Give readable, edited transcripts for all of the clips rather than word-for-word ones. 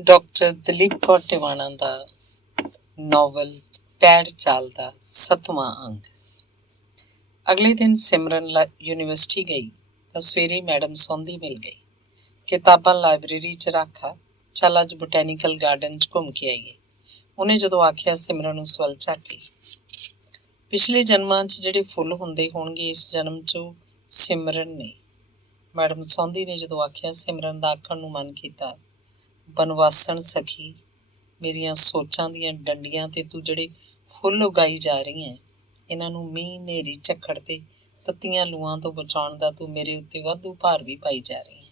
Doctor Dalip Kaur Tiwana ਦਾ novel ਪੈੜ ਚਾਲ ਦਾ 7ਵਾਂ ਅੰਗ। ਅਗਲੇ ਦਿਨ ਸਿਮਰਨ ਯੂਨੀਵਰਸਿਟੀ ਗਈ ਤਾਂ ਸਵੇਰੇ ਮੈਡਮ ਸੌਂਦੀ ਮਿਲ ਗਈ। ਕਿਤਾਬਾਂ ਲਾਇਬ੍ਰੇਰੀ 'ਚ ਰੱਖਾ, ਚੱਲ ਅੱਜ ਬੋਟੈਨੀਕਲ ਗਾਰਡਨ 'ਚ ਘੁੰਮ ਕੇ ਆਈਏ। ਉਹਨੇ ਜਦੋਂ ਆਖਿਆ ਸਿਮਰਨ ਉਸ ਵੱਲ ਝਾਕੀ। ਪਿਛਲੇ ਜਨਮਾਂ 'ਚ ਜਿਹੜੇ ਫੁੱਲ ਹੁੰਦੇ ਹੋਣਗੇ ਇਸ ਜਨਮ 'ਚ ਉਹ ਸਿਮਰਨ ਨੇ। ਮੈਡਮ ਸੌਂਦੀ ਨੇ ਜਦੋਂ ਆਖਿਆ ਸਿਮਰਨ ਦਾ ਆਖਣ ਨੂੰ ਮਨ ਕੀਤਾ, ਬਨਵਾਸਣ ਸਖੀ, ਮੇਰੀਆਂ ਸੋਚਾਂ ਦੀਆਂ ਡੰਡੀਆਂ ਤੇ ਤੂੰ ਜਿਹੜੇ ਫੁੱਲ ਉਗਾਈ ਜਾ ਰਹੀ ਹੈ, ਇਹਨਾਂ ਨੂੰ ਮੀਂਹ ਹਨੇਰੀ ਝੱਖੜ ਤੇ ਤੱਤੀਆਂ ਲੂਆਂ ਤੋਂ ਬਚਾਉਣ ਦਾ ਤੂੰ ਮੇਰੇ ਉੱਤੇ ਵਾਧੂ ਭਾਰ ਵੀ ਪਾਈ ਜਾ ਰਹੀ ਹੈ।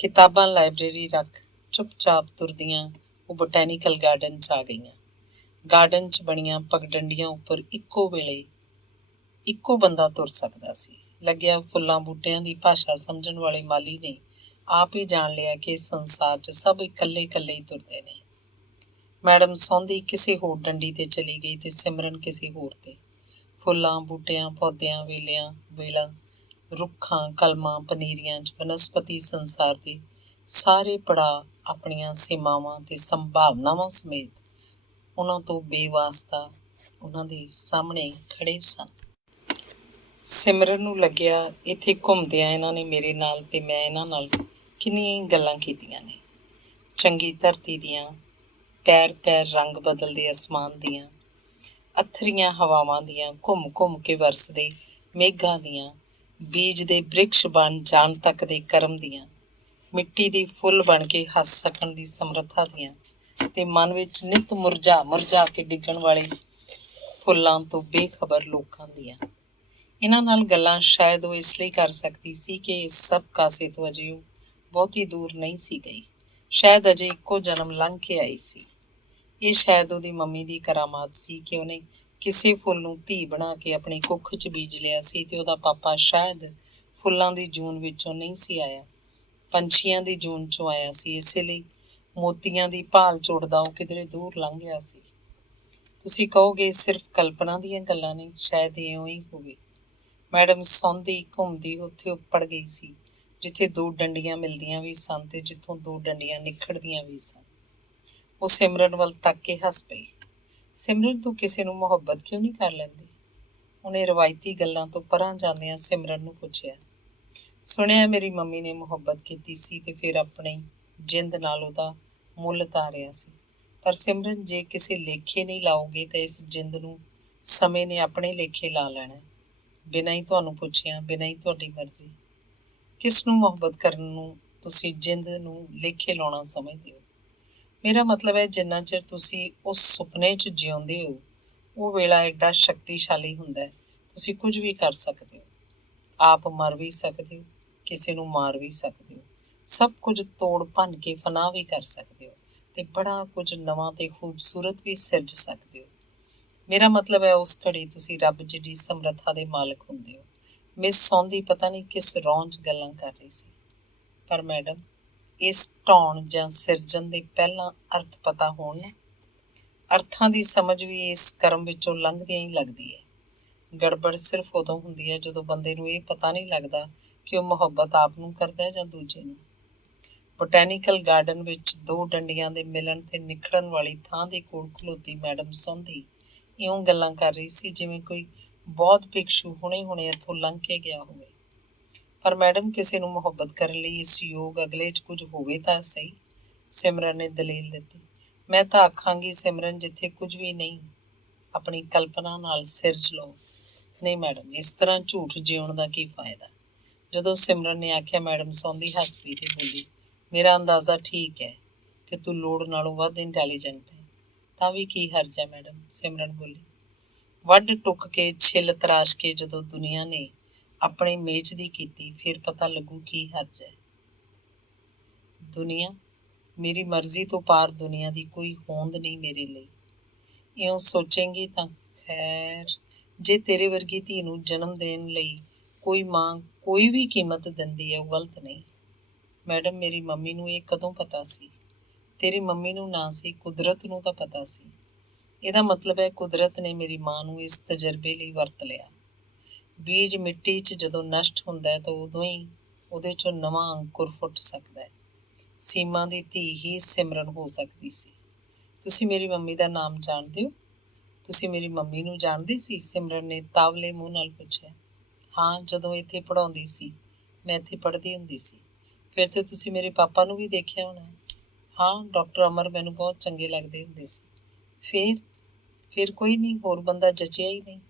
ਕਿਤਾਬਾਂ ਲਾਇਬ੍ਰੇਰੀ ਰੱਖ ਚੁੱਪਚਾਪ ਤੁਰਦੀਆਂ ਉਹ ਬੋਟੈਨੀਕਲ ਗਾਰਡਨ 'ਚ ਆ ਗਈਆਂ। ਗਾਰਡਨ 'ਚ ਬਣੀਆਂ ਪਗਡੰਡੀਆਂ ਉੱਪਰ ਇੱਕੋ ਵੇਲੇ ਇੱਕੋ ਬੰਦਾ ਤੁਰ ਸਕਦਾ ਸੀ। ਲੱਗਿਆ ਫੁੱਲਾਂ ਬੂਟਿਆਂ ਦੀ ਭਾਸ਼ਾ ਸਮਝਣ ਵਾਲੇ ਮਾਲੀ ਨੇ ਆਪ ਹੀ ਜਾਣ ਲਿਆ ਕਿ ਇਸ ਸੰਸਾਰ 'ਚ ਸਭ ਇਕੱਲੇ ਇਕੱਲੇ ਹੀ ਤੁਰਦੇ ਨੇ। ਮੈਡਮ ਸੌਂਦੀ ਕਿਸੇ ਹੋਰ ਡੰਡੀ ਤੇ ਚਲੀ ਗਈ ਤੇ ਸਿਮਰਨ ਕਿਸੇ ਹੋਰ ਤੇ। ਫੁੱਲਾਂ ਬੂਟਿਆਂ ਪੌਦਿਆਂ ਵੇਲਾਂ ਰੁੱਖਾਂ ਕਲਮਾਂ ਪਨੀਰੀਆਂ 'ਚ ਬਨਸਪਤੀ ਸੰਸਾਰ ਦੇ ਸਾਰੇ ਪੜਾਅ ਆਪਣੀਆਂ ਸੀਮਾਵਾਂ ਤੇ ਸੰਭਾਵਨਾਵਾਂ ਸਮੇਤ ਉਹਨਾਂ ਤੋਂ ਬੇਵਾਸਤਾ ਉਹਨਾਂ ਦੇ ਸਾਹਮਣੇ ਖੜੇ ਸਨ। ਸਿਮਰਨ ਨੂੰ ਲੱਗਿਆ ਇੱਥੇ ਘੁੰਮਦਿਆਂ ਇਹਨਾਂ ਨੇ ਮੇਰੇ ਨਾਲ ਤੇ ਮੈਂ ਇਹਨਾਂ ਨਾਲ ਕਿੰਨੀਆਂ ਗੱਲਾਂ ਕੀਤੀਆਂ ਨੇ। ਚੰਗੀ ਧਰਤੀ ਦੀਆਂ, ਪੈਰ ਪੈਰ ਰੰਗ ਬਦਲਦੇ ਅਸਮਾਨ ਦੀਆਂ, ਅੱਥਰੀਆਂ ਹਵਾਵਾਂ ਦੀਆਂ, ਘੁੰਮ ਘੁੰਮ ਕੇ ਵਰਸਦੇ ਮੇਘਾਂ ਦੀਆਂ, ਬੀਜ ਦੇ ਬ੍ਰਿਕਸ਼ ਬਣ ਜਾਣ ਤੱਕ ਦੇ ਕਰਮ ਦੀਆਂ, ਮਿੱਟੀ ਦੀ ਫੁੱਲ ਬਣ ਕੇ ਹੱਸ ਸਕਣ ਦੀ ਸਮਰੱਥਾ ਦੀਆਂ, ਤੇ ਮਨ ਵਿੱਚ ਨਿੱਤ ਮੁਰਝਾ ਕੇ ਡਿੱਗਣ ਵਾਲੇ ਫੁੱਲਾਂ ਤੋਂ ਬੇਖਬਰ ਲੋਕਾਂ ਦੀਆਂ। ਇਹਨਾਂ ਨਾਲ ਗੱਲਾਂ ਸ਼ਾਇਦ ਉਹ ਇਸ ਲਈ ਕਰ ਸਕਦੀ ਸੀ ਕਿ ਇਸ ਸਭ ਕਾਸੇ ਤੋਂ ਅਜੇ ਉਹ ਬਹੁਤੀ ਦੂਰ ਨਹੀਂ ਸੀ ਗਈ। ਸ਼ਾਇਦ ਅਜੇ ਇੱਕੋ ਜਨਮ ਲੰਘ ਕੇ ਆਈ ਸੀ। ਇਹ ਸ਼ਾਇਦ ਉਹਦੀ ਮੰਮੀ ਦੀ ਕਰਾਮਾਤ ਸੀ ਕਿ ਉਹਨੇ ਕਿਸੇ ਫੁੱਲ ਨੂੰ ਧੀ ਬਣਾ ਕੇ ਆਪਣੀ ਕੁੱਖ 'ਚ ਬੀਜ ਲਿਆ ਸੀ ਤੇ ਉਹਦਾ ਪਾਪਾ ਸ਼ਾਇਦ ਫੁੱਲਾਂ ਦੀ ਜੂਨ ਵਿੱਚੋਂ ਨਹੀਂ ਸੀ ਆਇਆ, ਪੰਛੀਆਂ ਦੀ ਜੂਨ 'ਚੋਂ ਆਇਆ ਸੀ। ਇਸੇ ਲਈ ਮੋਤੀਆਂ ਦੀ ਭਾਲ 'ਚ ਉੱਡਦਾ ਉਹ ਕਿਧਰੇ ਦੂਰ ਲੰਘ ਗਿਆ ਸੀ। ਤੁਸੀਂ ਕਹੋਗੇ ਸਿਰਫ ਕਲਪਨਾ ਦੀਆਂ ਗੱਲਾਂ ਨੇ, ਸ਼ਾਇਦ ਇਉਂ ਹੀ ਹੋਵੇ। ਮੈਡਮ ਸੌਂਦੀ ਘੁੰਮਦੀ ਉੱਥੇ ਉੱਪੜ ਗਈ ਸੀ ਜਿੱਥੇ ਦੋ ਡੰਡੀਆਂ ਮਿਲਦੀਆਂ ਵੀ ਸਨ ਤੇ ਜਿੱਥੋਂ ਦੋ ਡੰਡੀਆਂ ਨਿਖੜਦੀਆਂ ਵੀ ਸਨ। ਉਹ ਸਿਮਰਨ ਵੱਲ ਤੱਕ ਕੇ ਹੱਸ ਪਈ। ਸਿਮਰਨ, ਤੂੰ ਕਿਸੇ ਨੂੰ ਮੁਹੱਬਤ ਕਿਉਂ ਨਹੀਂ ਕਰ ਲੈਂਦੀ? ਉਹਨੇ ਰਵਾਇਤੀ ਗੱਲਾਂ ਤੋਂ ਪਰਾਂ ਜਾਂਦਿਆਂ ਸਿਮਰਨ ਨੂੰ ਪੁੱਛਿਆ। ਸੁਣਿਆ ਮੇਰੀ ਮੰਮੀ ਨੇ ਮੁਹੱਬਤ ਕੀਤੀ ਸੀ ਤੇ ਫਿਰ ਆਪਣੀ ਜਿੰਦ ਨਾਲ ਉਹਦਾ ਮੁੱਲ ਤਾਰਿਆ ਸੀ। ਪਰ ਸਿਮਰਨ, ਜੇ ਕਿਸੇ ਲੇਖੇ ਨਹੀਂ ਲਾਓਗੇ ਤਾਂ ਇਸ ਜਿੰਦ ਨੂੰ ਸਮੇਂ ਨੇ ਆਪਣੇ ਲੇਖੇ ਲਾ ਲੈਣਾ, ਬਿਨਾਂ ਹੀ ਤੁਹਾਨੂੰ ਪੁੱਛਿਆ, ਬਿਨਾਂ ਹੀ ਤੁਹਾਡੀ ਮਰਜ਼ੀ। ਕਿਸ ਨੂੰ ਮੁਹੱਬਤ ਕਰਨ ਨੂੰ ਤੁਸੀਂ ਜਿੰਦ ਨੂੰ ਲੇਖੇ ਲਾਉਣਾ ਸਮਝਦੇ ਹੋ? ਮੇਰਾ ਮਤਲਬ ਹੈ, ਜਿੰਨਾ ਚਿਰ ਤੁਸੀਂ ਉਸ ਸੁਪਨੇ 'ਚ ਜਿਉਂਦੇ ਹੋ ਉਹ ਵੇਲਾ ਐਡਾ ਸ਼ਕਤੀਸ਼ਾਲੀ ਹੁੰਦਾ ਹੈ, ਤੁਸੀਂ ਕੁਝ ਵੀ ਕਰ ਸਕਦੇ ਹੋ। ਆਪ ਮਰ ਵੀ ਸਕਦੇ ਹੋ, ਕਿਸੇ ਨੂੰ ਮਾਰ ਵੀ ਸਕਦੇ ਹੋ, ਸਭ ਕੁਝ ਤੋੜ ਭੰਨ ਕੇ ਫਨਾਹ ਵੀ ਕਰ ਸਕਦੇ ਹੋ ਤੇ ਬੜਾ ਕੁਝ ਨਵਾਂ ਤੇ ਖੂਬਸੂਰਤ ਵੀ ਸਿਰਜ ਸਕਦੇ ਹੋ। ਮੇਰਾ ਮਤਲਬ ਹੈ, ਉਸ ਘੜੀ ਤੁਸੀਂ ਰੱਬ ਜਿੱਡੀ ਸਮਰੱਥਾ ਦੇ ਮਾਲਕ ਹੁੰਦੇ ਹੋ। ਮਿਸ ਸੌਂਦੀ ਪਤਾ ਨਹੀਂ ਕਿਸ ਰੌਂ 'ਚ ਗੱਲਾਂ ਕਰ ਰਹੀ ਸੀ। ਪਰ ਮੈਡਮ, ਇਸ ਢਾਉਣ ਜਾਂ ਸਿਰਜਣ ਦੇ ਪਹਿਲਾਂ ਅਰਥ ਪਤਾ ਹੋਣ ਨਾ। ਅਰਥਾਂ ਦੀ ਸਮਝ ਵੀ ਇਸ ਕਰਮ ਵਿੱਚੋਂ ਲੰਘਦਿਆਂ ਹੀ ਲੱਗਦੀ ਹੈ। ਗੜਬੜ ਸਿਰਫ ਉਦੋਂ ਹੁੰਦੀ ਹੈ ਜਦੋਂ ਬੰਦੇ ਨੂੰ ਇਹ ਪਤਾ ਨਹੀਂ ਲੱਗਦਾ ਕਿ ਉਹ ਮੁਹੱਬਤ ਆਪ ਨੂੰ ਕਰਦਾ ਜਾਂ ਦੂਜੇ ਨੂੰ। ਬੋਟੈਨੀਕਲ ਗਾਰਡਨ ਵਿੱਚ ਦੋ ਡੰਡੀਆਂ ਦੇ ਮਿਲਣ ਤੇ ਨਿਖੜਨ ਵਾਲੀ ਥਾਂ ਦੇ ਕੋਲ ਖਲੋਤੀ ਮੈਡਮ ਸੌਂਦੀ ਇਉਂ ਗੱਲਾਂ ਕਰ ਰਹੀ ਸੀ ਜਿਵੇਂ ਕੋਈ ਬਹੁਤ ਭਿਕਸ਼ੂ ਹੁਣੇ ਇੱਥੋਂ ਲੰਘ ਕੇ ਗਿਆ ਹੋਵੇ। ਪਰ ਮੈਡਮ, ਕਿਸੇ ਨੂੰ ਮੁਹੱਬਤ ਕਰਨ ਲਈ ਇਸ ਯੋਗ ਅਗਲੇ 'ਚ ਕੁਝ ਹੋਵੇ ਤਾਂ ਸਹੀ, ਸਿਮਰਨ ਨੇ ਦਲੀਲ ਦਿੱਤੀ। ਮੈਂ ਤਾਂ ਆਖਾਂਗੀ ਸਿਮਰਨ, ਜਿੱਥੇ ਕੁਝ ਵੀ ਨਹੀਂ, ਆਪਣੀ ਕਲਪਨਾ ਨਾਲ ਸਿਰਜ ਲਓ। ਨਹੀਂ ਮੈਡਮ, ਇਸ ਤਰ੍ਹਾਂ ਝੂਠ ਜਿਉਣ ਦਾ ਕੀ ਫਾਇਦਾ? ਜਦੋਂ ਸਿਮਰਨ ਨੇ ਆਖਿਆ, ਮੈਡਮ ਸੌਂਦੀ ਹੱਸ ਪਈ ਤੇ ਬੋਲੀ, ਮੇਰਾ ਅੰਦਾਜ਼ਾ ਠੀਕ ਹੈ ਕਿ ਤੂੰ ਲੋੜ ਨਾਲੋਂ ਵੱਧ ਇੰਟੈਲੀਜੈਂਟ ਹੈ। ਤਾਂ ਵੀ ਕੀ ਹਰਜ ਹੈ ਮੈਡਮ, ਸਿਮਰਨ ਬੋਲੀ। ਵੱਢ ਟੁੱਕ ਕੇ ਛਿੱਲ ਤਰਾਸ਼ ਕੇ ਜਦੋਂ ਦੁਨੀਆ ਨੇ ਆਪਣੀ ਮੇਚ ਦੀ ਕੀਤੀ, ਫਿਰ ਪਤਾ ਲੱਗੂ ਕੀ ਹਰਜ ਹੈ। ਦੁਨੀਆ, ਮੇਰੀ ਮਰਜ਼ੀ ਤੋਂ ਪਾਰ ਦੁਨੀਆ ਦੀ ਕੋਈ ਹੋਂਦ ਨਹੀਂ ਮੇਰੇ ਲਈ। ਇਉਂ ਸੋਚੇਂਗੀ ਤਾਂ ਖੈਰ, ਜੇ ਤੇਰੇ ਵਰਗੀ ਧੀ ਨੂੰ ਜਨਮ ਦੇਣ ਲਈ ਕੋਈ ਮਾਂ ਕੋਈ ਵੀ ਕੀਮਤ ਦਿੰਦੀ ਹੈ, ਉਹ ਗਲਤ ਨਹੀਂ। ਮੈਡਮ, ਮੇਰੀ ਮੰਮੀ ਨੂੰ ਇਹ ਕਦੋਂ ਪਤਾ ਸੀ? ਤੇਰੀ ਮੰਮੀ ਨੂੰ ਨਾ ਸੀ, ਕੁਦਰਤ ਨੂੰ ਤਾਂ ਪਤਾ ਸੀ। ਇਹਦਾ ਮਤਲਬ ਹੈ, ਕੁਦਰਤ ਨੇ ਮੇਰੀ ਮਾਂ ਨੂੰ ਇਸ ਤਜਰਬੇ ਲਈ ਵਰਤ ਲਿਆ। ਬੀਜ ਮਿੱਟੀ 'ਚ ਜਦੋਂ ਨਸ਼ਟ ਹੁੰਦਾ ਹੈ ਤਾਂ ਉਦੋਂ ਹੀ ਉਹਦੇ 'ਚੋਂ ਨਵਾਂ ਅੰਕੁਰ ਫੁੱਟ ਸਕਦਾ ਹੈ। ਸੀਮਾ ਦੀ ਧੀ ਹੀ ਸਿਮਰਨ ਹੋ ਸਕਦੀ ਸੀ। ਤੁਸੀਂ ਮੇਰੀ ਮੰਮੀ ਦਾ ਨਾਮ ਜਾਣਦੇ ਹੋ? ਤੁਸੀਂ ਮੇਰੀ ਮੰਮੀ ਨੂੰ ਜਾਣਦੇ ਸੀ? ਸਿਮਰਨ ਨੇ ਤਾਵਲੇ ਮੂੰਹ ਨਾਲ ਪੁੱਛਿਆ। ਹਾਂ, ਜਦੋਂ ਇੱਥੇ ਪੜ੍ਹਾਉਂਦੀ ਸੀ। ਮੈਂ ਇੱਥੇ ਪੜ੍ਹਦੀ ਹੁੰਦੀ ਸੀ। ਫਿਰ ਤੇ ਤੁਸੀਂ ਮੇਰੇ ਪਾਪਾ ਨੂੰ ਵੀ ਦੇਖਿਆ ਹੋਣਾ। ਹਾਂ, ਡਾਕਟਰ ਅਮਰ ਮੈਨੂੰ ਬਹੁਤ ਚੰਗੇ ਲੱਗਦੇ ਹੁੰਦੇ ਸੀ। ਫਿਰ ਕੋਈ ਨਹੀਂ, ਹੋਰ ਬੰਦਾ ਜਚਿਆ ਹੀ ਨਹੀਂ।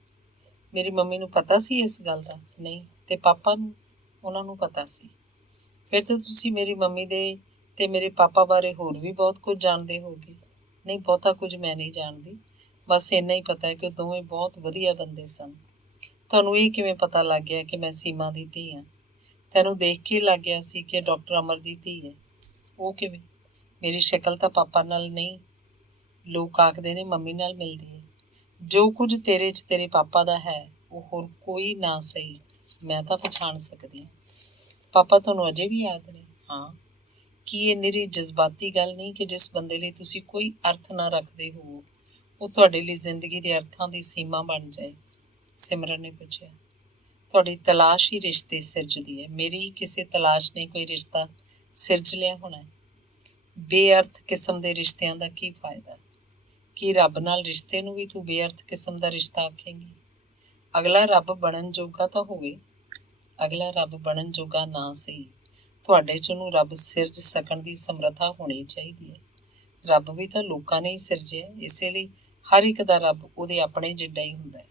ਮੇਰੀ ਮੰਮੀ ਨੂੰ ਪਤਾ ਸੀ ਇਸ ਗੱਲ ਦਾ? ਨਹੀਂ। ਤੇ ਪਾਪਾ ਨੂੰ? ਉਹਨਾਂ ਨੂੰ ਪਤਾ ਸੀ। ਫਿਰ ਤਾਂ ਤੁਸੀਂ ਮੇਰੀ ਮੰਮੀ ਦੇ ਤੇ ਮੇਰੇ ਪਾਪਾ ਬਾਰੇ ਹੋਰ ਵੀ ਬਹੁਤ ਕੁਝ ਜਾਣਦੇ ਹੋਗੇ। ਨਹੀਂ, ਬਹੁਤਾ ਕੁਝ ਮੈਂ ਨਹੀਂ ਜਾਣਦੀ। ਬਸ ਇੰਨਾ ਹੀ ਪਤਾ ਹੈ ਕਿ ਦੋਵੇਂ ਬਹੁਤ ਵਧੀਆ ਬੰਦੇ ਸਨ। ਤੁਹਾਨੂੰ ਇਹ ਕਿਵੇਂ ਪਤਾ ਲੱਗ ਗਿਆ ਕਿ ਮੈਂ ਸੀਮਾ ਦੀ ਧੀ ਹਾਂ? ਤੈਨੂੰ ਦੇਖ ਕੇ ਲੱਗ ਗਿਆ ਸੀ ਕਿ ਡਾਕਟਰ ਅਮਰ ਦੀ ਧੀ ਹੈ। ਉਹ ਕਿਵੇਂ? ਮੇਰੀ ਸ਼ਕਲ ਤਾਂ ਪਾਪਾ ਨਾਲ ਨਹੀਂ, ਲੋਕ ਆਖਦੇ ਨੇ ਮੰਮੀ ਨਾਲ ਮਿਲਦੀ ਹੈ। ਜੋ ਕੁਝ ਤੇਰੇ 'ਚ ਤੇਰੇ ਪਾਪਾ ਦਾ ਹੈ, ਉਹ ਹੋਰ ਕੋਈ ਨਾ ਸਹੀ ਮੈਂ ਤਾਂ ਪਛਾਣ ਸਕਦੀ ਹਾਂ। ਪਾਪਾ ਤੁਹਾਨੂੰ ਅਜੇ ਵੀ ਯਾਦ ਨੇ? ਹਾਂ। ਕੀ ਇਹ ਨਿਰੀ ਜਜ਼ਬਾਤੀ ਗੱਲ ਨਹੀਂ ਕਿ ਜਿਸ ਬੰਦੇ ਲਈ ਤੁਸੀਂ ਕੋਈ ਅਰਥ ਨਾ ਰੱਖਦੇ ਹੋ, ਉਹ ਤੁਹਾਡੇ ਲਈ ਜ਼ਿੰਦਗੀ ਦੇ ਅਰਥਾਂ ਦੀ ਸੀਮਾ ਬਣ ਜਾਏ? ਸਿਮਰਨ ਨੇ ਪੁੱਛਿਆ। ਤੁਹਾਡੀ ਤਲਾਸ਼ ਹੀ ਰਿਸ਼ਤੇ ਸਿਰਜਦੀ ਹੈ। ਮੇਰੀ ਕਿਸੇ ਤਲਾਸ਼ ਨੇ ਕੋਈ ਰਿਸ਼ਤਾ ਸਿਰਜ ਲਿਆ ਹੋਣਾ? ਬੇਅਰਥ ਕਿਸਮ ਦੇ ਰਿਸ਼ਤਿਆਂ ਦਾ ਕੀ ਫਾਇਦਾ? ਕੀ ਰੱਬ ਨਾਲ ਰਿਸ਼ਤੇ ਨੂੰ ਵੀ ਤੂੰ ਬੇਅਰਥ ਕਿਸਮ ਦਾ ਰਿਸ਼ਤਾ ਆਖੇਂਗੀ? ਅਗਲਾ ਰੱਬ ਬਣਨ ਜੋਗਾ ਤਾਂ ਹੋਵੇ। ਅਗਲਾ ਰੱਬ ਬਣਨ ਜੋਗਾ ਨਾ ਸਹੀ, ਤੁਹਾਡੇ 'ਚ ਉਹਨੂੰ ਰੱਬ ਸਿਰਜ ਸਕਣ ਦੀ ਸਮਰੱਥਾ ਹੋਣੀ ਚਾਹੀਦੀ ਹੈ। ਰੱਬ ਵੀ ਤਾਂ ਲੋਕਾਂ ਨੇ ਹੀ ਸਿਰਜਿਆ, ਇਸੇ ਲਈ ਹਰ ਇੱਕ ਦਾ ਰੱਬ ਉਹਦੇ ਆਪਣੇ ਜਿੱਡਾ ਹੀ ਹੁੰਦਾ ਹੈ।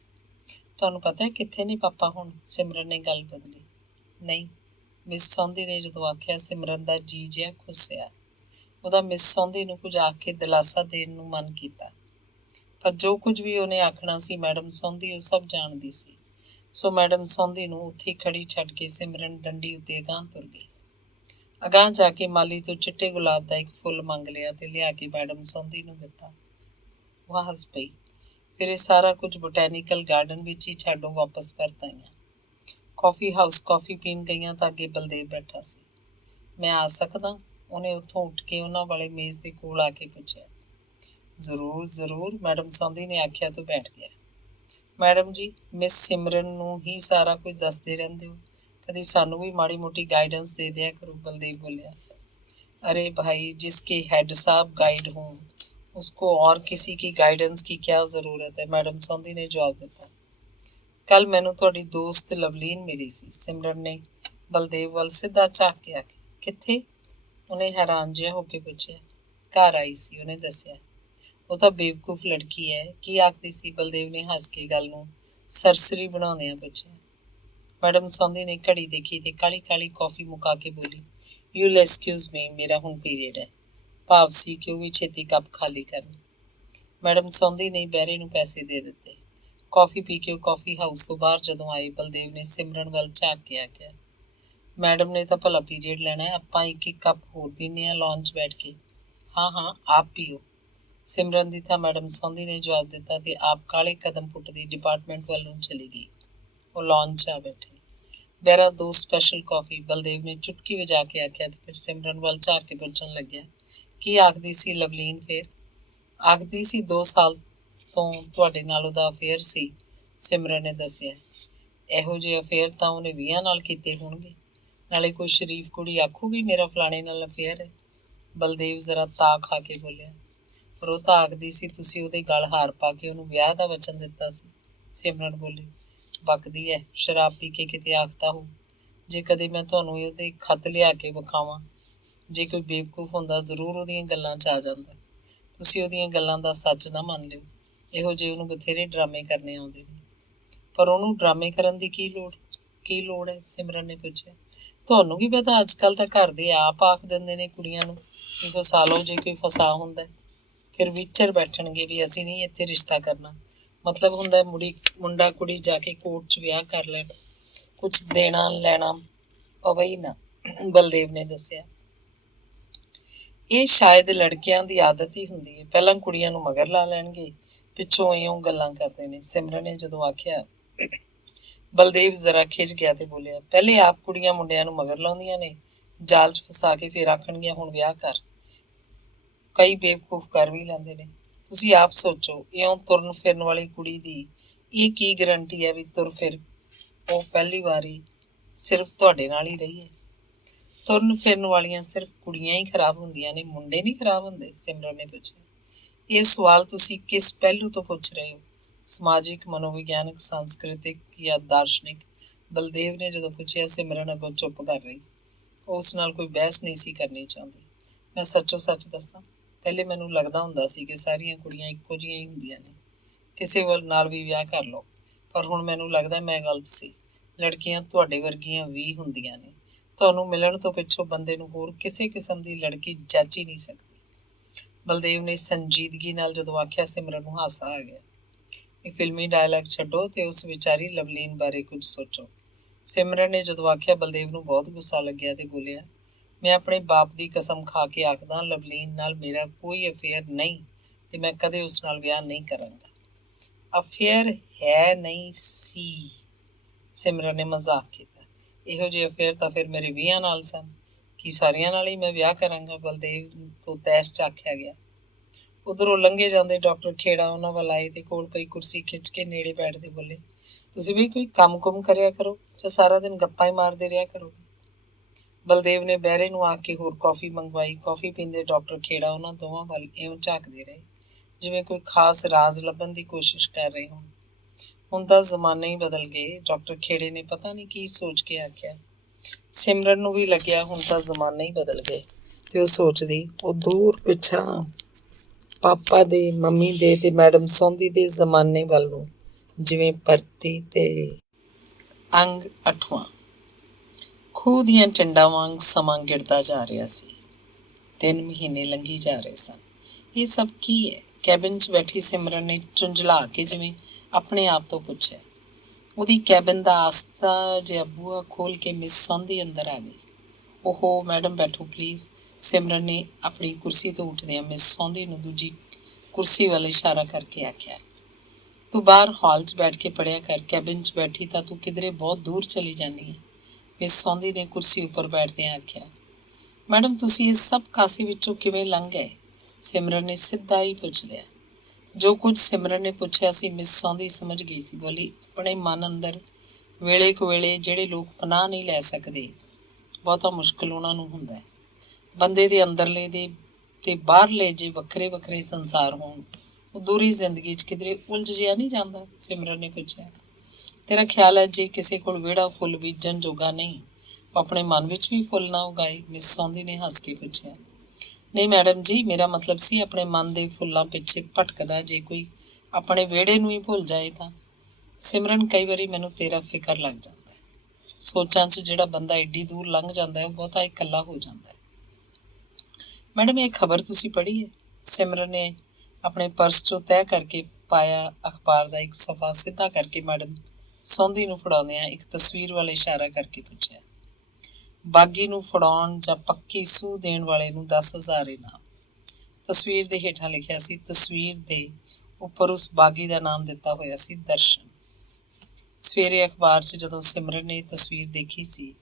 ਤੁਹਾਨੂੰ ਪਤਾ ਕਿੱਥੇ ਨੇ ਪਾਪਾ ਹੁਣ? ਸਿਮਰਨ ਨੇ ਗੱਲ ਬਦਲੀ। ਨਹੀਂ। ਮਿਸ ਸੌਂਦੀ ਨੇ ਜਦੋਂ ਆਖਿਆ, ਸਿਮਰਨ ਦਾ ਜੀ ਜਿਹਾ ਖੁੱਸਿਆ। ਉਹਦਾ ਮਿਸ ਸੌਂਦੀ ਨੂੰ ਕੁਝ ਆਖ ਕੇ ਦਿਲਾਸਾ ਦੇਣ ਨੂੰ ਮਨ ਕੀਤਾ, ਪਰ ਜੋ ਕੁਝ ਵੀ ਉਹਨੇ ਆਖਣਾ ਸੀ ਮੈਡਮ ਸੌਂਦੀ ਉਹ ਸਭ ਜਾਣਦੀ ਸੀ। ਸੋ ਮੈਡਮ ਸੌਂਦੀ ਨੂੰ ਉੱਥੇ ਖੜੀ ਛੱਡ ਕੇ ਸਿਮਰਨ ਡੰਡੀ ਉੱਤੇ ਅਗਾਂਹ ਤੁਰ ਗਈ। ਅਗਾਂਹ ਜਾ ਕੇ ਮਾਲੀ ਤੋਂ ਚਿੱਟੇ ਗੁਲਾਬ ਦਾ ਇੱਕ ਫੁੱਲ ਮੰਗ ਲਿਆ ਤੇ ਲਿਆ ਕੇ ਮੈਡਮ ਸੌਂਦੀ ਨੂੰ ਦਿੱਤਾ। ਉਹ ਹੱਸ ਪਈ। ਫਿਰ ਇਹ ਸਾਰਾ ਕੁਝ ਬੋਟੈਨੀਕਲ ਗਾਰਡਨ ਵਿੱਚ ਹੀ ਛੱਡੋ ਵਾਪਸ ਪਰਤ ਆਈਆਂ। ਕੌਫੀ ਹਾਊਸ ਕੌਫੀ ਪੀਣ ਗਈਆਂ ਤਾਂ ਅੱਗੇ ਬਲਦੇਵ ਬੈਠਾ ਸੀ। ਮੈਂ ਆ ਸਕਦਾ? ਉਹਨੇ ਉੱਥੋਂ ਉੱਠ ਕੇ ਉਹਨਾਂ ਵਾਲੇ ਮੇਜ਼ ਦੇ ਕੋਲ ਆ ਕੇ ਪੁੱਛਿਆ। ਜ਼ਰੂਰ ਜ਼ਰੂਰ, ਮੈਡਮ ਸੌਂਦੀ ਨੇ ਆਖਿਆ ਤੋਂ ਬੈਠ ਗਿਆ। ਮੈਡਮ ਜੀ, ਮਿਸ ਸਿਮਰਨ ਨੂੰ ਹੀ ਸਾਰਾ ਕੁਝ ਦੱਸਦੇ ਰਹਿੰਦੇ ਹੋ, ਕਦੀ ਸਾਨੂੰ ਵੀ ਮਾੜੀ ਮੋਟੀ गाइडेंस दे दिया करो, बलदेव बोलिया। अरे भाई, जिसके हेड साहब गाइड हों उसको और किसी की गाइडेंस की क्या जरूरत है, मैडम सौंदी ने जवाब दिता। कल मैनू तुहाडी दोस्त लवलीन मिली सी। सिमरन ने बलदेव वाल सीधा झाक के आखिया। कित्थे? उन्हें हैरान जिहा होके पुछया। घर आई सी, उन्हें दस्सिया। ਉਹ ਤਾਂ ਬੇਵਕੂਫ ਲੜਕੀ ਹੈ। ਕੀ ਆਖਦੀ ਸੀ? ਬਲਦੇਵ ਨੇ ਹੱਸ ਕੇ ਗੱਲ ਨੂੰ ਸਰਸਰੀ ਬਣਾਉਂਦਿਆਂ ਪੁੱਛਿਆ। ਮੈਡਮ ਸੌਂਦੀ ਨੇ ਘੜੀ ਦੇਖੀ ਤੇ ਕਾਲੀ ਕਾਲੀ ਕੌਫੀ ਮੁਕਾ ਕੇ ਬੋਲੀ, ਯੂ ਵਿਲ ਐਕਸਕਿਊਜ਼ ਮੀ, ਮੇਰਾ ਹੁਣ ਪੀਰੀਅਡ ਹੈ। ਭਾਵ ਸੀ ਕਿ ਉਹ ਵੀ ਛੇਤੀ ਕੱਪ ਖਾਲੀ ਕਰਨ। ਮੈਡਮ ਸੌਂਦੀ ਨੇ ਬਹਿਰੇ ਨੂੰ ਪੈਸੇ ਦੇ ਦਿੱਤੇ। ਕੌਫੀ ਪੀ ਕੇ ਉਹ ਕੌਫੀ ਹਾਊਸ ਤੋਂ ਬਾਹਰ ਜਦੋਂ ਆਏ, ਬਲਦੇਵ ਨੇ ਸਿਮਰਨ ਵੱਲ ਝਾਕ ਕੇ ਆਖਿਆ, ਮੈਡਮ ਨੇ ਤਾਂ ਭਲਾ ਪੀਰੀਅਡ ਲੈਣਾ, ਆਪਾਂ ਇੱਕ ਇੱਕ ਕੱਪ ਹੋਰ ਪੀਂਦੇ ਹਾਂ ਲੌਨ 'ਚ ਬੈਠ ਕੇ। ਹਾਂ ਹਾਂ, ਆਪ ਪੀਓ। ਸਿਮਰਨ ਦੀ ਤਾਂ ਮੈਡਮ ਸੌਂਦੀ ਨੇ ਜਵਾਬ ਦਿੱਤਾ ਤੇ ਆਪ ਕਾਲੇ ਕਦਮ ਪੁੱਟਦੀ ਡਿਪਾਰਟਮੈਂਟ ਵੱਲ ਨੂੰ ਚਲੀ ਗਈ। ਉਹ ਲੌਨ 'ਚ ਆ ਬੈਠੇ। ਬਹਿਰਾ, ਦੋ ਸਪੈਸ਼ਲ ਕੌਫੀ, ਬਲਦੇਵ ਨੇ ਚੁਟਕੀ ਵਜਾ ਕੇ ਆਖਿਆ ਤੇ ਫਿਰ ਸਿਮਰਨ ਵੱਲ ਝਾਕ ਕੇ ਪੁੱਛਣ ਲੱਗਿਆ, ਕੀ ਆਖਦੀ ਸੀ ਲਵਲੀਨ ਫਿਰ? ਆਖਦੀ ਸੀ 2 ਸਾਲ ਤੋਂ ਤੁਹਾਡੇ ਨਾਲ ਉਹਦਾ ਅਫੇਅਰ ਸੀ, ਸਿਮਰਨ ਨੇ ਦੱਸਿਆ। ਇਹੋ ਜਿਹੇ ਅਫੇਅਰ ਤਾਂ ਉਹਨੇ 20 ਨਾਲ ਕੀਤੇ ਹੋਣਗੇ। ਨਾਲੇ ਕੋਈ ਸ਼ਰੀਫ ਕੁੜੀ ਆਖੂਗੀ ਮੇਰਾ ਫਲਾਣੇ ਨਾਲ ਅਫੇਅਰ ਹੈ? ਬਲਦੇਵ ਜ਼ਰਾ ਤਾਕ ਖਾ ਕੇ ਬੋਲਿਆ। ਪਰ ਉਹ ਤਾਂ ਆਖਦੀ ਸੀ ਤੁਸੀਂ ਉਹਦੇ ਗਲ ਹਾਰ ਪਾ ਕੇ ਉਹਨੂੰ ਵਿਆਹ ਦਾ ਵਚਨ ਦਿੱਤਾ ਸੀ, ਸਿਮਰਨ ਬੋਲੀ। ਬਕਦੀ ਹੈ, ਸ਼ਰਾਬ ਪੀ ਕੇ ਕਿਤੇ ਆਖਦਾ ਹੋ। ਜੇ ਕਦੇ ਮੈਂ ਤੁਹਾਨੂੰ ਉਹਦੇ ਖੱਤ ਲਿਆ ਕੇ ਵਿਖਾਵਾਂ, ਜੇ ਕੋਈ ਬੇਵਕੂਫ ਹੁੰਦਾ ਜ਼ਰੂਰ ਉਹਦੀਆਂ ਗੱਲਾਂ 'ਚ ਆ ਜਾਂਦਾ। ਤੁਸੀਂ ਉਹਦੀਆਂ ਗੱਲਾਂ ਦਾ ਸੱਚ ਨਾ ਮੰਨ ਲਿਓ। ਇਹੋ ਜਿਹੇ ਉਹਨੂੰ ਬਥੇਰੇ ਡਰਾਮੇ ਕਰਨੇ ਆਉਂਦੇ ਨੇ। ਪਰ ਉਹਨੂੰ ਡਰਾਮੇ ਕਰਨ ਦੀ ਕੀ ਲੋੜ ਹੈ? ਸਿਮਰਨ ਨੇ ਪੁੱਛਿਆ। ਤੁਹਾਨੂੰ ਕੀ ਪਤਾ, ਅੱਜ ਕੱਲ੍ਹ ਤਾਂ ਘਰ ਦੇ ਆਪ ਆਖ ਦਿੰਦੇ ਨੇ ਕੁੜੀਆਂ ਨੂੰ ਕਿ ਫਸਾ ਲਓ ਜੇ ਕੋਈ ਫਸਾ ਹੁੰਦਾ। ਫਿਰ ਵਿਚਰ ਬੈਠਣਗੇ ਵੀ ਅਸੀਂ ਨਹੀਂ ਇੱਥੇ ਰਿਸ਼ਤਾ ਕਰਨਾ। ਮਤਲਬ ਹੁੰਦਾ ਮੁੰਡਾ ਕੁੜੀ ਜਾ ਕੇ ਕੋਰਟ 'ਚ ਵਿਆਹ ਕਰ ਲੈਣ, ਕੁਛ ਦੇਣਾ ਲੈਣਾ ਪਵੇ ਹੀ ਨਾ, ਬਲਦੇਵ ਨੇ ਦੱਸਿਆ। ਇਹ ਸ਼ਾਇਦ ਲੜਕਿਆਂ ਦੀ ਆਦਤ ਹੀ ਹੁੰਦੀ ਹੈ, ਪਹਿਲਾਂ ਕੁੜੀਆਂ ਨੂੰ ਮਗਰ ਲਾ ਲੈਣਗੇ, ਪਿੱਛੋਂ ਇਉਂ ਗੱਲਾਂ ਕਰਦੇ ਨੇ। ਸਿਮਰਨ ਨੇ ਜਦੋਂ ਆਖਿਆ, ਬਲਦੇਵ ਜ਼ਰਾ ਖਿਝ ਗਿਆ ਤੇ ਬੋਲਿਆ, ਪਹਿਲੇ ਆਪ ਕੁੜੀਆਂ ਮੁੰਡਿਆਂ ਨੂੰ ਮਗਰ ਲਾਉਂਦੀਆਂ ਨੇ, ਜਾਲ 'ਚ ਫਸਾ ਕੇ ਫਿਰ ਆਖਣਗੀਆਂ ਹੁਣ ਵਿਆਹ ਕਰ। ਕਈ ਬੇਵਕੂਫ ਕਰ ਵੀ ਲੈਂਦੇ ਨੇ। ਤੁਸੀਂ ਆਪ ਸੋਚੋ, ਇਉਂ ਤੁਰਨ ਫਿਰਨ ਵਾਲੀ ਕੁੜੀ ਦੀ ਇਹ ਕੀ ਗਰੰਟੀ ਹੈ ਵੀ ਤੁਰ ਫਿਰ ਉਹ ਪਹਿਲੀ ਵਾਰੀ ਸਿਰਫ ਤੁਹਾਡੇ ਨਾਲ ਹੀ ਰਹੀ ਹੈ? ਤੁਰਨ ਫਿਰਨ ਵਾਲੀਆਂ ਸਿਰਫ ਕੁੜੀਆਂ ਹੀ ਖਰਾਬ ਹੁੰਦੀਆਂ ਨੇ, ਮੁੰਡੇ ਨਹੀਂ ਖਰਾਬ ਹੁੰਦੇ? ਸਿਮਰਨ ਨੇ ਪੁੱਛਿਆ। ਇਹ ਸਵਾਲ ਤੁਸੀਂ ਕਿਸ ਪਹਿਲੂ ਤੋਂ ਪੁੱਛ ਰਹੇ ਹੋ? ਸਮਾਜਿਕ, ਮਨੋਵਿਗਿਆਨਕ, ਸੰਸਕ੍ਰਿਤਿਕ ਜਾਂ ਦਾਰਸ਼ਨਿਕ? ਬਲਦੇਵ ਨੇ ਜਦੋਂ ਪੁੱਛਿਆ, ਸਿਮਰਨ ਅੱਗੋਂ ਚੁੱਪ ਕਰ ਰਹੀ। ਉਸ ਨਾਲ ਕੋਈ ਬਹਿਸ ਨਹੀਂ ਸੀ ਕਰਨੀ ਚਾਹੁੰਦੀ। ਮੈਂ ਸੱਚੋ ਸੱਚ ਦੱਸਾਂ, ਪਹਿਲੇ ਮੈਨੂੰ ਲੱਗਦਾ ਹੁੰਦਾ ਸੀ ਕਿ ਸਾਰੀਆਂ ਕੁੜੀਆਂ ਇੱਕੋ ਜਿਹੀਆਂ ਹੀ ਹੁੰਦੀਆਂ ਨੇ, ਕਿਸੇ ਵੱਲ ਨਾਲ ਵੀ ਵਿਆਹ ਕਰ ਲਓ। ਪਰ ਹੁਣ ਮੈਨੂੰ ਲੱਗਦਾ ਮੈਂ ਗਲਤ ਸੀ। ਲੜਕੀਆਂ ਤੁਹਾਡੇ ਵਰਗੀਆਂ ਵੀ ਹੁੰਦੀਆਂ ਨੇ। ਤੁਹਾਨੂੰ ਮਿਲਣ ਤੋਂ ਪਿੱਛੋਂ ਬੰਦੇ ਨੂੰ ਹੋਰ ਕਿਸੇ ਕਿਸਮ ਦੀ ਲੜਕੀ ਜੱਚ ਹੀ ਨਹੀਂ ਸਕਦੀ। ਬਲਦੇਵ ਨੇ ਸੰਜੀਦਗੀ ਨਾਲ ਜਦੋਂ ਆਖਿਆ, ਸਿਮਰਨ ਨੂੰ ਹਾਸਾ ਆ ਗਿਆ। ਇਹ ਫਿਲਮੀ ਡਾਇਲਾਗ ਛੱਡੋ ਤੇ ਉਸ ਵਿਚਾਰੀ ਲਵਲੀਨ ਬਾਰੇ ਕੁਝ ਸੋਚੋ। ਸਿਮਰਨ ਨੇ ਜਦੋਂ ਆਖਿਆ, ਬਲਦੇਵ ਨੂੰ ਬਹੁਤ ਗੁੱਸਾ ਲੱਗਿਆ ਤੇ ਬੋਲਿਆ, ਮੈਂ ਆਪਣੇ ਬਾਪ ਦੀ ਕਸਮ ਖਾ ਕੇ ਆਖਦਾ, ਲਵਲੀਨ ਨਾਲ ਮੇਰਾ ਕੋਈ ਅਫੇਅਰ ਨਹੀਂ ਤੇ ਮੈਂ ਕਦੇ ਉਸ ਨਾਲ ਵਿਆਹ ਨਹੀਂ ਕਰਾਂਗਾ। ਅਫੇਅਰ ਹੈ ਨਹੀਂ ਸੀ, ਸਿਮਰਨ ਨੇ ਮਜ਼ਾਕ ਕੀਤਾ। ਇਹੋ ਜਿਹੇ ਅਫੇਅਰ ਤਾਂ ਫਿਰ ਮੇਰੇ 20 ਨਾਲ ਸਨ। ਕੀ ਸਾਰਿਆਂ ਨਾਲ ਹੀ ਮੈਂ ਵਿਆਹ ਕਰਾਂਗਾ? ਬਲਦੇਵ ਤੋਂ ਤੈਸ਼ ਚ ਆਖਿਆ ਗਿਆ। ਉਧਰੋਂ ਲੰਘੇ ਜਾਂਦੇ ਡਾਕਟਰ ਖੇੜਾ ਉਹਨਾਂ ਵੱਲ ਆਏ ਤੇ ਕੋਲ ਪਈ ਕੁਰਸੀ ਖਿੱਚ ਕੇ ਨੇੜੇ ਬੈਠਦੇ ਬੋਲੇ, ਤੁਸੀਂ ਵੀ ਕੋਈ ਕੰਮ ਕੁਮ ਕਰਿਆ ਕਰੋ ਜਾਂ ਸਾਰਾ ਦਿਨ ਗੱਪਾਂ ਹੀ ਮਾਰਦੇ ਰਿਹਾ ਕਰੋਗੇ? ਬਲਦੇਵ ਨੇ ਬਹਿਰੇ ਨੂੰ ਆ ਕੇ ਹੋਰ ਕੌਫੀ ਮੰਗਵਾਈ। ਕੌਫੀ ਪੀਂਦੇ ਡਾਕਟਰ ਖੇੜਾ ਉਹਨਾਂ ਦੋਵਾਂ ਵੱਲ ਇਉਂ ਝਾਕਦੇ ਰਹੇ ਜਿਵੇਂ ਕੋਈ ਖਾਸ ਰਾਜ਼ ਲੱਭਣ ਦੀ ਕੋਸ਼ਿਸ਼ ਕਰ ਰਹੇ ਹੋਣ। ਹੁਣ ਤਾਂ ਜ਼ਮਾਨੇ ਹੀ ਬਦਲ ਗਏ, ਡਾਕਟਰ ਖੇੜੇ ਨੇ ਪਤਾ ਨਹੀਂ ਕੀ ਸੋਚ ਕੇ ਆਖਿਆ। ਸਿਮਰਨ ਨੂੰ ਵੀ ਲੱਗਿਆ ਹੁਣ ਤਾਂ ਜ਼ਮਾਨੇ ਹੀ ਬਦਲ ਗਏ ਤੇ ਉਹ ਸੋਚਦੀ, ਉਹ ਦੂਰ ਪਿੱਛਾਂ ਪਾਪਾ ਦੇ, ਮੰਮੀ ਦੇ ਤੇ ਮੈਡਮ ਸੌਂਦੀ ਦੇ ਜ਼ਮਾਨੇ ਵੱਲ ਨੂੰ ਜਿਵੇਂ ਪਰਤੀ। ਤੇ ਅੰਗ 8ਵਾਂ। ਖੂਹ ਦੀਆਂ ਟਿੰਡਾਂ ਵਾਂਗ ਸਮਾਂ ਗਿਰਦਾ ਜਾ ਰਿਹਾ ਸੀ। 3 ਮਹੀਨੇ ਲੰਘੀ ਜਾ ਰਹੇ ਸਨ। ਇਹ ਸਭ ਕੀ ਹੈ? ਕੈਬਿਨ 'ਚ ਬੈਠੀ ਸਿਮਰਨ ਨੇ ਝੁੰਝਲਾ ਕੇ ਜਿਵੇਂ ਆਪਣੇ ਆਪ ਤੋਂ ਪੁੱਛਿਆ। ਉਹਦੀ ਕੈਬਿਨ ਦਾ ਆਸਤਾ ਜਿਹਾ ਬੂਹਾ ਖੋਲ੍ਹ ਕੇ ਮਿਸ ਸੌਂਦੀ ਅੰਦਰ ਆ ਗਈ। ਓਹੋ ਮੈਡਮ ਬੈਠੋ ਪਲੀਜ਼, ਸਿਮਰਨ ਨੇ ਆਪਣੀ ਕੁਰਸੀ ਤੋਂ ਉੱਠਦਿਆਂ ਮਿਸ ਸੌਂਦੀ ਨੂੰ ਦੂਜੀ ਕੁਰਸੀ ਵੱਲ ਇਸ਼ਾਰਾ ਕਰਕੇ ਆਖਿਆ। ਤੂੰ ਬਾਹਰ ਹਾਲ 'ਚ ਬੈਠ ਕੇ ਪੜ੍ਹਿਆ ਕਰ, ਕੈਬਿਨ 'ਚ ਬੈਠੀ ਤਾਂ ਤੂੰ ਕਿਧਰੇ ਬਹੁਤ ਦੂਰ ਚਲੀ ਜਾਂਦੀ ਹੈ, ਮਿਸ ਸੌਂਦੀ ਨੇ ਕੁਰਸੀ ਉੱਪਰ ਬੈਠਦਿਆਂ ਆਖਿਆ। ਮੈਡਮ ਤੁਸੀਂ ਇਸ ਸਭ ਕਾਸੇ ਵਿੱਚੋਂ ਕਿਵੇਂ ਲੰਘ ਗਏ? ਸਿਮਰਨ ਨੇ ਸਿੱਧਾ ਹੀ ਪੁੱਛ ਲਿਆ। ਜੋ ਕੁਝ ਸਿਮਰਨ ਨੇ ਪੁੱਛਿਆ ਸੀ ਮਿਸ ਸੌਂਦੀ ਸਮਝ ਗਈ ਸੀ। ਬੋਲੀ, ਆਪਣੇ ਮਨ ਅੰਦਰ ਵੇਲੇ ਕੁ ਵੇਲੇ ਜਿਹੜੇ ਲੋਕ ਪਨਾਹ ਨਹੀਂ ਲੈ ਸਕਦੇ, ਬਹੁਤਾ ਮੁਸ਼ਕਿਲ ਉਹਨਾਂ ਨੂੰ ਹੁੰਦਾ ਹੈ। ਬੰਦੇ ਦੇ ਅੰਦਰਲੇ ਦੇ ਤੇ ਬਾਹਰਲੇ ਜੇ ਵੱਖਰੇ ਵੱਖਰੇ ਸੰਸਾਰ ਹੋਣ, ਉਹ ਦੂਰੀ ਜ਼ਿੰਦਗੀ 'ਚ ਕਿਧਰੇ ਉਲਝ ਜਿਹਾ ਨਹੀਂ ਜਾਂਦਾ? ਸਿਮਰਨ ਨੇ ਪੁੱਛਿਆ। ਤੇਰਾ ਖਿਆਲ ਹੈ ਜੇ ਕਿਸੇ ਕੋਲ ਵਿਹੜਾ ਫੁੱਲ ਬੀਜਣ ਜੋਗਾ ਨਹੀਂ, ਉਹ ਆਪਣੇ ਮਨ ਵਿੱਚ ਵੀ ਫੁੱਲ ਨਾ ਉਗਾਏ? ਮਿਸ ਸੌਂਦੀ ਨੇ ਹੱਸ ਕੇ ਪੁੱਛਿਆ। ਨਹੀਂ ਮੈਡਮ ਜੀ, ਮੇਰਾ ਮਤਲਬ ਸੀ ਆਪਣੇ ਮਨ ਦੇ ਫੁੱਲਾਂ ਪਿੱਛੇ ਭਟਕਦਾ ਜੇ ਕੋਈ ਆਪਣੇ ਵਿਹੜੇ ਨੂੰ ਹੀ ਭੁੱਲ ਜਾਏ ਤਾਂ। ਸਿਮਰਨ, ਕਈ ਵਾਰੀ ਮੈਨੂੰ ਤੇਰਾ ਫਿਕਰ ਲੱਗ ਜਾਂਦਾ ਹੈ। ਸੋਚਾਂ 'ਚ ਜਿਹੜਾ ਬੰਦਾ ਏਡੀ ਦੂਰ ਲੰਘ ਜਾਂਦਾ ਹੈ, ਉਹ ਬਹੁਤਾ ਇਕੱਲਾ ਹੋ ਜਾਂਦਾ ਹੈ। ਮੈਡਮ ਇਹ ਖਬਰ ਤੁਸੀਂ ਪੜ੍ਹੀ ਹੈ? ਸਿਮਰਨ ਨੇ ਆਪਣੇ ਪਰਸ 'ਚੋਂ ਤੈਅ ਕਰਕੇ ਪਾਇਆ ਅਖਬਾਰ ਦਾ ਇੱਕ ਸਫ਼ਾ ਸਿੱਧਾ ਕਰਕੇ ਮੈਡਮ ਸੌਂਦੀ ਨੂੰ ਫੜਾਉਂਦਿਆਂ ਇੱਕ ਤਸਵੀਰ ਵੱਲ ਇਸ਼ਾਰਾ ਕਰਕੇ ਪੁੱਛਿਆ। ਬਾਗੀ ਨੂੰ ਫੜਾਉਣ ਜਾਂ ਪੱਕੀ ਸੂਹ ਦੇਣ ਵਾਲੇ ਨੂੰ 10,000 ਇਨਾਮ। ਤਸਵੀਰ ਦੇ ਹੇਠਾਂ ਲਿਖਿਆ ਸੀ। ਤਸਵੀਰ ਦੇ ਉੱਪਰ ਉਸ ਬਾਗੀ ਦਾ ਨਾਮ ਦਿੱਤਾ ਹੋਇਆ ਸੀ, ਦਰਸ਼ਨ। ਸਵੇਰੇ ਅਖਬਾਰ 'ਚ ਜਦੋਂ ਸਿਮਰਨ ਨੇ ਤਸਵੀਰ ਦੇਖੀ ਸੀ,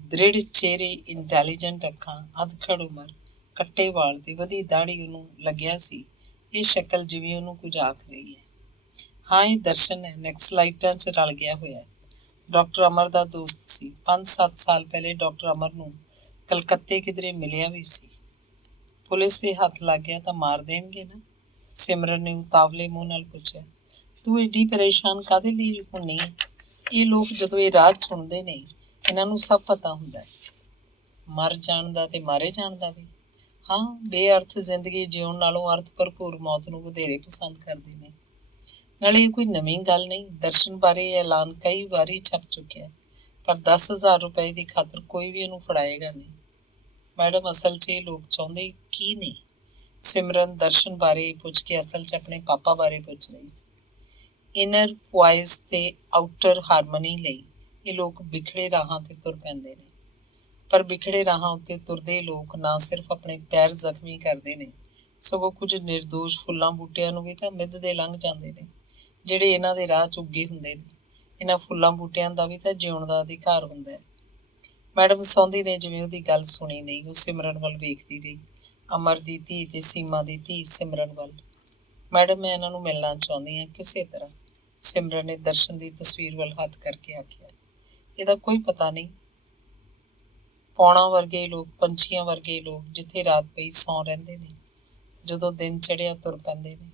ਦ੍ਰਿੜ ਚਿਹਰੇ, ਇੰਟੈਲੀਜੈਂਟ ਅੱਖਾਂ, ਅਧਖੜ ਉਮਰ, ਕੱਟੇ ਵਾਲ ਤੇ ਵਧੀ ਦਾੜੀ, ਉਹਨੂੰ ਲੱਗਿਆ ਸੀ ਇਹ ਸ਼ਕਲ ਜਿਵੇਂ ਉਹਨੂੰ ਕੁਝ ਆਖ ਰਹੀ ਹੈ। ਹਾਂ, ਇਹ ਦਰਸ਼ਨ ਹੈ, ਨਕਸਲਾਈਟਾਂ 'ਚ ਰਲ ਗਿਆ ਹੋਇਆ। ਡਾਕਟਰ ਅਮਰ ਦਾ ਦੋਸਤ ਸੀ। 5-7 ਸਾਲ ਪਹਿਲੇ ਡਾਕਟਰ ਅਮਰ ਨੂੰ ਕਲਕੱਤੇ ਕਿਧਰੇ ਮਿਲਿਆ ਵੀ ਸੀ। ਪੁਲਿਸ ਦੇ ਹੱਥ ਲੱਗ ਗਿਆ ਤਾਂ ਮਾਰ ਦੇਣਗੇ ਨਾ? ਸਿਮਰਨ ਨੇ ਉਤਾਵਲੇ ਮੂੰਹ ਨਾਲ ਪੁੱਛਿਆ। ਤੂੰ ਏਡੀ ਪਰੇਸ਼ਾਨ ਕਾਹਦੇ ਲਈ ਹੁੰਨੀ? ਇਹ ਲੋਕ ਜਦੋਂ ਇਹ ਰਾਜ ਸੁਣਦੇ ਨੇ, ਇਹਨਾਂ ਨੂੰ ਸਭ ਪਤਾ ਹੁੰਦਾ ਹੈ, ਮਰ ਜਾਣ ਦਾ ਤੇ ਮਾਰੇ ਜਾਣ ਦਾ ਵੀ। ਹਾਂ, ਬੇਅਰਥ ਜ਼ਿੰਦਗੀ ਜਿਉਣ ਨਾਲੋਂ ਅਰਥ ਭਰਪੂਰ ਮੌਤ ਨੂੰ ਵਧੇਰੇ ਪਸੰਦ ਕਰਦੇ ਨੇ। ਨਾਲੇ ਇਹ ਕੋਈ ਨਵੀਂ ਗੱਲ ਨਹੀਂ, ਦਰਸ਼ਨ ਬਾਰੇ ਇਹ ਐਲਾਨ ਕਈ ਵਾਰੀ ਛਪ ਚੁੱਕਿਆ, ਪਰ 10,000 ਰੁਪਏ ਦੀ ਖਾਤਰ ਕੋਈ ਵੀ ਇਹਨੂੰ ਫੜਾਏਗਾ ਨਹੀਂ। ਮੈਡਮ ਅਸਲ 'ਚ ਇਹ ਲੋਕ ਚਾਹੁੰਦੇ ਕੀ ਨੇ? ਸਿਮਰਨ ਦਰਸ਼ਨ ਬਾਰੇ ਪੁੱਛ ਕੇ ਅਸਲ 'ਚ ਆਪਣੇ ਪਾਪਾ ਬਾਰੇ ਪੁੱਛ ਰਹੀ ਸੀ। ਇਨਰ ਕੁਆਇਸ ਤੇ ਆਊਟਰ ਹਾਰਮਨੀ ਲਈ ਇਹ ਲੋਕ ਬਿਖੜੇ ਰਾਹਾਂ ਤੇ ਤੁਰ ਪੈਂਦੇ ਨੇ। ਪਰ ਬਿਖੜੇ ਰਾਹਾਂ ਉੱਤੇ ਤੁਰਦੇ ਲੋਕ ਨਾ ਸਿਰਫ ਆਪਣੇ ਪੈਰ ਜ਼ਖਮੀ ਕਰਦੇ ਨੇ, ਸਗੋਂ ਕੁਝ ਨਿਰਦੋਸ਼ ਫੁੱਲਾਂ ਬੂਟਿਆਂ ਨੂੰ ਵੀ ਤਾਂ ਮਿੱਧਦੇ ਲੰਘ ਜਾਂਦੇ ਨੇ, ਜਿਹੜੇ ਇਹਨਾਂ ਦੇ ਰਾਹ 'ਚ ਉੱਗੇ ਹੁੰਦੇ ਨੇ। ਇਹਨਾਂ ਫੁੱਲਾਂ ਬੂਟਿਆਂ ਦਾ ਵੀ ਤਾਂ ਜਿਉਣ ਦਾ ਅਧਿਕਾਰ ਹੁੰਦਾ ਹੈ। ਮੈਡਮ ਸੌਂਦੀ ਨੇ ਜਿਵੇਂ ਉਹਦੀ ਗੱਲ ਸੁਣੀ ਨਹੀਂ। ਉਹ ਸਿਮਰਨ ਵੱਲ ਵੇਖਦੀ ਰਹੀ, ਅਮਰ ਦੀ ਧੀ ਤੇ ਸੀਮਾ ਦੀ ਧੀ ਸਿਮਰਨ ਵੱਲ। ਮੈਡਮ ਮੈਂ ਇਹਨਾਂ ਨੂੰ ਮਿਲਣਾ ਚਾਹੁੰਦੀ ਹਾਂ ਕਿਸੇ ਤਰ੍ਹਾਂ, ਸਿਮਰਨ ਨੇ ਦਰਸ਼ਨ ਦੀ ਤਸਵੀਰ ਵੱਲ ਹੱਥ ਕਰਕੇ ਆਖਿਆ। ਇਹਦਾ ਕੋਈ ਪਤਾ ਨਹੀਂ, ਪੌਣਾ ਵਰਗੇ ਲੋਕ, ਪੰਛੀਆਂ ਵਰਗੇ ਲੋਕ ਜਿੱਥੇ ਰਾਤ ਪਈ ਸੌਂ ਰਹਿੰਦੇ ਨੇ, ਜਦੋਂ ਦਿਨ ਚੜ੍ਹਿਆ ਤੁਰ ਪੈਂਦੇ ਨੇ।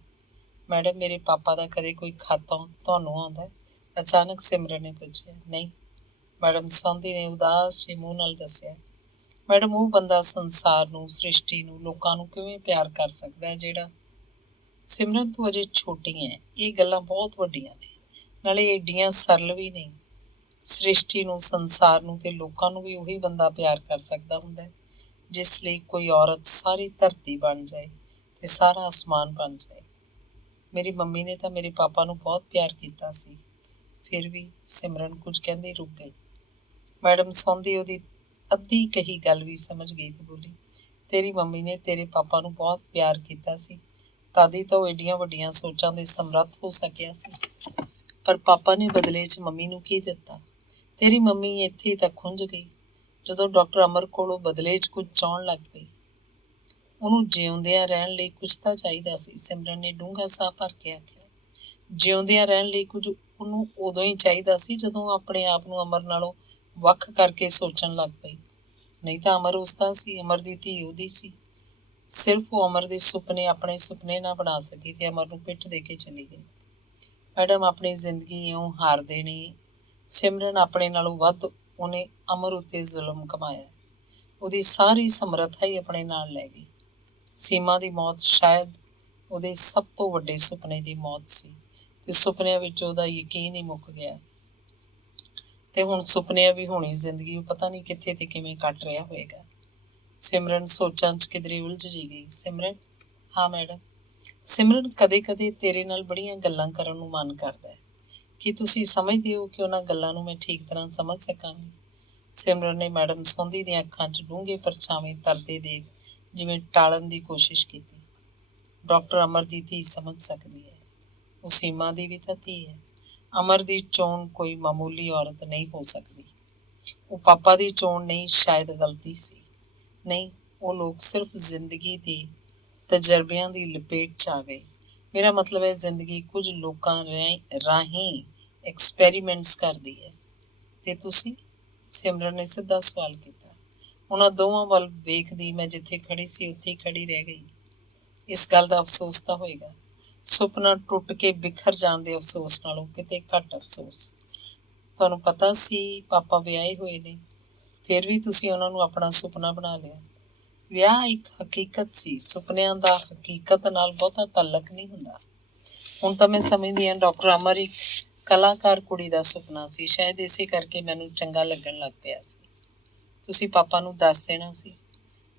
ਮੈਡਮ, ਮੇਰੇ ਪਾਪਾ ਦਾ ਕਦੇ ਕੋਈ ਖਤ ਤੁਹਾਨੂੰ ਆਉਂਦਾ? ਅਚਾਨਕ ਸਿਮਰਨ ਨੇ ਪੁੱਛਿਆ। ਨਹੀਂ ਮੈਡਮ, ਸੌਂਦੀ ਨੇ ਉਦਾਸ ਜਿਹੇ ਮੂੰਹ ਨਾਲ ਦੱਸਿਆ। ਮੈਡਮ, ਉਹ ਬੰਦਾ ਸੰਸਾਰ ਨੂੰ, ਸ੍ਰਿਸ਼ਟੀ ਨੂੰ, ਲੋਕਾਂ ਨੂੰ ਕਿਵੇਂ ਪਿਆਰ ਕਰ ਸਕਦਾ ਹੈ ਜਿਹੜਾ... ਸਿਮਰਨ, ਤੂੰ ਅਜੇ ਛੋਟੀ ਹੈ, ਇਹ ਗੱਲਾਂ ਬਹੁਤ ਵੱਡੀਆਂ ਨੇ, ਨਾਲੇ ਏਡੀਆਂ ਸਰਲ ਵੀ ਨਹੀਂ। ਸ੍ਰਿਸ਼ਟੀ ਨੂੰ, ਸੰਸਾਰ ਨੂੰ ਤੇ ਲੋਕਾਂ ਨੂੰ ਵੀ ਉਹੀ ਬੰਦਾ ਪਿਆਰ ਕਰ ਸਕਦਾ ਹੁੰਦਾ ਜਿਸ ਲਈ ਕੋਈ ਔਰਤ ਸਾਰੀ ਧਰਤੀ ਬਣ ਜਾਏ ਤੇ ਸਾਰਾ ਅਸਮਾਨ ਬਣ ਜਾਏ। ਮੇਰੀ ਮੰਮੀ ਨੇ ਤਾਂ ਮੇਰੇ ਪਾਪਾ ਨੂੰ ਬਹੁਤ ਪਿਆਰ ਕੀਤਾ ਸੀ। ਫਿਰ ਵੀ... ਸਿਮਰਨ ਕੁਝ ਕਹਿੰਦੀ ਰੁਕ ਗਈ। ਮੈਡਮ, ਸੌਂਦੀ ਉਹਦੀ ਅੱਧੀ ਕਹੀ ਗੱਲ ਵੀ ਸਮਝ ਗਈ ਤੇ ਬੋਲੀ, ਤੇਰੀ ਮੰਮੀ ਨੇ ਤੇਰੇ ਪਾਪਾ ਨੂੰ ਬਹੁਤ ਪਿਆਰ ਕੀਤਾ ਸੀ, ਤਦ ਹੀ ਤਾਂ ਉਹ ਏਡੀਆਂ ਵੱਡੀਆਂ ਸੋਚਾਂ ਦੇ ਸਮਰੱਥ ਹੋ ਸਕਿਆ ਸੀ। ਪਰ ਪਾਪਾ ਨੇ ਬਦਲੇ 'ਚ ਮੰਮੀ ਨੂੰ ਕੀ ਦਿੱਤਾ? ਤੇਰੀ ਮੰਮੀ ਇੱਥੇ ਹੀ ਤਾਂ ਖੁੰਝ ਗਈ ਜਦੋਂ ਡਾਕਟਰ ਅਮਰ ਕੋਲੋਂ ਬਦਲੇ 'ਚ ਕੁਝ ਚਾਹੁਣ ਲੱਗ ਪਈ। ਉਹਨੂੰ ਜਿਉਂਦਿਆਂ ਰਹਿਣ ਲਈ ਕੁਝ ਤਾਂ ਚਾਹੀਦਾ ਸੀ। ਸਿਮਰਨ ਨੇ ਡੂੰਘਾ ਸਾਹ ਭਰ ਕੇ ਆਖਿਆ। ਜਿਉਂਦਿਆਂ ਰਹਿਣ ਲਈ ਕੁਝ ਉਹਨੂੰ ਉਦੋਂ ਹੀ ਚਾਹੀਦਾ ਸੀ ਜਦੋਂ ਉਹ ਆਪਣੇ ਆਪ ਨੂੰ ਅਮਰ ਨਾਲੋਂ ਵੱਖ ਕਰਕੇ ਸੋਚਣ ਲੱਗ ਪਈ। ਨਹੀਂ ਤਾਂ ਅਮਰ ਉਸਦਾ ਸੀ, ਅਮਰ ਦੀ ਧੀ ਉਹਦੀ ਸੀ। ਸਿਰਫ ਉਹ ਅਮਰ ਦੇ ਸੁਪਨੇ ਆਪਣੇ ਸੁਪਨੇ ਨਾ ਬਣਾ ਸਕੀ ਤੇ ਅਮਰ ਨੂੰ ਪਿੱਠ ਦੇ ਕੇ ਚਲੀ ਗਈ। ਮੈਡਮ, ਆਪਣੀ ਜ਼ਿੰਦਗੀ ਇਉਂ ਹਾਰ ਦੇਣੀ। ਸਿਮਰਨ, ਆਪਣੇ ਨਾਲੋਂ ਵੱਧ ਉਹਨੇ ਅਮਰ ਉੱਤੇ ਜ਼ੁਲਮ ਕਮਾਇਆ। ਉਹਦੀ ਸਾਰੀ ਸਮਰੱਥਾ ਹੀ ਆਪਣੇ ਨਾਲ ਲੈ ਗਈ। ਸੀਮਾ ਦੀ ਮੌਤ ਸ਼ਾਇਦ ਉਹਦੇ ਸਭ ਤੋਂ ਵੱਡੇ ਸੁਪਨੇ ਦੀ ਮੌਤ ਸੀ ਤੇ ਸੁਪਨਿਆਂ ਵਿੱਚ ਉਹਦਾ ਯਕੀਨ ਹੀ ਮੁੱਕ ਗਿਆ। ਤੇ ਹੁਣ ਸੁਪਨਿਆਂ ਵੀ ਹੋਣੀ ਜ਼ਿੰਦਗੀ ਉਹ ਪਤਾ ਨਹੀਂ ਕਿੱਥੇ ਤੇ ਕਿਵੇਂ ਕੱਟ ਰਿਹਾ ਹੋਏਗਾ। ਸਿਮਰਨ ਸੋਚਾਂ 'ਚ ਕਿਧਰੇ ਉਲਝ ਜੀ ਗਈ। ਸਿਮਰਨ। ਹਾਂ ਮੈਡਮ। ਸਿਮਰਨ, ਕਦੇ ਕਦੇ ਤੇਰੇ ਨਾਲ ਬੜੀਆਂ ਗੱਲਾਂ ਕਰਨ ਨੂੰ ਮਨ ਕਰਦਾ ਹੈ। ਕੀ ਤੁਸੀਂ ਸਮਝਦੇ ਹੋ ਕਿ ਉਹਨਾਂ ਗੱਲਾਂ ਨੂੰ ਮੈਂ ਠੀਕ ਤਰ੍ਹਾਂ ਸਮਝ ਸਕਾਂਗੀ? ਸਿਮਰਨ ਨੇ ਮੈਡਮ ਸੌਂਦੀ ਦੀਆਂ ਅੱਖਾਂ 'ਚ ਡੂੰਘੇ ਪਰਛਾਵੇਂ ਤਰਦੇ ਦੇਖ ਜਿਵੇਂ ਟਾਲਣ ਦੀ ਕੋਸ਼ਿਸ਼ ਕੀਤੀ। ਡਾਕਟਰ ਅਮਰ ਦੀ ਧੀ ਸਮਝ ਸਕਦੀ ਹੈ। ਉਹ ਸੀਮਾ ਦੀ ਵੀ ਤਾਂ ਧੀ ਹੈ। ਅਮਰ ਦੀ ਚੋਣ ਕੋਈ ਮਾਮੂਲੀ ਔਰਤ ਨਹੀਂ ਹੋ ਸਕਦੀ। ਉਹ ਪਾਪਾ ਦੀ ਚੋਣ ਨਹੀਂ, ਸ਼ਾਇਦ ਗਲਤੀ ਸੀ। ਨਹੀਂ, ਉਹ ਲੋਕ ਸਿਰਫ ਜ਼ਿੰਦਗੀ ਦੇ ਤਜਰਬਿਆਂ ਦੀ ਲਪੇਟ 'ਚ ਆ ਗਏ। ਮੇਰਾ ਮਤਲਬ ਹੈ, ਜ਼ਿੰਦਗੀ ਕੁਝ ਲੋਕਾਂ ਰਾਹੀਂ ਐਕਸਪੈਰੀਮੈਂਟਸ ਕਰਦੀ ਹੈ। ਤੇ ਤੁਸੀਂ? ਸਿਮਰਨ ਨੇ ਸਿੱਧਾ ਸਵਾਲ ਕੀਤਾ। ਉਹਨਾਂ ਦੋਵਾਂ ਵੱਲ ਵੇਖਦੀ ਮੈਂ ਜਿੱਥੇ ਖੜੀ ਸੀ ਉੱਥੇ ਹੀ ਖੜੀ ਰਹਿ ਗਈ। ਇਸ ਗੱਲ ਦਾ ਅਫਸੋਸ ਤਾਂ ਹੋਏਗਾ। ਸੁਪਨਾ ਟੁੱਟ ਕੇ ਬਿਖਰ ਜਾਣ ਦੇ ਅਫਸੋਸ ਨਾਲੋਂ ਕਿਤੇ ਘੱਟ ਅਫਸੋਸ। ਤੁਹਾਨੂੰ ਪਤਾ ਸੀ ਪਾਪਾ ਵਿਆਹੇ ਹੋਏ ਨੇ, ਫਿਰ ਵੀ ਤੁਸੀਂ ਉਹਨਾਂ ਨੂੰ ਆਪਣਾ ਸੁਪਨਾ ਬਣਾ ਲਿਆ। ਵਿਆਹ ਇੱਕ ਹਕੀਕਤ ਸੀ। ਸੁਪਨਿਆਂ ਦਾ ਹਕੀਕਤ ਨਾਲ ਬਹੁਤਾ ਤਾਲੁਕ ਨਹੀਂ ਹੁੰਦਾ। ਹੁਣ ਤਾਂ ਮੈਂ ਸਮਝਦੀ ਹਾਂ ਡਾਕਟਰ ਅਮਰ ਇੱਕ ਕਲਾਕਾਰ ਕੁੜੀ ਦਾ ਸੁਪਨਾ ਸੀ। ਸ਼ਾਇਦ ਇਸੇ ਕਰਕੇ ਮੈਨੂੰ ਚੰਗਾ ਲੱਗਣ ਲੱਗ ਪਿਆ ਸੀ। ਤੁਸੀਂ ਪਾਪਾ ਨੂੰ ਦੱਸ ਦੇਣਾ ਸੀ।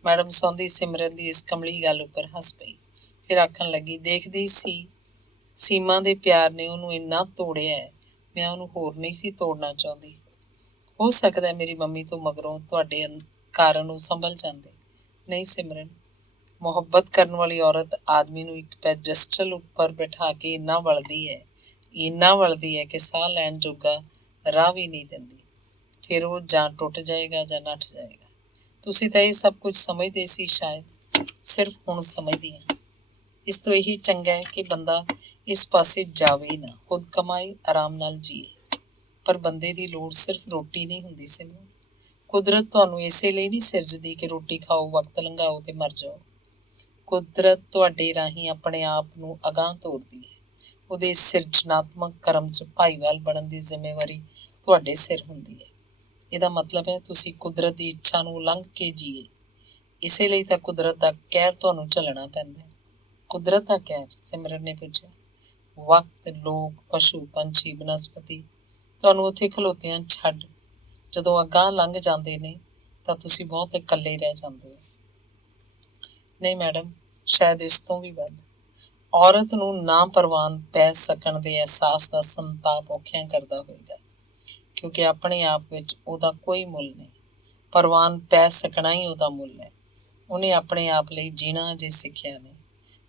ਮੈਡਮ ਸੌਂਦੀ ਸਿਮਰਨ ਦੀ ਇਸ ਕਮਲੀ ਗੱਲ ਉੱਪਰ ਹੱਸ ਪਈ। ਫਿਰ ਆਖਣ ਲੱਗੀ, ਦੇਖਦੀ ਸੀ ਸੀਮਾ ਦੇ ਪਿਆਰ ਨੇ ਉਹਨੂੰ ਇੰਨਾ ਤੋੜਿਆ ਹੈ, ਮੈਂ ਉਹਨੂੰ ਹੋਰ ਨਹੀਂ ਸੀ ਤੋੜਨਾ ਚਾਹੁੰਦੀ। ਹੋ ਸਕਦਾ ਮੇਰੀ ਮੰਮੀ ਤੋਂ ਮਗਰੋਂ ਤੁਹਾਡੇ ਕਾਰਨ ਉਹ ਸੰਭਲ ਜਾਂਦੇ। ਨਹੀਂ ਸਿਮਰਨ, ਮੁਹੱਬਤ ਕਰਨ ਵਾਲੀ ਔਰਤ ਆਦਮੀ ਨੂੰ ਇੱਕ ਪੈਡੈਸਟਲ ਉੱਪਰ ਬਿਠਾ ਕੇ ਇੰਨਾ ਵਲਦੀ ਹੈ ਕਿ ਸਾਹ ਲੈਣ ਜੋਗਾ ਰਾਹ ਵੀ ਨਹੀਂ ਦਿੰਦੀ। ਫਿਰ ਉਹ ਜਾਂ ਟੁੱਟ ਜਾਏਗਾ ਜਾਂ ਨੱਠ ਜਾਏਗਾ। ਤੁਸੀਂ ਤਾਂ ਇਹ ਸਭ ਕੁਝ ਸਮਝਦੇ ਸੀ, ਸ਼ਾਇਦ ਸਿਰਫ ਹੁਣ ਸਮਝਦੀ ਹਾਂ। ਇਸ ਤੋਂ ਇਹੀ ਚੰਗਾ ਹੈ ਕਿ ਬੰਦਾ ਇਸ ਪਾਸੇ ਜਾਵੇ ਨਾ, ਖੁਦ ਕਮਾਏ, ਆਰਾਮ ਨਾਲ ਜੀਏ। ਪਰ ਬੰਦੇ ਦੀ ਲੋੜ ਸਿਰਫ ਰੋਟੀ ਨਹੀਂ ਹੁੰਦੀ ਸਿਮਰਨ। ਕੁਦਰਤ ਤੁਹਾਨੂੰ ਇਸੇ ਲਈ ਨਹੀਂ ਸਿਰਜਦੀ ਕਿ ਰੋਟੀ ਖਾਓ, ਵਕਤ ਲੰਘਾਓ ਤੇ ਮਰ ਜਾਓ। ਕੁਦਰਤ ਤੁਹਾਡੇ ਰਾਹੀਂ ਆਪਣੇ ਆਪ ਨੂੰ ਅਗਾਂਹ ਤੋਰਦੀ ਹੈ। ਉਹਦੇ ਸਿਰਜਣਾਤਮਕ ਕਰਮ 'ਚ ਭਾਈਵਾਲ ਬਣਨ ਦੀ ਜ਼ਿੰਮੇਵਾਰੀ ਤੁਹਾਡੇ ਸਿਰ ਹੁੰਦੀ ਹੈ। ਇਹਦਾ ਮਤਲਬ ਹੈ ਤੁਸੀਂ ਕੁਦਰਤ ਦੀ ਇੱਛਾ ਨੂੰ ਉਲੰਘ ਕੇ ਜੀਏ। ਇਸੇ ਲਈ ਤਾਂ ਕੁਦਰਤ ਦਾ ਕਹਿਰ ਤੁਹਾਨੂੰ ਝੱਲਣਾ ਪੈਂਦਾ ਹੈ। ਕੁਦਰਤ ਦਾ ਕਹਿਰ? ਸਿਮਰਨ ਨੇ ਪੁੱਛਿਆ। ਵਕਤ, ਲੋਕ, ਪਸ਼ੂ, ਪੰਛੀ, ਬਨਸਪਤੀ ਤੁਹਾਨੂੰ ਉੱਥੇ ਖਲੋਤਿਆਂ ਛੱਡ ਜਦੋਂ ਅਗਾਂਹ ਲੰਘ ਜਾਂਦੇ ਨੇ ਤਾਂ ਤੁਸੀਂ ਬਹੁਤ ਇਕੱਲੇ ਰਹਿ ਜਾਂਦੇ ਹੋ। ਨਹੀਂ ਮੈਡਮ, ਸ਼ਾਇਦ ਇਸ ਤੋਂ ਵੀ ਵੱਧ। ਔਰਤ ਨੂੰ ਨਾ ਪ੍ਰਵਾਨ ਪੈ ਸਕਣ ਦੇ ਅਹਿਸਾਸ ਦਾ ਸੰਤਾਪ ਔਖਿਆਂ ਕਰਦਾ ਹੋਵੇਗਾ, ਕਿਉਂਕਿ ਆਪਣੇ ਆਪ ਵਿੱਚ ਉਹਦਾ ਕੋਈ ਮੁੱਲ ਨਹੀਂ। ਪ੍ਰਵਾਨ ਪੈ ਸਕਣਾ ਹੀ ਉਹਦਾ ਮੁੱਲ ਹੈ। ਉਹਨੇ ਆਪਣੇ ਆਪ ਲਈ ਜੀਣਾ ਅਜੇ ਸਿੱਖਿਆ ਨਹੀਂ।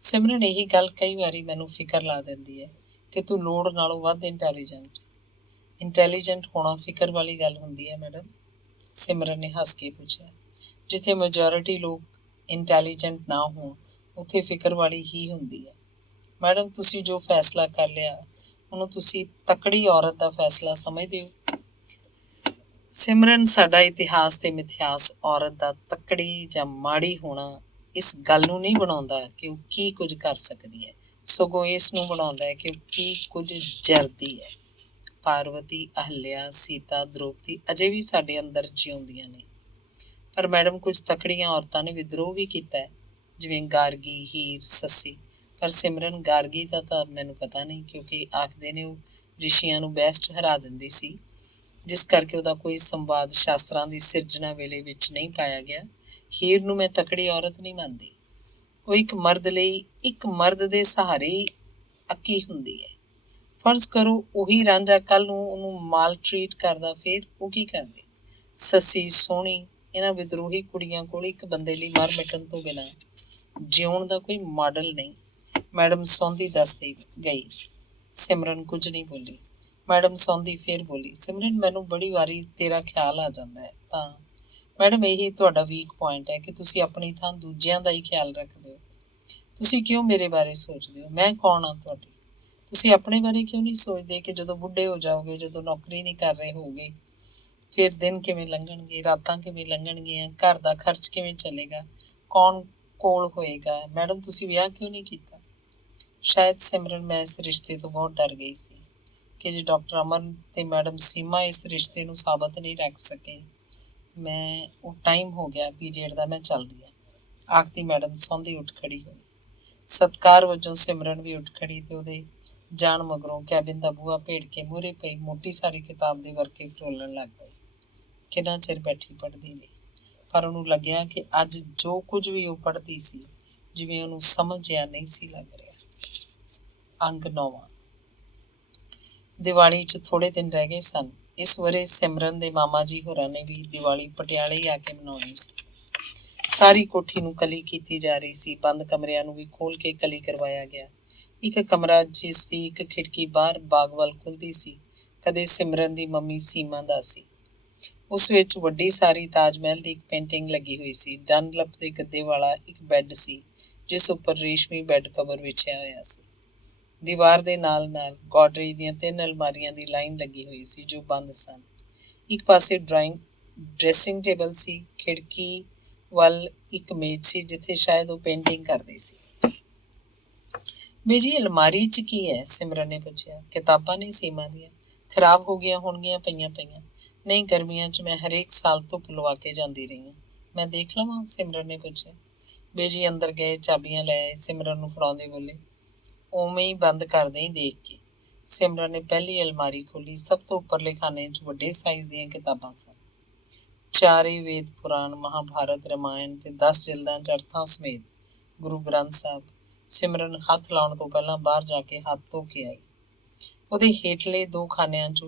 ਸਿਮਰਨ, ਇਹੀ ਗੱਲ ਕਈ ਵਾਰੀ ਮੈਨੂੰ ਫਿਕਰ ਲਾ ਦਿੰਦੀ ਹੈ ਕਿ ਤੂੰ ਲੋੜ ਨਾਲੋਂ ਵੱਧ ਇੰਟੈਲੀਜੈਂਟ ਹੋਣਾ ਫਿਕਰ ਵਾਲੀ ਗੱਲ ਹੁੰਦੀ ਹੈ ਮੈਡਮ? ਸਿਮਰਨ ਨੇ ਹੱਸ ਕੇ ਪੁੱਛਿਆ। ਜਿੱਥੇ ਮੈਜੋਰਿਟੀ ਲੋਕ ਇੰਟੈਲੀਜੈਂਟ ਨਾ ਹੋਣ ਉੱਥੇ ਫਿਕਰ ਵਾਲੀ ਹੀ ਹੁੰਦੀ ਹੈ। ਮੈਡਮ, ਤੁਸੀਂ ਜੋ ਫੈਸਲਾ ਕਰ ਲਿਆ ਉਹਨੂੰ ਤੁਸੀਂ ਤਕੜੀ ਔਰਤ ਦਾ ਫੈਸਲਾ ਸਮਝਦੇ ਹੋ? ਸਿਮਰਨ, ਸਾਡਾ ਇਤਿਹਾਸ ਤੇ ਮਿਥਿਹਾਸ ਔਰਤ ਦਾ ਤਕੜੀ ਜਾਂ ਮਾੜੀ ਹੋਣਾ ਇਸ ਗੱਲ ਨੂੰ ਨਹੀਂ ਬਣਾਉਂਦਾ ਕਿ ਉਹ ਕੀ ਕੁਝ ਕਰ ਸਕਦੀ ਹੈ, ਸਗੋਂ ਇਸ ਨੂੰ ਬਣਾਉਂਦਾ ਹੈ ਕਿ ਉਹ ਕੀ ਕੁਝ ਜਰਦੀ ਹੈ। ਪਾਰਵਤੀ, ਅਹਲਿਆ, ਸੀਤਾ, ਦ੍ਰੋਪਦੀ ਅਜੇ ਵੀ ਸਾਡੇ ਅੰਦਰ ਜਿਉਂਦੀਆਂ ਨੇ। ਪਰ ਮੈਡਮ, ਕੁਝ ਤਕੜੀਆਂ ਔਰਤਾਂ ਨੇ ਵਿਦਰੋਹ ਵੀ ਕੀਤਾ ਹੈ, ਜਿਵੇਂ ਗਾਰਗੀ, ਹੀਰ, ਸੱਸੀ। ਪਰ ਸਿਮਰਨ, ਗਾਰਗੀ ਦਾ ਤਾਂ ਮੈਨੂੰ ਪਤਾ ਨਹੀਂ, ਕਿਉਂਕਿ ਆਖਦੇ ਨੇ ਉਹ ਰਿਸ਼ੀਆਂ ਨੂੰ ਬਹਿਸ 'ਚ ਹਰਾ ਦਿੰਦੀ ਸੀ, ਜਿਸ ਕਰਕੇ ਉਹਦਾ ਕੋਈ ਸੰਵਾਦ ਸ਼ਾਸਤਰਾਂ ਦੀ ਸਿਰਜਣਾ ਵੇਲੇ ਵਿੱਚ ਨਹੀਂ ਪਾਇਆ ਗਿਆ। ਹੀਰ ਨੂੰ ਮੈਂ ਤਕੜੀ ਔਰਤ ਨਹੀਂ ਮੰਨਦੀ। ਉਹ ਇੱਕ ਮਰਦ ਲਈ, ਇੱਕ ਮਰਦ ਦੇ ਸਹਾਰੇ ਅੱਕੀ ਹੁੰਦੀ ਹੈ। ਫਰਜ਼ ਕਰੋ ਉਹੀ ਰਾਂਝਾ ਕੱਲ ਨੂੰ ਉਹਨੂੰ ਮਾਲ ਟਰੀਟ ਕਰਦਾ, ਫਿਰ ਉਹ ਕੀ ਕਰਦੀ? ਸੱਸੀ, ਸੋਹਣੀ, ਇਹਨਾਂ ਵਿਦਰੋਹੀ ਕੁੜੀਆਂ ਕੋਲ ਇੱਕ ਬੰਦੇ ਲਈ ਮਰ ਮਿਟਣ ਤੋਂ ਬਿਨਾਂ ਜਿਉਣ ਦਾ ਕੋਈ ਮਾਡਲ ਨਹੀਂ। ਮੈਡਮ ਸੌਂਦੀ ਦੱਸਦੀ ਗਈ। ਸਿਮਰਨ ਕੁਝ ਨਹੀਂ ਬੋਲੀ। ਮੈਡਮ ਸੌਂਦੀ ਫਿਰ ਬੋਲੀ, ਸਿਮਰਨ, ਮੈਨੂੰ ਬੜੀ ਵਾਰੀ ਤੇਰਾ ਖਿਆਲ ਆ ਜਾਂਦਾ ਹੈ। ਤਾਂ ਮੈਡਮ, ਇਹੀ ਤੁਹਾਡਾ ਵੀਕ ਪੁਆਇੰਟ ਹੈ ਕਿ ਤੁਸੀਂ ਆਪਣੀ ਥਾਂ ਦੂਜਿਆਂ ਦਾ ਹੀ ਖਿਆਲ ਰੱਖਦੇ ਹੋ। ਤੁਸੀਂ ਕਿਉਂ ਮੇਰੇ ਬਾਰੇ ਸੋਚਦੇ ਹੋ? ਮੈਂ ਕੌਣ ਹਾਂ ਤੁਹਾਡੀ? ਤੁਸੀਂ ਆਪਣੇ ਬਾਰੇ ਕਿਉਂ ਨਹੀਂ ਸੋਚਦੇ ਕਿ ਜਦੋਂ ਬੁੱਢੇ ਹੋ ਜਾਓਗੇ, ਜਦੋਂ ਨੌਕਰੀ ਨਹੀਂ ਕਰ ਰਹੇ ਹੋਗੇ, ਫਿਰ ਦਿਨ ਕਿਵੇਂ ਲੰਘਣਗੇ, ਰਾਤਾਂ ਕਿਵੇਂ ਲੰਘਣਗੀਆਂ, ਘਰ ਦਾ ਖਰਚ ਕਿਵੇਂ ਚੱਲੇਗਾ, ਕੌਣ ਕੋਲ ਹੋਏਗਾ? ਮੈਡਮ, ਤੁਸੀਂ ਵਿਆਹ ਕਿਉਂ ਨਹੀਂ ਕੀਤਾ? ਸ਼ਾਇਦ ਸਿਮਰਨ, ਮੈਂ ਇਸ ਰਿਸ਼ਤੇ ਤੋਂ ਬਹੁਤ ਡਰ ਗਈ ਸੀ ਕਿ ਜੇ ਡਾਕਟਰ ਅਮਨ ਤੇ ਮੈਡਮ ਸੀਮਾ ਇਸ ਰਿਸ਼ਤੇ ਨੂੰ ਸਾਬਤ ਨਹੀਂ ਰੱਖ ਸਕੇ, ਉਹ ਟਾਈਮ ਹੋ ਗਿਆ ਪੀਰੀਅਡ ਦਾ, ਮੈਂ ਚੱਲਦੀ ਹਾਂ। ਆਖਦੀ ਮੈਡਮ ਸੌਂਦੀ ਉੱਠ ਖੜੀ ਹੋਈ। ਸਤਿਕਾਰ ਵਜੋਂ ਸਿਮਰਨ ਵੀ ਉੱਠ ਖੜੀ ਤੇ ਉਹਦੇ ਜਾਣ ਮਗਰੋਂ ਕੈਬਿਨ ਦਾ ਬੂਹਾ ਭੇੜ ਕੇ ਮੂਹਰੇ ਪਈ ਮੋਟੀ ਸਾਰੀ ਕਿਤਾਬ ਦੇ ਵਰਕੇ ਫਰੋਲਣ ਲੱਗ ਪਈ। ਕਿੰਨਾ ਚਿਰ ਬੈਠੀ ਪੜ੍ਹਦੀ ਰਹੀ, ਪਰ ਉਹਨੂੰ ਲੱਗਿਆ ਕਿ ਅੱਜ ਜੋ ਕੁਝ ਵੀ ਉਹ ਪੜ੍ਹਦੀ ਸੀ, ਜਿਵੇਂ ਉਹਨੂੰ ਸਮਝਿਆ ਨਹੀਂ ਸੀ ਲੱਗ ਰਿਹਾ। ਅੰਗ 9। ਦੀਵਾਲੀ 'ਚ ਥੋੜੇ ਦਿਨ ਰਹਿ ਗਏ ਸਨ। ਇਸ ਵਰੇ ਸਿਮਰਨ ਦੇ ਮਾਮਾ ਜੀ ਹੋਰਾਂ ਨੇ ਵੀ ਦੀਵਾਲੀ ਪਟਿਆਲੇ ਹੀ ਆ ਕੇ ਮਨਾਉਣੀ ਸੀ। ਸਾਰੀ ਕੋਠੀ ਨੂੰ ਕਲੀ ਕੀਤੀ ਜਾ ਰਹੀ ਸੀ। ਬੰਦ ਕਮਰਿਆਂ ਨੂੰ ਵੀ ਖੋਲ ਕੇ ਕਲੀ ਕਰਵਾਇਆ ਗਿਆ। ਇੱਕ ਕਮਰਾ, ਜਿਸ ਦੀ ਇੱਕ ਖਿੜਕੀ ਬਾਹਰ ਬਾਗ ਵੱਲ ਖੁੱਲਦੀ ਸੀ, ਕਦੇ ਸਿਮਰਨ ਦੀ ਮੰਮੀ ਸੀਮਾ ਦਾ ਸੀ। ਉਸ ਵਿੱਚ ਵੱਡੀ ਸਾਰੀ ਤਾਜ ਮਹਿਲ ਦੀ ਇੱਕ ਪੇਂਟਿੰਗ ਲੱਗੀ ਹੋਈ ਸੀ। ਡਨਲਪ ਦੇ ਗੱਦੇ ਵਾਲਾ ਇੱਕ ਬੈੱਡ ਸੀ, ਜਿਸ ਉੱਪਰ ਰੇਸ਼ਮੀ ਬੈੱਡ ਕਵਰ ਵਿਛਿਆ ਹੋਇਆ ਸੀ। ਦੀਵਾਰ ਦੇ ਨਾਲ ਨਾਲ ਗੋਦਰੇਜ ਦੀਆਂ 3 ਅਲਮਾਰੀਆਂ ਦੀ ਲਾਈਨ ਲੱਗੀ ਹੋਈ ਸੀ, ਜੋ ਬੰਦ ਸਨ। ਇੱਕ ਪਾਸੇ ਡਰੈਸਿੰਗ ਟੇਬਲ ਸੀ। ਖਿੜਕੀ ਵੱਲ ਇੱਕ ਮੇਜ਼ ਸੀ, ਜਿੱਥੇ ਸ਼ਾਇਦ ਉਹ ਪੇਂਟਿੰਗ ਕਰਦੀ ਸੀ। ਬੀਜੀ, ਅਲਮਾਰੀ 'ਚ ਕੀ ਹੈ? ਸਿਮਰਨ ਨੇ ਪੁੱਛਿਆ। ਕਿਤਾਬਾਂ ਨੇ ਸੀਮਾ ਦੀਆਂ। ਖਰਾਬ ਹੋ ਗਈਆਂ ਹੋਣਗੀਆਂ, ਪਈਆਂ। ਨਹੀਂ, ਗਰਮੀਆਂ 'ਚ ਮੈਂ ਹਰੇਕ ਸਾਲ ਧੁੱਪ ਲਵਾ ਕੇ ਜਾਂਦੀ ਰਹੀ ਹਾਂ। ਮੈਂ ਦੇਖ ਲਵਾਂ? ਸਿਮਰਨ ਨੇ ਪੁੱਛਿਆ। ਬੀਜੀ ਅੰਦਰ ਗਏ, ਚਾਬੀਆਂ ਲੈ ਆਏ। ਸਿਮਰਨ ਨੂੰ ਫੜਾਉਂਦੇ ਬੋਲੇ, ਉਵੇਂ ਹੀ ਬੰਦ ਕਰ ਦੇਈਂ ਦੇਖ ਕੇ। ਸਿਮਰਨ ਨੇ ਪਹਿਲੀ ਅਲਮਾਰੀ ਖੋਲੀ। ਸਭ ਤੋਂ ਉੱਪਰਲੇ ਖਾਨੇ 'ਚ ਵੱਡੇ ਸਾਈਜ਼ ਦੀਆਂ ਕਿਤਾਬਾਂ ਸਨ। 4 ਵੇਦ, ਪੁਰਾਣ, ਮਹਾਭਾਰਤ, ਰਾਮਾਇਣ ਤੇ 10 ਜਿਲਦਾਂ 'ਚ ਅਰਥਾਂ ਸਮੇਤ ਗੁਰੂ ਗ੍ਰੰਥ ਸਾਹਿਬ। ਸਿਮਰਨ ਹੱਥ ਲਾਉਣ ਤੋਂ ਪਹਿਲਾਂ ਬਾਹਰ ਜਾ ਕੇ ਹੱਥ ਧੋ ਕੇ ਆਈ। ਉਹਦੇ ਹੇਠਲੇ 2 ਖਾਨਿਆਂ 'ਚ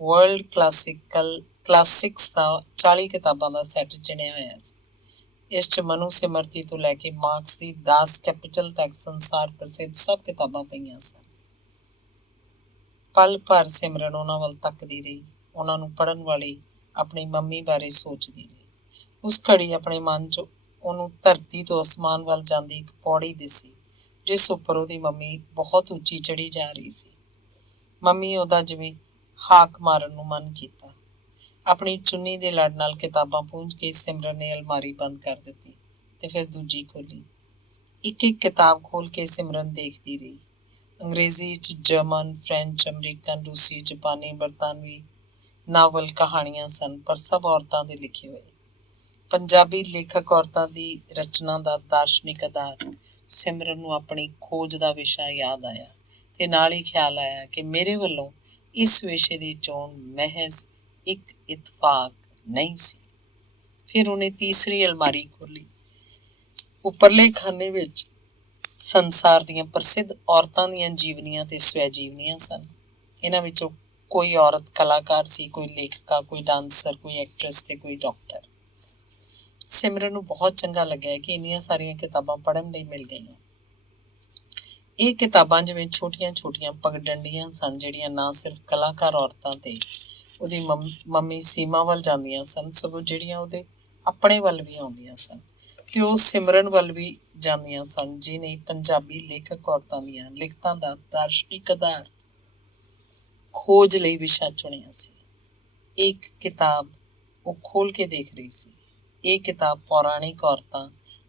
ਵਰਲਡ ਕਲਾਸਿਕਸ ਦਾ 40 ਕਿਤਾਬਾਂ ਦਾ ਸੈੱਟ ਚਿਣਿਆ ਹੋਇਆ ਸੀ। ਇਸ 'ਚ ਮਨੂ ਸਿਮਰਤੀ ਤੋਂ ਲੈ ਕੇ ਮਾਰਕਸ ਦੀ ਦਾਸ ਕੈਪੀਟਲ ਤੱਕ ਸੰਸਾਰ ਪ੍ਰਸਿੱਧ ਸਭ ਕਿਤਾਬਾਂ ਪਈਆਂ ਸਨ। ਪਲ ਭਰ ਸਿਮਰਨ ਉਹਨਾਂ ਵੱਲ ਤੱਕਦੀ ਰਹੀ। ਉਹਨਾਂ ਨੂੰ ਪੜ੍ਹਨ ਵਾਲੀ ਆਪਣੀ ਮੰਮੀ ਬਾਰੇ ਸੋਚਦੀ ਰਹੀ। ਉਸ ਘੜੀ ਆਪਣੇ ਮਨ 'ਚ ਉਹਨੂੰ ਧਰਤੀ ਤੋਂ ਅਸਮਾਨ ਵੱਲ ਜਾਂਦੀ ਇੱਕ ਪੌੜੀ ਦਿਸੀ, ਜਿਸ ਉੱਪਰ ਉਹਦੀ ਮੰਮੀ ਬਹੁਤ ਉੱਚੀ ਚੜ੍ਹੀ ਜਾ ਰਹੀ ਸੀ। ਮੰਮੀ ਉਹਦਾ ਜਿਵੇਂ ਹਾਕ ਮਾਰਨ ਨੂੰ ਮਨ ਕੀਤਾ। ਆਪਣੀ ਚੁੰਨੀ ਦੇ ਲੜ ਨਾਲ ਕਿਤਾਬਾਂ ਪੂੰਝ ਕੇ ਸਿਮਰਨ ਨੇ ਅਲਮਾਰੀ ਬੰਦ ਕਰ ਦਿੱਤੀ ਤੇ ਫਿਰ ਦੂਜੀ ਖੋਲੀ। ਇੱਕ ਇੱਕ ਕਿਤਾਬ ਖੋਲ ਕੇ ਸਿਮਰਨ ਦੇਖਦੀ ਰਹੀ। ਅੰਗਰੇਜ਼ੀ 'ਚ ਜਰਮਨ, ਫਰੈਂਚ, ਅਮਰੀਕਨ, ਰੂਸੀ, ਜਾਪਾਨੀ, ਬਰਤਾਨਵੀ ਨਾਵਲ, ਕਹਾਣੀਆਂ ਸਨ, ਪਰ ਸਭ ਔਰਤਾਂ ਦੇ ਲਿਖੇ ਹੋਏ। ਪੰਜਾਬੀ ਲੇਖਕ ਔਰਤਾਂ ਦੀ ਰਚਨਾ ਦਾ ਦਾਰਸ਼ਨਿਕ ਆਧਾਰ। ਸਿਮਰਨ ਨੂੰ ਆਪਣੀ ਖੋਜ ਦਾ ਵਿਸ਼ਾ ਯਾਦ ਆਇਆ ਤੇ ਨਾਲ ਹੀ ਖਿਆਲ ਆਇਆ ਕਿ ਮੇਰੇ ਵੱਲੋਂ ਇਸ ਵਿਸ਼ੇ ਦੀ ਚੋਣ ਮਹਿਜ਼ ਇੱਕ ਇਤਫਾਕ ਨਹੀਂ ਸੀ। ਫਿਰ ਉਹਨੇ ਤੀਸਰੀ ਅਲਮਾਰੀ ਖੋਲੀ। ਉੱਪਰਲੇ ਖਾਨੇ ਵਿੱਚ ਸੰਸਾਰ ਦੀਆਂ ਪ੍ਰਸਿੱਧ ਔਰਤਾਂ ਦੀਆਂ ਜੀਵਨੀਆਂ ਤੇ ਸਵੈ ਜੀਵਨੀਆਂ ਸਨ। ਇਹਨਾਂ ਵਿੱਚੋਂ ਕੋਈ ਔਰਤ ਕਲਾਕਾਰ ਸੀ, ਕੋਈ ਲੇਖਕਾ, ਕੋਈ ਡਾਂਸਰ, ਕੋਈ ਐਕਟਰੈਸ ਤੇ ਕੋਈ ਡਾਕਟਰ। ਸਿਮਰਨ ਨੂੰ ਬਹੁਤ ਚੰਗਾ ਲੱਗਿਆ ਕਿ ਇੰਨੀਆਂ ਸਾਰੀਆਂ ਕਿਤਾਬਾਂ ਪੜ੍ਹਨ ਲਈ ਮਿਲ ਗਈਆਂ। ਇਹ ਕਿਤਾਬਾਂ ਜਿਵੇਂ ਛੋਟੀਆਂ ਛੋਟੀਆਂ ਪਗਡੰਡੀਆਂ ਸਨ, ਜਿਹੜੀਆਂ ਨਾ ਸਿਰਫ ਕਲਾਕਾਰ ਔਰਤਾਂ ਤੇ ਉਹਦੀ ਮੰਮੀ ਸੀਮਾ ਵੱਲ ਜਾਂਦੀਆਂ ਸਨ, ਸਗੋਂ ਜਿਹੜੀਆਂ ਉਹਦੇ ਆਪਣੇ ਵੱਲ ਵੀ ਆਉਂਦੀਆਂ ਸਨ ਤੇ ਉਹ ਸਿਮਰਨ ਵੱਲ ਵੀ ਜਾਂਦੀਆਂ ਸਨ, ਜਿਹਨੇ ਪੰਜਾਬੀ ਲੇਖਕ ਔਰਤਾਂ ਦੀਆਂ ਲਿਖਤਾਂ ਦਾ ਦਾਰਸ਼ਨਿਕ ਆਧਾਰ ਖੋਜ ਲਈ ਵਿਸ਼ਾ ਚੁਣਿਆ ਸੀ। ਇੱਕ ਕਿਤਾਬ ਉਹ ਖੋਲ ਕੇ ਦੇਖ ਰਹੀ ਸੀ। ਇਹ ਕਿਤਾਬ ਪੌਰਾਣਿਕ ਔਰਤਾਂ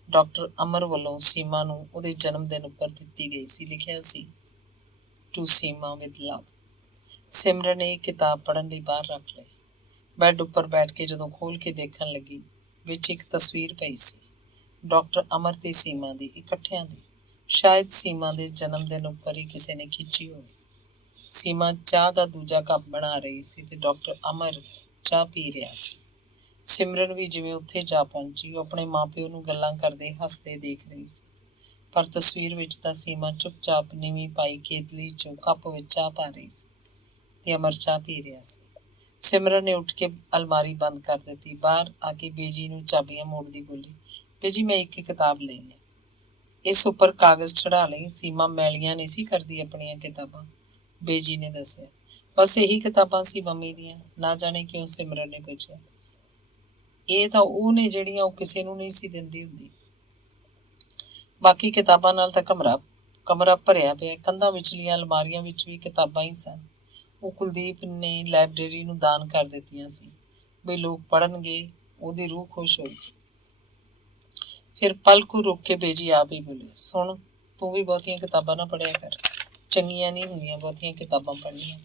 ਡਾਕਟਰ ਅਮਰ ਵੱਲੋਂ ਸੀਮਾ ਨੂੰ ਉਹਦੇ ਜਨਮ ਦਿਨ ਉੱਪਰ ਦਿੱਤੀ ਗਈ ਸੀ। ਲਿਖਿਆ ਸੀ ਟੂ ਸੀਮਾ ਵਿਦ ਲਵ। ਸਿਮਰਨ ਨੇ ਇਹ ਕਿਤਾਬ ਪੜ੍ਹਨ ਲਈ ਬਾਹਰ ਰੱਖ ਲਈ। ਬੈੱਡ ਉੱਪਰ ਬੈਠ ਕੇ ਜਦੋਂ ਖੋਲ ਕੇ ਦੇਖਣ ਲੱਗੀ, ਵਿੱਚ ਇੱਕ ਤਸਵੀਰ ਪਈ ਸੀ, ਡਾਕਟਰ ਅਮਰ ਤੇ ਸੀਮਾ ਦੀ ਇਕੱਠਿਆਂ ਦੀ। ਸ਼ਾਇਦ ਸੀਮਾ ਦੇ ਜਨਮ ਦਿਨ ਉੱਪਰ ਹੀ ਕਿਸੇ ਨੇ ਖਿੱਚੀ ਹੋਵੇ। ਸੀਮਾ ਚਾਹ ਦਾ ਦੂਜਾ ਕੱਪ ਬਣਾ ਰਹੀ ਸੀ ਤੇ ਡਾਕਟਰ ਅਮਰ ਚਾਹ ਪੀ ਰਿਹਾ ਸੀ। ਸਿਮਰਨ ਵੀ ਜਿਵੇਂ ਉੱਥੇ ਜਾ ਪਹੁੰਚੀ। ਉਹ ਆਪਣੇ ਮਾਪਿਓ ਨੂੰ ਗੱਲਾਂ ਕਰਦੇ ਹੱਸਦੇ ਦੇਖ ਰਹੀ ਸੀ, ਪਰ ਤਸਵੀਰ ਵਿੱਚ ਤਾਂ ਸੀਮਾ ਚੁੱਪਚਾਪ ਨੀਵੀਂ ਪਾਈ ਕੇਤਲੀ ਚੋਂ ਕੱਪ ਵਿੱਚ ਚਾਹ ਪਾ ਰਹੀ ਸੀ ਤੇ ਅਮਰ ਚਾਹ ਪੀ ਰਿਹਾ ਸੀ। ਸਿਮਰਨ ਨੇ ਉੱਠ ਕੇ ਅਲਮਾਰੀ ਬੰਦ ਕਰ ਦਿੱਤੀ। ਬਾਹਰ ਆ ਕੇ ਬੇਜੀ ਨੂੰ ਚਾਬੀਆਂ ਮੋੜਦੀ ਬੋਲੀ, ਬੇਜੀ ਮੈਂ ਇੱਕ ਕਿਤਾਬ ਲਈ ਹੈ, ਇਸ ਉੱਪਰ ਕਾਗਜ਼ ਚੜਾ ਲਈ। ਸੀਮਾ ਮੈਲੀਆਂ ਨਹੀਂ ਸੀ ਕਰਦੀ ਆਪਣੀਆਂ ਕਿਤਾਬਾਂ, ਬੇਜੀ ਨੇ ਦੱਸਿਆ। ਬਸ ਇਹੀ ਕਿਤਾਬਾਂ ਸੀ ਮੰਮੀ ਦੀਆਂ। ਨਾ ਜਾਣੇ ਕਿਉਂ ਸਿਮਰਨ ਨੇ ਪੁੱਛਿਆ। ਇਹ ਤਾਂ ਉਹ ਨੇ ਜਿਹੜੀਆਂ ਉਹ ਕਿਸੇ ਨੂੰ ਨਹੀਂ ਸੀ ਦਿੰਦੀ ਹੁੰਦੀ। ਬਾਕੀ ਕਿਤਾਬਾਂ ਨਾਲ ਤਾਂ ਕਮਰਾ ਭਰਿਆ ਪਿਆ। ਕੰਧਾਂ ਵਿਚਲੀਆਂ ਅਲਮਾਰੀਆਂ ਵਿੱਚ ਵੀ ਕਿਤਾਬਾਂ ਹੀ ਸਨ। ਉਹ ਕੁਲਦੀਪ ਨੇ ਲਾਇਬ੍ਰੇਰੀ ਨੂੰ ਦਾਨ ਕਰ ਦਿੱਤੀਆਂ ਸੀ ਬਈ ਲੋਕ ਪੜ੍ਹਨਗੇ, ਉਹਦੀ ਰੂਹ ਖੁਸ਼ ਹੋਈ। ਫਿਰ ਪਲ ਕੁ ਰੁਕ ਕੇ ਬੇਜੀ ਆਪ ਹੀ ਬੋਲੀ, ਸੁਣ, ਤੂੰ ਵੀ ਬਹੁਤੀਆਂ ਕਿਤਾਬਾਂ ਨਾ ਪੜ੍ਹਿਆ ਕਰ, ਚੰਗੀਆਂ ਨਹੀਂ ਹੁੰਦੀਆਂ ਬਹੁਤੀਆਂ ਕਿਤਾਬਾਂ ਪੜ੍ਹਨੀਆਂ।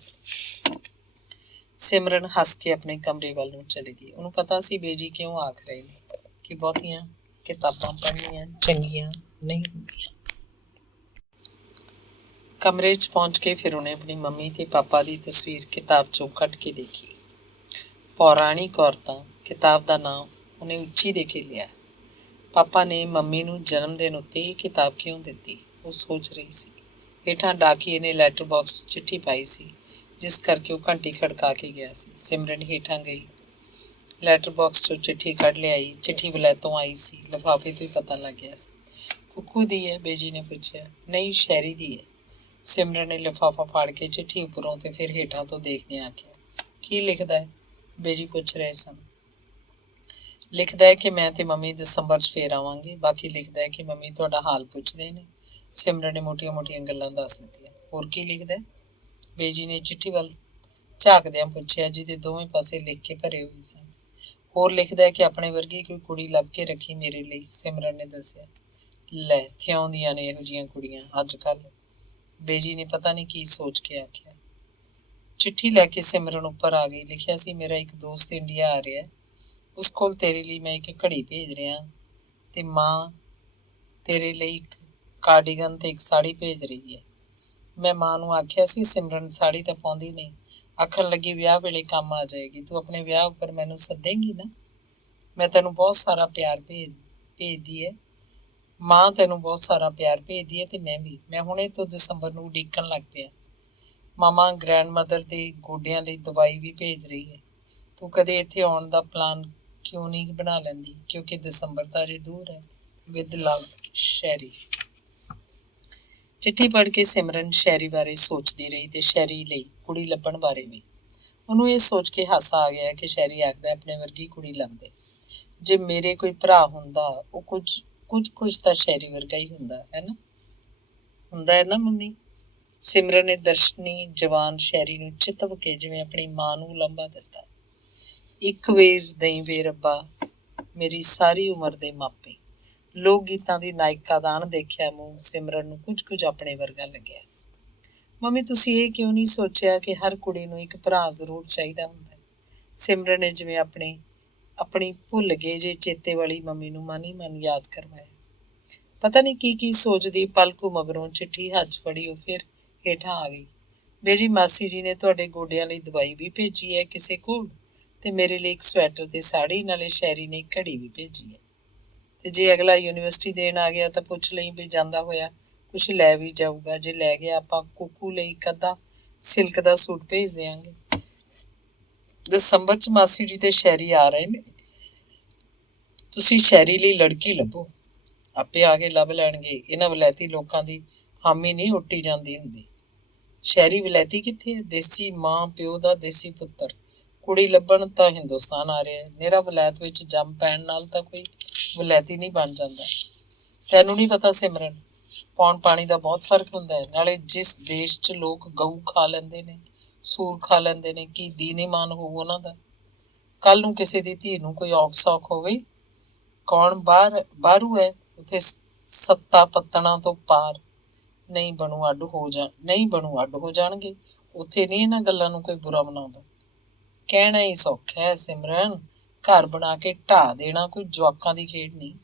ਸਿਮਰਨ ਹੱਸ ਕੇ ਆਪਣੇ ਕਮਰੇ ਵੱਲ ਨੂੰ ਚਲੀ ਗਈ। ਉਹਨੂੰ ਪਤਾ ਸੀ ਬੇਜੀ ਕਿਉਂ ਆਖ ਰਹੇ ਨੇ ਕਿ ਬਹੁਤੀਆਂ ਕਿਤਾਬਾਂ ਪੜ੍ਹਨੀਆਂ ਚੰਗੀਆਂ ਨਹੀਂ ਹੁੰਦੀਆਂ। ਕਮਰੇ 'ਚ ਪਹੁੰਚ ਕੇ ਫਿਰ ਉਹਨੇ ਆਪਣੀ ਮੰਮੀ ਤੇ ਪਾਪਾ ਦੀ ਤਸਵੀਰ ਕਿਤਾਬ 'ਚੋਂ ਕੱਢ ਕੇ ਦੇਖੀ। ਪੌਰਾਣਿਕ ਔਰਤਾਂ ਕਿਤਾਬ ਦਾ ਨਾਮ ਉਹਨੇ ਉੱਚੀ ਦੇ ਕੇ ਲਿਆ। ਪਾਪਾ ਨੇ ਮੰਮੀ ਨੂੰ ਜਨਮ ਦਿਨ ਉੱਤੇ ਇਹ ਕਿਤਾਬ ਕਿਉਂ ਦਿੱਤੀ, ਉਹ ਸੋਚ ਰਹੀ ਸੀ। ਹੇਠਾਂ ਡਾਕੀਏ ਨੇ ਲੈਟਰ ਬਾਕਸ ਚਿੱਠੀ ਪਾਈ ਸੀ, ਜਿਸ ਕਰਕੇ ਉਹ ਘੰਟੀ ਖੜਕਾ ਕੇ ਗਿਆ ਸੀ। ਸਿਮਰਨ ਹੇਠਾਂ ਗਈ, ਲੈਟਰ ਬਾਕਸ 'ਚੋਂ ਚਿੱਠੀ ਕੱਢ ਲਿਆਈ। ਚਿੱਠੀ ਵਲੈਤੋਂ ਆਈ ਸੀ, ਲਿਫਾਫੇ ਤੋਂ ਹੀ ਪਤਾ ਲੱਗ ਗਿਆ ਸੀ। ਕੁੱਕੂ ਦੀ ਹੈ, ਬੇਜੀ ਨੇ ਪੁੱਛਿਆ। ਨਹੀਂ, ਸ਼ੈਰੀ ਦੀ ਹੈ। ਸਿਮਰਨ ਨੇ ਲਿਫਾਫਾ ਫਾੜ ਕੇ ਚਿੱਠੀ ਉੱਪਰੋਂ ਤੇ ਫਿਰ ਹੇਠਾਂ ਤੋਂ ਦੇਖਦਿਆਂ ਆਖਿਆ, ਕੀ ਲਿਖਦਾ ਹੈ? ਬੇਜੀ ਪੁੱਛ ਰਹੇ ਸਨ। ਲਿਖਦਾ ਹੈ ਕਿ ਮੈਂ ਤੇ ਮੰਮੀ ਦਸੰਬਰ 'ਚ ਫੇਰ ਆਵਾਂਗੇ। ਬਾਕੀ ਲਿਖਦਾ ਹੈ ਕਿ ਮੰਮੀ ਤੁਹਾਡਾ ਹਾਲ ਪੁੱਛਦੇ ਨੇ। ਸਿਮਰਨ ਨੇ ਮੋਟੀਆਂ-ਮੋਟੀਆਂ ਗੱਲਾਂ ਦੱਸ ਦਿੱਤੀਆਂ। ਹੋਰ ਕੀ ਲਿਖਦਾ? ਬੇਜੀ ਨੇ ਚਿੱਠੀ ਵੱਲ ਝਾਕਦਿਆਂ ਪੁੱਛਿਆ, ਜਿਹਦੇ ਦੋਵੇਂ ਪਾਸੇ ਲਿਖ ਕੇ ਭਰੇ ਹੋਏ ਸਨ। ਹੋਰ ਲਿਖਦਾ ਹੈ ਕਿ ਆਪਣੇ ਵਰਗੀ ਕੋਈ ਕੁੜੀ ਲੱਭ ਕੇ ਰੱਖੀ ਮੇਰੇ ਲਈ, ਸਿਮਰਨ ਨੇ ਦੱਸਿਆ। ਲੈ, ਥਿਆਉਂਦੀਆਂ ਨੇ ਇਹੋ ਜਿਹੀਆਂ ਕੁੜੀਆਂ ਅੱਜ ਕੱਲ੍ਹ, ਬੇਜੀ ਨੇ ਪਤਾ ਨਹੀਂ ਕੀ ਸੋਚ ਕੇ ਆਖਿਆ। ਚਿੱਠੀ ਲੈ ਕੇ ਸਿਮਰਨ ਉੱਪਰ ਆ ਗਈ। ਲਿਖਿਆ ਸੀ, ਮੇਰਾ ਇੱਕ ਦੋਸਤ ਇੰਡੀਆ ਆ ਰਿਹਾ, ਉਸ ਕੋਲ ਤੇਰੇ ਲਈ ਮੈਂ ਇੱਕ ਘੜੀ ਭੇਜ ਰਿਹਾ ਤੇ ਮਾਂ ਤੇਰੇ ਲਈ ਇੱਕ ਕਾਰਡੀਗਨ ਤੇ ਇੱਕ ਸਾੜੀ ਭੇਜ ਰਹੀ ਹੈ। ਮੈਂ ਮਾਂ ਨੂੰ ਆਖਿਆ ਸੀ ਸਿਮਰਨ ਸਾੜੀ ਤਾਂ ਪਾਉਂਦੀ ਨਹੀਂ, ਆਖਣ ਲੱਗੀ ਵਿਆਹ ਵੇਲੇ ਕੰਮ ਆ ਜਾਏਗੀ। ਤੂੰ ਆਪਣੇ ਵਿਆਹ ਉੱਪਰ ਮੈਨੂੰ ਸੱਦੇਂਗੀ ਨਾ? ਮੈਂ ਤੈਨੂੰ ਬਹੁਤ ਸਾਰਾ ਪਿਆਰ ਭੇਜਦੀ ਹੈ। ਮਾਂ ਤੈਨੂੰ ਬਹੁਤ ਸਾਰਾ ਪਿਆਰ ਭੇਜਦੀ ਹੈ ਤੇ ਮੈਂ ਹੁਣੇ ਤੋਂ ਦਸੰਬਰ ਨੂੰ ਉਡੀਕਣ ਲੱਗ ਪਿਆ। ਮਾਮਾ ਗ੍ਰੈਂਡ ਮਦਰ ਦੇ ਗੋਡਿਆਂ ਲਈ ਦਵਾਈ ਵੀ ਭੇਜ ਰਹੀ ਹੈ। ਤੂੰ ਕਦੇ ਇੱਥੇ ਆਉਣ ਦਾ ਪਲਾਨ ਕਿਉਂ ਨਹੀਂ ਬਣਾ ਲੈਂਦੀ, ਕਿਉਂਕਿ ਦਸੰਬਰ ਤਾਂ ਅਜੇ ਦੂਰ ਹੈ। ਵਿਦ ਲਵ, ਸ਼ੈਰੀ। ਚਿੱਠੀ ਪੜ੍ਹ ਕੇ ਸਿਮਰਨ ਸ਼ੈਰੀ ਬਾਰੇ ਸੋਚਦੀ ਰਹੀ ਤੇ ਸ਼ੈਰੀ ਲਈ ਕੁੜੀ ਲੱਭਣ ਬਾਰੇ ਵੀ। ਉਹਨੂੰ ਇਹ ਸੋਚ ਕੇ ਹਾਸਾ ਆ ਗਿਆ ਕਿ ਸ਼ੈਰੀ ਆਖਦਾ ਆਪਣੇ ਵਰਗੀ ਕੁੜੀ ਲੱਭਦੇ। ਜੇ ਮੇਰੇ ਕੋਈ ਭਰਾ ਹੁੰਦਾ, ਉਹ ਕੁਝ ਤਾਂ ਸ਼ੈਰੀ ਵਰਗਾ ਹੀ ਹੁੰਦਾ ਹੈ ਨਾ ਮੰਮੀ? ਸਿਮਰਨ ਨੇ ਦਰਸ਼ਨੀ ਜਵਾਨ ਸ਼ੈਰੀ ਨੂੰ ਚਿਤਵ ਕੇ ਜਿਵੇਂ ਆਪਣੀ ਮਾਂ ਨੂੰ ਉਲੰਭਾ ਦਿੱਤਾ। ਇੱਕ ਵੇਰ ਦਈ ਵੇ ਰੱਬਾ ਮੇਰੀ ਸਾਰੀ ਉਮਰ ਦੇ ਮਾਪੇ। ਲੋਕ ਗੀਤਾਂ ਦੀ ਨਾਇਕਾ ਦਾ ਅਣਦੇਖਿਆ ਮੂੰਹ ਸਿਮਰਨ ਨੂੰ ਕੁਝ ਆਪਣੇ ਵਰਗਾ ਲੱਗਿਆ। ਮੰਮੀ, ਤੁਸੀਂ ਇਹ ਕਿਉਂ ਨਹੀਂ ਸੋਚਿਆ ਕਿ ਹਰ ਕੁੜੀ ਨੂੰ ਇੱਕ ਭਰਾ ਜ਼ਰੂਰ ਚਾਹੀਦਾ ਹੁੰਦਾ? ਸਿਮਰਨ ਨੇ ਜਿਵੇਂ ਆਪਣੀ ਭੁੱਲ ਗਏ ਜੇ ਚੇਤੇ ਵਾਲੀ ਮੰਮੀ ਨੂੰ ਮਨ ਹੀ ਮਨ ਯਾਦ ਕਰਵਾਇਆ। ਪਤਾ ਨਹੀਂ ਕੀ ਸੋਚਦੀ ਪਲ ਕੁ ਮਗਰੋਂ ਚਿੱਠੀ ਹੱਥ 'ਚ ਫੜੀ ਉਹ ਫਿਰ ਹੇਠਾਂ ਆ ਗਈ। ਬੇਜੀ, ਮਾਸੀ ਜੀ ਨੇ ਤੁਹਾਡੇ ਗੋਡਿਆਂ ਲਈ ਦਵਾਈ ਵੀ ਭੇਜੀ ਹੈ ਕਿਸੇ ਕੋਲ, ਤੇ ਮੇਰੇ ਲਈ ਇੱਕ ਸਵੈਟਰ ਤੇ ਸਾੜੀ, ਨਾਲੇ ਸ਼ੈਰੀ ਨੇ ਇੱਕ ਘੜੀ ਵੀ ਭੇਜੀ ਹੈ। ਤੇ ਜੇ ਅਗਲਾ ਯੂਨੀਵਰਸਿਟੀ ਦੇਣ ਆ ਗਿਆ ਤਾਂ ਪੁੱਛ ਲਈ ਵੀ ਜਾਂਦਾ ਹੋਇਆ ਕੁਛ ਲੈ ਵੀ ਜਾਊਗਾ। ਜੇ ਲੈ ਗਿਆ, ਆਪਾਂ ਕੁੱਕੂ ਲਈ ਇੱਕ ਅੱਧਾ ਸਿਲਕ ਦਾ ਸੂਟ ਭੇਜ ਦਿਆਂਗੇ। ਦਸੰਬਰ 'ਚ ਮਾਸੀ ਜੀ ਤੇ ਸ਼ੈਰੀ ਆ ਰਹੇ ਨੇ। ਤੁਸੀਂ ਸ਼ੈਰੀ ਲਈ ਲੜਕੀ ਲੱਭੋ, ਆਪੇ ਆ ਕੇ ਲੱਭ ਲੈਣਗੇ। ਇਹਨਾਂ ਵਲੈਤੀ ਲੋਕਾਂ ਦੀ ਹਾਮੀ ਨਹੀਂ ਉੱਟੀ ਜਾਂਦੀ ਹੁੰਦੀ। ਸ਼ਹਿਰੀ ਵਲੈਤੀ ਕਿੱਥੇ ਹੈ? ਦੇਸੀ ਮਾਂ ਪਿਓ ਦਾ ਦੇਸੀ ਪੁੱਤਰ। ਕੁੜੀ ਲੱਭਣ ਤਾਂ ਹਿੰਦੁਸਤਾਨ ਆ ਰਿਹਾ। ਮੇਰਾ ਵਲੈਤ ਵਿੱਚ ਜੰਮ ਪੈਣ ਨਾਲ ਤਾਂ ਕੋਈ ਵਲੈਤੀ ਨਹੀਂ ਬਣ ਜਾਂਦਾ। ਤੈਨੂੰ ਨਹੀਂ ਪਤਾ ਸਿਮਰਨ, ਪੌਣ ਪਾਣੀ ਦਾ ਬਹੁਤ ਫਰਕ ਹੁੰਦਾ ਹੈ। ਨਾਲੇ ਜਿਸ ਦੇਸ਼ 'ਚ ਲੋਕ ਗਊ ਖਾ ਲੈਂਦੇ ਨੇ, ਸੂਰ ਖਾ ਲੈਂਦੇ ਨੇ, ਕੀ ਦੀਨ ਈਮਾਨ ਹੋਊ ਉਹਨਾਂ ਦਾ? ਕੱਲ ਨੂੰ ਕਿਸੇ ਦੀ ਧੀ ਨੂੰ ਕੋਈ ਔਖ ਸੌਖ ਹੋਵੇ, ਕੌਣ ਬਾਹਰੂ ਹੈ, ਉੱਥੇ ਸੱਤਾ ਪੱਤਣਾ ਤੋਂ ਪਾਰ ਨਹੀਂ ਬਣੂ ਅੱਡ ਹੋ ਜਾਣਗੇ। ਉੱਥੇ ਨਹੀਂ ਇਹਨਾਂ ਗੱਲਾਂ ਨੂੰ ਕੋਈ ਬੁਰਾ ਮਨਾਉਂਦਾ। ਕਹਿਣਾ ਹੀ ਸੌਖਾ ਹੈ ਸਿਮਰਨ, ਘਰ ਬਣਾ ਕੇ ਢਾਹ ਦੇਣਾ ਕੋਈ ਜਵਾਕਾਂ ਦੀ ਖੇਡ ਨਹੀਂ।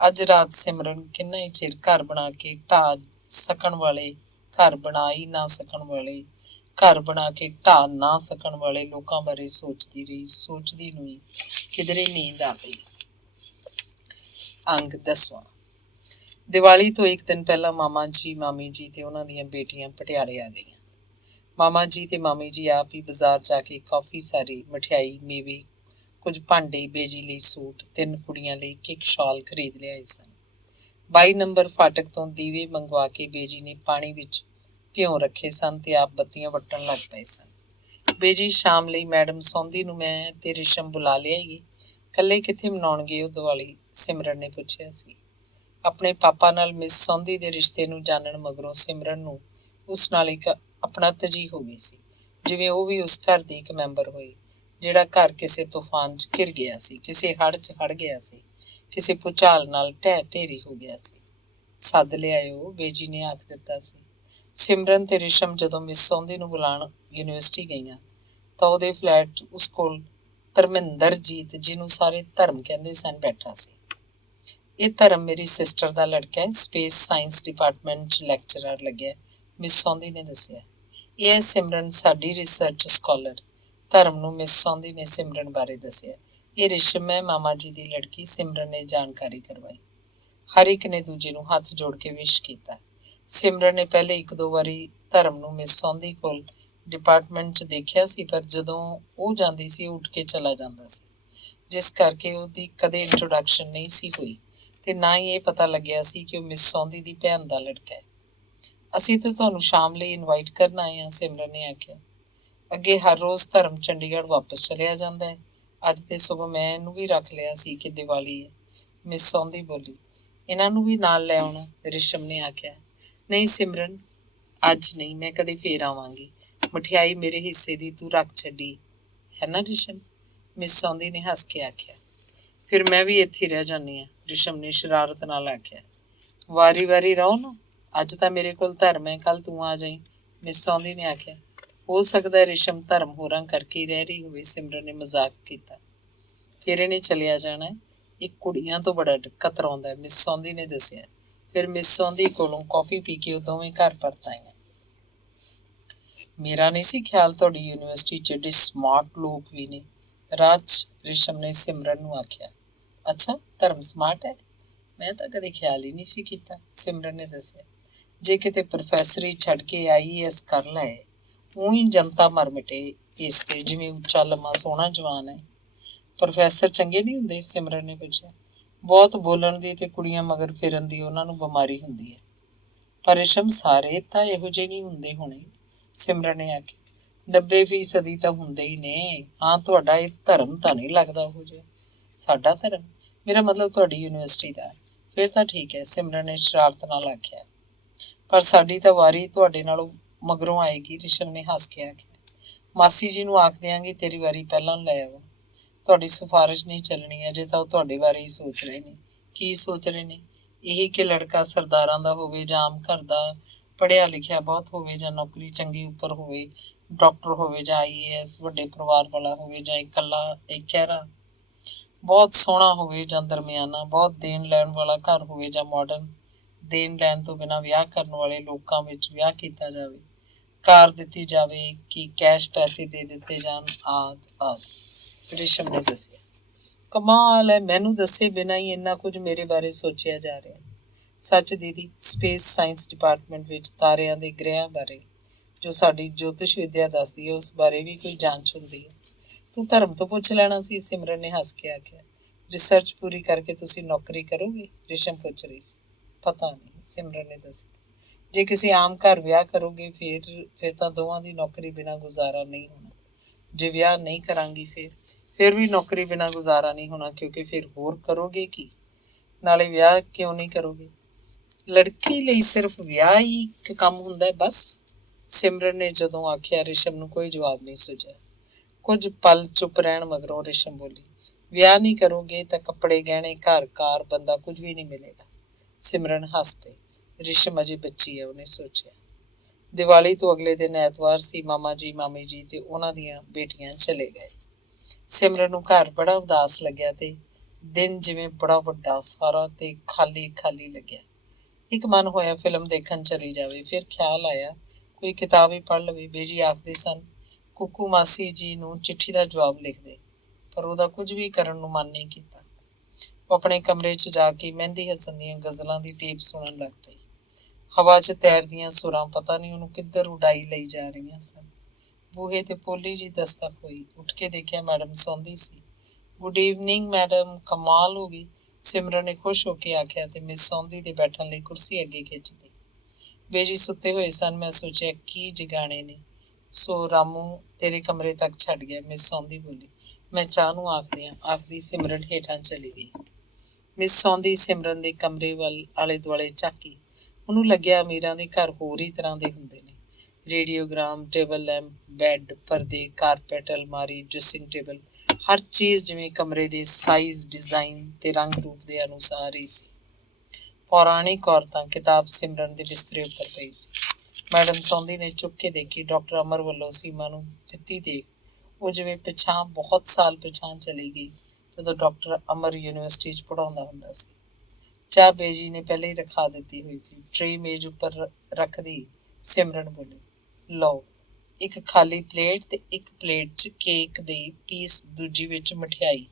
ਅੱਜ ਰਾਤ ਸਿਮਰਨ ਕਿੰਨਾ ਹੀ ਚਿਰ ਘਰ ਬਣਾ ਕੇ ਢਾਹ ਸਕਣ ਵਾਲੇ, ਘਰ ਬਣਾ ਹੀ ਨਾ ਸਕਣ ਵਾਲੇ, ਘਰ ਬਣਾ ਕੇ ਢਾਹ ਨਾ ਸਕਣ ਵਾਲੇ ਲੋਕਾਂ ਬਾਰੇ ਸੋਚਦੀ ਰਹੀ। ਸੋਚਦੀ ਨੂੰ ਹੀ ਕਿਧਰੇ ਨੀਂਦ ਆ ਗਈ। ਅੰਗ 10ਵਾਂ। ਦੀਵਾਲੀ ਤੋਂ ਇੱਕ ਦਿਨ ਪਹਿਲਾਂ ਮਾਮਾ ਜੀ, ਮਾਮੀ ਜੀ ਤੇ ਉਹਨਾਂ ਦੀਆਂ ਬੇਟੀਆਂ ਪਟਿਆਲੇ ਆ ਗਈਆਂ। ਮਾਮਾ ਜੀ ਤੇ ਮਾਮੀ ਜੀ ਆਪ ਹੀ ਬਾਜ਼ਾਰ ਜਾ ਕੇ ਕਾਫੀ ਸਾਰੀ ਮਠਿਆਈ, ਮੇਵੇ, ਕੁਝ ਭਾਂਡੇ, ਬੇਜੀ ਲਈ ਸੂਟ, 3 ਕੁੜੀਆਂ ਲਈ ਇੱਕ ਸ਼ਾਲ ਖਰੀਦ ਲਿਆਏ ਸਨ। 22 ਨੰਬਰ ਫਾਟਕ ਤੋਂ ਦੀਵੇ ਮੰਗਵਾ ਕੇ ਬੇਜੀ ਨੇ ਪਾਣੀ ਵਿੱਚ ਭਿਉਂ ਰੱਖੇ ਸਨ ਤੇ ਆਪ ਬੱਤੀਆਂ ਵੱਟਣ ਲੱਗ ਪਏ ਸਨ। ਬੇਜੀ, ਸ਼ਾਮ ਲਈ ਮੈਡਮ ਸੌਂਦੀ ਨੂੰ ਮੈਂ ਤੇ ਰਿਸ਼ਮ ਬੁਲਾ ਲਿਆਈਏ। ਇਕੱਲੇ ਕਿੱਥੇ ਮਨਾਉਣਗੇ ਉਹ ਦੀਵਾਲੀ? ਸਿਮਰਨ ਨੇ ਪੁੱਛਿਆ ਸੀ। ਆਪਣੇ ਪਾਪਾ ਨਾਲ ਮਿਸ ਸੌਂਦੀ ਦੇ ਰਿਸ਼ਤੇ ਨੂੰ ਜਾਣਨ ਮਗਰੋਂ ਸਿਮਰਨ ਨੂੰ ਉਸ ਨਾਲ ਇੱਕ ਆਪਣਾ ਤਜੀ ਹੋ ਗਈ ਸੀ, ਜਿਵੇਂ ਉਹ ਵੀ ਉਸ ਘਰ ਦੀ ਇੱਕ ਮੈਂਬਰ ਹੋਈ, ਜਿਹੜਾ ਘਰ ਕਿਸੇ ਤੂਫਾਨ 'ਚ ਘਿਰ ਗਿਆ ਸੀ, ਕਿਸੇ ਹੜ੍ਹ 'ਚ ਹੜ ਗਿਆ ਸੀ, ਕਿਸੇ ਭੁਚਾਲ ਨਾਲ ਢਹਿ ਢੇਰੀ ਹੋ ਗਿਆ ਸੀ। ਸੱਦ ਲਿਆਇਓ, ਬੇਜੀ ਨੇ ਆਖ ਦਿੱਤਾ ਸੀ। ਸਿਮਰਨ ਤੇ ਰਿਸ਼ਮ ਜਦੋਂ ਮਿਸ ਸੌਂਦੀ ਨੂੰ ਬੁਲਾਉਣ ਯੂਨੀਵਰਸਿਟੀ ਗਈਆਂ ਤਾਂ ਉਹਦੇ ਫਲੈਟ 'ਚ ਉਸ ਕੋਲ ਧਰਮਿੰਦਰਜੀਤ, ਜਿਹਨੂੰ ਸਾਰੇ ਧਰਮ ਕਹਿੰਦੇ ਸਨ, ਬੈਠਾ ਸੀ। ਇਹ ਧਰਮ ਮੇਰੀ ਸਿਸਟਰ ਦਾ ਲੜਕਾ ਹੈ, ਸਪੇਸ ਸਾਇੰਸ ਡਿਪਾਰਟਮੈਂਟ 'ਚ ਲੈਕਚਰਰ ਲੱਗਿਆ, ਮਿਸ ਸੌਂਦੀ ਨੇ ਦੱਸਿਆ। ਇਹ ਹੈ ਸਿਮਰਨ, ਸਾਡੀ ਰਿਸਰਚ ਸਕਾਲਰ। ਧਰਮ ਨੂੰ ਮਿਸ ਸੌਂਦੀ ਨੇ ਸਿਮਰਨ ਬਾਰੇ ਦੱਸਿਆ। ਇਹ ਰਿਸ਼ਮ ਹੈ, ਮਾਮਾ ਜੀ ਦੀ ਲੜਕੀ। ਸਿਮਰਨ ਨੇ ਜਾਣਕਾਰੀ ਕਰਵਾਈ। ਹਰ ਇੱਕ ਨੇ ਦੂਜੇ ਨੂੰ ਹੱਥ ਜੋੜ ਕੇ ਵਿਸ਼ ਕੀਤਾ। ਸਿਮਰਨ ਨੇ ਪਹਿਲੇ 1-2 ਵਾਰੀ ਧਰਮ ਨੂੰ ਮਿਸ ਸੌਂਦੀ ਕੋਲ ਡਿਪਾਰਟਮੈਂਟ 'ਚ ਦੇਖਿਆ ਸੀ, ਪਰ ਜਦੋਂ ਉਹ ਜਾਂਦੀ ਸੀ ਉੱਠ ਕੇ ਚਲਾ ਜਾਂਦਾ ਸੀ, ਜਿਸ ਕਰਕੇ ਉਹਦੀ ਕਦੇ ਇੰਟਰੋਡਕਸ਼ਨ ਨਹੀਂ ਸੀ ਹੋਈ ਤੇ ਨਾ ਹੀ ਇਹ ਪਤਾ ਲੱਗਿਆ ਸੀ ਕਿ ਉਹ ਮਿਸ ਸੌਂਦੀ ਦੀ ਭੈਣ ਦਾ ਲੜਕਾ ਹੈ। ਅਸੀਂ ਤਾਂ ਤੁਹਾਨੂੰ ਸ਼ਾਮ ਲਈ ਇਨਵਾਈਟ ਕਰਨ ਆਏ ਹਾਂ, ਸਿਮਰਨ ਨੇ ਆਖਿਆ। ਅੱਗੇ ਹਰ ਰੋਜ਼ ਧਰਮ ਚੰਡੀਗੜ੍ਹ ਵਾਪਸ ਚਲਿਆ ਜਾਂਦਾ ਹੈ, ਅੱਜ ਤੇ ਸਗੋਂ ਮੈਂ ਇਹਨੂੰ ਵੀ ਰੱਖ ਲਿਆ ਸੀ ਕਿ ਦੀਵਾਲੀ ਹੈ। ਮਿਸ ਸੌਂਦੀ ਬੋਲੀ। ਇਹਨਾਂ ਨੂੰ ਵੀ ਨਾਲ ਲੈ ਆਉਣਾ, ਰਿਸ਼ਮ ਨੇ ਆਖਿਆ। ਨਹੀਂ ਸਿਮਰਨ, ਅੱਜ ਨਹੀਂ, ਮੈਂ ਕਦੇ ਫੇਰ ਆਵਾਂਗੀ। ਮਠਿਆਈ ਮੇਰੇ ਹਿੱਸੇ ਦੀ ਤੂੰ ਰੱਖ ਛੱਡੀ ਹੈ ਨਾ ਰਿਸ਼ਮ? ਮਿਸ ਸੌਂਦੀ ਨੇ ਹੱਸ ਕੇ ਆਖਿਆ। ਫਿਰ ਮੈਂ ਵੀ ਇੱਥੇ ਰਹਿ ਜਾਂਦੀ ਹਾਂ, ਰਿਸ਼ਮ ਨੇ ਸ਼ਰਾਰਤ ਨਾਲ ਆਖਿਆ। ਵਾਰੀ ਵਾਰੀ ਰਹੋ ਨਾ, ਅੱਜ ਤਾਂ ਮੇਰੇ ਕੋਲ ਧਰਮ ਹੈ, ਕੱਲ ਤੂੰ ਆ ਜਾਈਂ, ਮਿਸ ਸੌਂਦੀ ਨੇ ਆਖਿਆ। ਹੋ ਸਕਦਾ ਰਿਸ਼ਮ ਧਰਮ ਹੋਰਾਂ ਕਰਕੇ ਹੀ ਰਹਿ ਰਹੀ ਹੋਵੇ, ਸਿਮਰਨ ਨੇ ਮਜ਼ਾਕ ਕੀਤਾ। ਫਿਰ ਇਹਨੇ ਚਲਿਆ ਜਾਣਾ, ਇਹ ਕੁੜੀਆਂ ਤੋਂ ਬੜਾ ਕਤਰਾਉਂਦਾ, ਮਿਸ ਸੌਂਦੀ ਨੇ ਦੱਸਿਆ। ਫਿਰ ਮਿਸ ਸੌਂਦੀ ਕੋਲੋਂ ਕੌਫੀ ਪੀ ਕੇ ਉਹ ਦੋਵੇਂ ਘਰ ਪਰਤ ਆਈਆਂ। ਮੇਰਾ ਨਹੀਂ ਸੀ ਖਿਆਲ ਤੁਹਾਡੀ ਯੂਨੀਵਰਸਿਟੀ 'ਚ ਏਡੇ ਸਮਾਰਟ ਲੋਕ ਵੀ ਨੇ, ਰਾਜ, ਰਿਸ਼ਮ ਨੇ ਸਿਮਰਨ ਨੂੰ ਆਖਿਆ। ਅੱਛਾ, ਧਰਮ ਸਮਾਰਟ ਹੈ? ਮੈਂ ਤਾਂ ਕਦੇ ਖਿਆਲ ਹੀ ਨਹੀਂ ਸੀ ਕੀਤਾ, ਸਿਮਰਨ ਨੇ ਦੱਸਿਆ। ਜੇ ਕਿਤੇ ਪ੍ਰੋਫੈਸਰੀ ਛੱਡ ਕੇ IAS ਕਰ ਲਏ, ਊਂ ਹੀ ਜਨਤਾ ਮਰ ਮਿਟੇ ਇਸ ਤੇ, ਜਿਵੇਂ ਉੱਚਾ ਲੰਮਾ ਸੋਹਣਾ ਜਵਾਨ ਹੈ। ਪ੍ਰੋਫੈਸਰ ਚੰਗੇ ਨਹੀਂ ਹੁੰਦੇ? ਸਿਮਰਨ ਨੇ ਪੁੱਛਿਆ। ਬਹੁਤ ਬੋਲਣ ਦੀ ਤੇ ਕੁੜੀਆਂ ਮਗਰ ਫਿਰਨ ਦੀ ਉਹਨਾਂ ਨੂੰ ਬਿਮਾਰੀ ਹੁੰਦੀ ਹੈ। ਪਰ ਰਿਸ਼ਮ, ਸਾਰੇ ਤਾਂ ਇਹੋ ਜਿਹੇ ਨਹੀਂ ਹੁੰਦੇ ਹੋਣੇ, ਸਿਮਰਨ ਨੇ ਆਖਿਆ। 90% ਤਾਂ ਹੁੰਦੇ ਹੀ ਨੇ। ਹਾਂ, ਤੁਹਾਡਾ ਇਹ ਧਰਮ ਤਾਂ ਨਹੀਂ ਲੱਗਦਾ ਉਹੋ ਜਿਹਾ। ਸਾਡਾ ਧਰਮ? ਮੇਰਾ ਮਤਲਬ ਤੁਹਾਡੀ ਯੂਨੀਵਰਸਿਟੀ ਦਾ। ਫਿਰ ਤਾਂ ਠੀਕ ਹੈ, ਸਿਮਰਨ ਨੇ ਸ਼ਰਾਰਤ ਨਾਲ ਆਖਿਆ। ਪਰ ਸਾਡੀ ਤਾਂ ਵਾਰੀ ਤੁਹਾਡੇ ਨਾਲੋਂ ਮਗਰੋਂ ਆਏਗੀ, ਰਿਸ਼ਮ ਨੇ ਹੱਸ ਕੇ ਆਖਿਆ। ਮਾਸੀ ਜੀ ਨੂੰ ਆਖ ਦਿਆਂਗੀ ਤੇਰੀ ਵਾਰੀ ਪਹਿਲਾਂ ਲੈ ਆਓ। ਤੁਹਾਡੀ ਸਿਫਾਰਿਸ਼ ਨਹੀਂ ਚੱਲਣੀ, ਅਜੇ ਤਾਂ ਉਹ ਤੁਹਾਡੇ ਬਾਰੇ ਹੀ ਸੋਚ ਰਹੇ ਨੇ। ਕੀ ਸੋਚ ਰਹੇ ਨੇ? ਇਹੀ ਕਿ ਲੜਕਾ ਸਰਦਾਰਾਂ ਦਾ ਹੋਵੇ ਜਾਂ ਆਮ ਘਰ ਦਾ, ਪੜ੍ਹਿਆ ਲਿਖਿਆ ਬਹੁਤ ਹੋਵੇ ਜਾਂ ਨੌਕਰੀ ਚੰਗੀ ਉੱਪਰ ਹੋਵੇ, ਡਾਕਟਰ ਹੋਵੇ ਜਾਂ IAS, ਵੱਡੇ ਪਰਿਵਾਰ ਵਾਲਾ ਹੋਵੇ ਜਾਂ ਇਕੱਲਾ ਇਕਹਿਰਾ, ਬਹੁਤ ਸੋਹਣਾ ਹੋਵੇ ਜਾਂ ਦਰਮਿਆਨਾ, ਬਹੁਤ ਦੇਣ ਲੈਣ ਵਾਲਾ ਘਰ ਹੋਵੇ ਜਾਂ ਮਾਡਰਨ, ਦੇਣ ਲੈਣ ਤੋਂ ਬਿਨਾਂ ਵਿਆਹ ਕਰਨ ਵਾਲੇ ਲੋਕਾਂ ਵਿੱਚ ਵਿਆਹ ਕੀਤਾ ਜਾਵੇ, ਕਾਰ ਦਿੱਤੀ ਜਾਵੇ ਕਿ ਕੈਸ਼ ਪੈਸੇ ਦੇ ਦਿੱਤੇ ਜਾਣ, ਆਦਿ ਰਿਸ਼ਮ ਨੇ ਦੱਸਿਆ। ਕਮਾਲ ਹੈ, ਮੈਨੂੰ ਦੱਸੇ ਬਿਨਾਂ ਹੀ ਇੰਨਾ ਕੁਝ ਮੇਰੇ ਬਾਰੇ ਸੋਚਿਆ ਜਾ ਰਿਹਾ। ਸੱਚ ਦੀਦੀ, ਸਪੇਸ ਸਾਇੰਸ ਡਿਪਾਰਟਮੈਂਟ ਵਿੱਚ ਤਾਰਿਆਂ ਦੇ ਗ੍ਰਹਿਆਂ ਬਾਰੇ ਜੋ ਸਾਡੀ ਜੋਤਿਸ਼ ਵਿਦਿਆ ਦੱਸਦੀ ਹੈ, ਉਸ ਬਾਰੇ ਵੀ ਕੋਈ ਜਾਂਚ ਹੁੰਦੀ ਹੈ। ਤੂੰ ਧਰਮ ਤੋਂ ਪੁੱਛ ਲੈਣਾ ਸੀ, ਸਿਮਰਨ ਨੇ ਹੱਸ ਕੇ ਆਖਿਆ। ਰਿਸਰਚ ਪੂਰੀ ਕਰਕੇ ਤੁਸੀਂ ਨੌਕਰੀ ਕਰੋਗੇ? ਰਿਸ਼ਮ ਪੁੱਛ ਰਹੀ ਸੀ। ਪਤਾ ਨਹੀਂ, ਸਿਮਰਨ ਨੇ ਦੱਸਿਆ। ਜੇ ਕਿਸੇ ਆਮ ਘਰ ਵਿਆਹ ਕਰੋਗੇ ਫਿਰ ਤਾਂ ਦੋਵਾਂ ਦੀ ਨੌਕਰੀ ਬਿਨਾਂ ਗੁਜ਼ਾਰਾ ਨਹੀਂ ਹੋਣਾ। ਜੇ ਵਿਆਹ ਨਹੀਂ ਕਰਾਂਗੀ ਫਿਰ ਵੀ ਨੌਕਰੀ ਬਿਨਾਂ ਗੁਜ਼ਾਰਾ ਨਹੀਂ ਹੋਣਾ, ਕਿਉਂਕਿ ਫਿਰ ਹੋਰ ਕਰੋਗੇ ਕੀ? ਨਾਲੇ ਵਿਆਹ ਕਿਉਂ ਨਹੀਂ ਕਰੋਗੇ? ਲੜਕੀ ਲਈ ਸਿਰਫ ਵਿਆਹ ਹੀ ਇੱਕ ਕੰਮ ਹੁੰਦਾ ਹੈ ਬਸ? ਸਿਮਰਨ ਨੇ ਜਦੋਂ ਆਖਿਆ, ਰਿਸ਼ਮ ਨੂੰ ਕੋਈ ਜਵਾਬ ਨਹੀਂ ਸੁਝਿਆ। ਕੁਝ ਪਲ ਚੁੱਪ ਰਹਿਣ ਮਗਰੋਂ ਰਿਸ਼ਮ ਬੋਲੀ, ਵਿਆਹ ਨਹੀਂ ਕਰੋਗੇ ਤਾਂ ਕੱਪੜੇ ਗਹਿਣੇ ਘਰ ਕਾਰ ਬੰਦਾ ਕੁਝ ਵੀ ਨਹੀਂ ਮਿਲੇਗਾ। ਸਿਮਰਨ ਹੱਸ ਪਈ। ਰਿਸ਼ਮ ਅਜੇ ਬੱਚੀ ਹੈ, ਉਹਨੇ ਸੋਚਿਆ। ਦੀਵਾਲੀ ਤੋਂ ਅਗਲੇ ਦਿਨ ਐਤਵਾਰ ਸੀ। ਮਾਮਾ ਜੀ, ਮਾਮੀ ਜੀ ਤੇ ਉਹਨਾਂ ਦੀਆਂ ਬੇਟੀਆਂ ਚਲੇ ਗਏ। ਸਿਮਰਨ ਨੂੰ ਘਰ ਬੜਾ ਉਦਾਸ ਲੱਗਿਆ ਤੇ ਦਿਨ ਜਿਵੇਂ ਬੜਾ ਵੱਡਾ ਸਾਰਾ ਤੇ ਖਾਲੀ ਖਾਲੀ ਲੱਗਿਆ। ਇੱਕ ਮਨ ਹੋਇਆ ਫਿਲਮ ਦੇਖਣ ਚਲੀ ਜਾਵੇ। ਫਿਰ ਖਿਆਲ ਆਇਆ ਕੋਈ ਕਿਤਾਬ ਹੀ ਪੜ੍ਹ ਲਵੇ। ਬੇਜੀ ਆਖਦੇ ਸਨ ਕੁੱਕੂ ਮਾਸੀ ਜੀ ਨੂੰ ਚਿੱਠੀ ਦਾ ਜਵਾਬ ਲਿਖ ਦੇ, ਪਰ ਉਹਦਾ ਕੁਝ ਵੀ ਕਰਨ ਨੂੰ ਮਨ ਨਹੀਂ ਕੀਤਾ। ਉਹ ਆਪਣੇ ਕਮਰੇ 'ਚ ਜਾ ਕੇ ਮਹਿੰਦੀ ਹਸਨ ਦੀਆਂ ਗਜ਼ਲਾਂ ਦੀ ਟੇਪ ਸੁਣਨ ਲੱਗ ਪਈ। ਹਵਾ 'ਚ ਤੈਰਦੀਆਂ ਸੁਰਾਂ ਪਤਾ ਨਹੀਂ ਉਹਨੂੰ ਕਿੱਧਰ ਉਡਾਈ ਲਈ ਜਾ ਰਹੀਆਂ ਸਨ। ਬੂਹੇ ਤੇ ਪੋਲੀ ਜੀ ਦਸਤਕ ਹੋਈ। ਉੱਠ ਕੇ ਦੇਖਿਆ ਮੈਡਮ ਸੌਂਦੀ ਸੀ। ਗੁੱਡ ਈਵਨਿੰਗ ਮੈਡਮ, ਕਮਾਲ ਹੋ ਗਈ, ਸਿਮਰਨ ਨੇ ਖੁਸ਼ ਹੋ ਕੇ ਆਖਿਆ ਤੇ ਮਿਸ ਸੌਂਦੀ ਦੇ ਬੈਠਣ ਲਈ ਕੁਰਸੀ ਅੱਗੇ ਖਿੱਚਦੀ। ਬੇਜੀ ਸੁੱਤੇ ਹੋਏ ਸਨ। ਮੈਂ ਸੋਚਿਆ ਕੀ ਜਗਾਣੇ ਨੇ, ਸੋ ਰਾਮੂ ਤੇਰੇ ਕਮਰੇ ਤੱਕ ਛੱਡ ਗਿਆ। ਮਿਸ ਸੌਂਦੀ ਬੋਲੀ, ਮੈਂ ਚਾਹ ਨੂੰ ਆਖਦੀ ਸਿਮਰਨ ਹੇਠਾਂ ਚਲੀ ਗਈ। ਮਿਸ ਸੌਂਦੀ ਸਿਮਰਨ ਦੇ ਕਮਰੇ ਵੱਲ ਆਲੇ ਦੁਆਲੇ ਝਾਕੀ। ਉਹਨੂੰ ਲੱਗਿਆ ਅਮੀਰਾਂ ਦੇ ਘਰ ਹੋਰ ਹੀ ਤਰ੍ਹਾਂ ਦੇ ਹੁੰਦੇ ਨੇ। ਰੇਡੀਓਗ੍ਰਾਮ, ਟੇਬਲ ਲੈਂਪ, ਬੈੱਡ, ਪਰਦੇ, ਕਾਰਪੈਟ, ਅਲਮਾਰੀ, ਡਰੈਸਿੰਗ ਟੇਬਲ, ਹਰ ਚੀਜ਼ ਜਿਵੇਂ ਕਮਰੇ ਦੇ ਸਾਈਜ਼, ਡਿਜ਼ਾਈਨ ਤੇ ਰੰਗ ਰੂਪ ਦੇ ਅਨੁਸਾਰ ਹੀ ਸੀ। ਪੌਰਾਣਿਕ ਔਰਤਾਂ ਕਿਤਾਬ ਸਿਮਰਨ ਦੇ ਬਿਸਤਰੇ ਉੱਪਰ ਪਈ ਸੀ। ਮੈਡਮ ਸੌਂਦੀ ਨੇ ਚੁੱਕ ਕੇ ਦੇਖੀ। ਡਾਕਟਰ ਅਮਰ ਵੱਲੋਂ ਸੀਮਾ ਨੂੰ ਦਿੱਤੀ ਦੇਖ ਉਹ ਜਿਵੇਂ ਪਿਛਾਂ ਬਹੁਤ ਸਾਲ ਪਿਛਾਂ ਚਲੀ ਗਈ, ਜਦੋਂ ਡਾਕਟਰ ਅਮਰ ਯੂਨੀਵਰਸਿਟੀ 'ਚ ਪੜ੍ਹਾਉਂਦਾ ਹੁੰਦਾ ਸੀ। ਚਾਹ ਬੇਜੀ ਨੇ ਪਹਿਲੇ ਹੀ ਰਖਾ ਦਿੱਤੀ ਹੋਈ ਸੀ। ਟਰੇ ਮੇਜ਼ ਉੱਪਰ ਰੱਖਦੀ ਸਿਮਰਨ ਬੋਲੀ, ਲਓ ਇੱਕ ਖਾਲੀ ਪਲੇਟ ਤੇ ਇੱਕ ਪਲੇਟ 'ਚ ਕੇਕ ਦੇ ਪੀਸ, ਦੂਜੀ ਵਿੱਚ ਮਠਿਆਈ।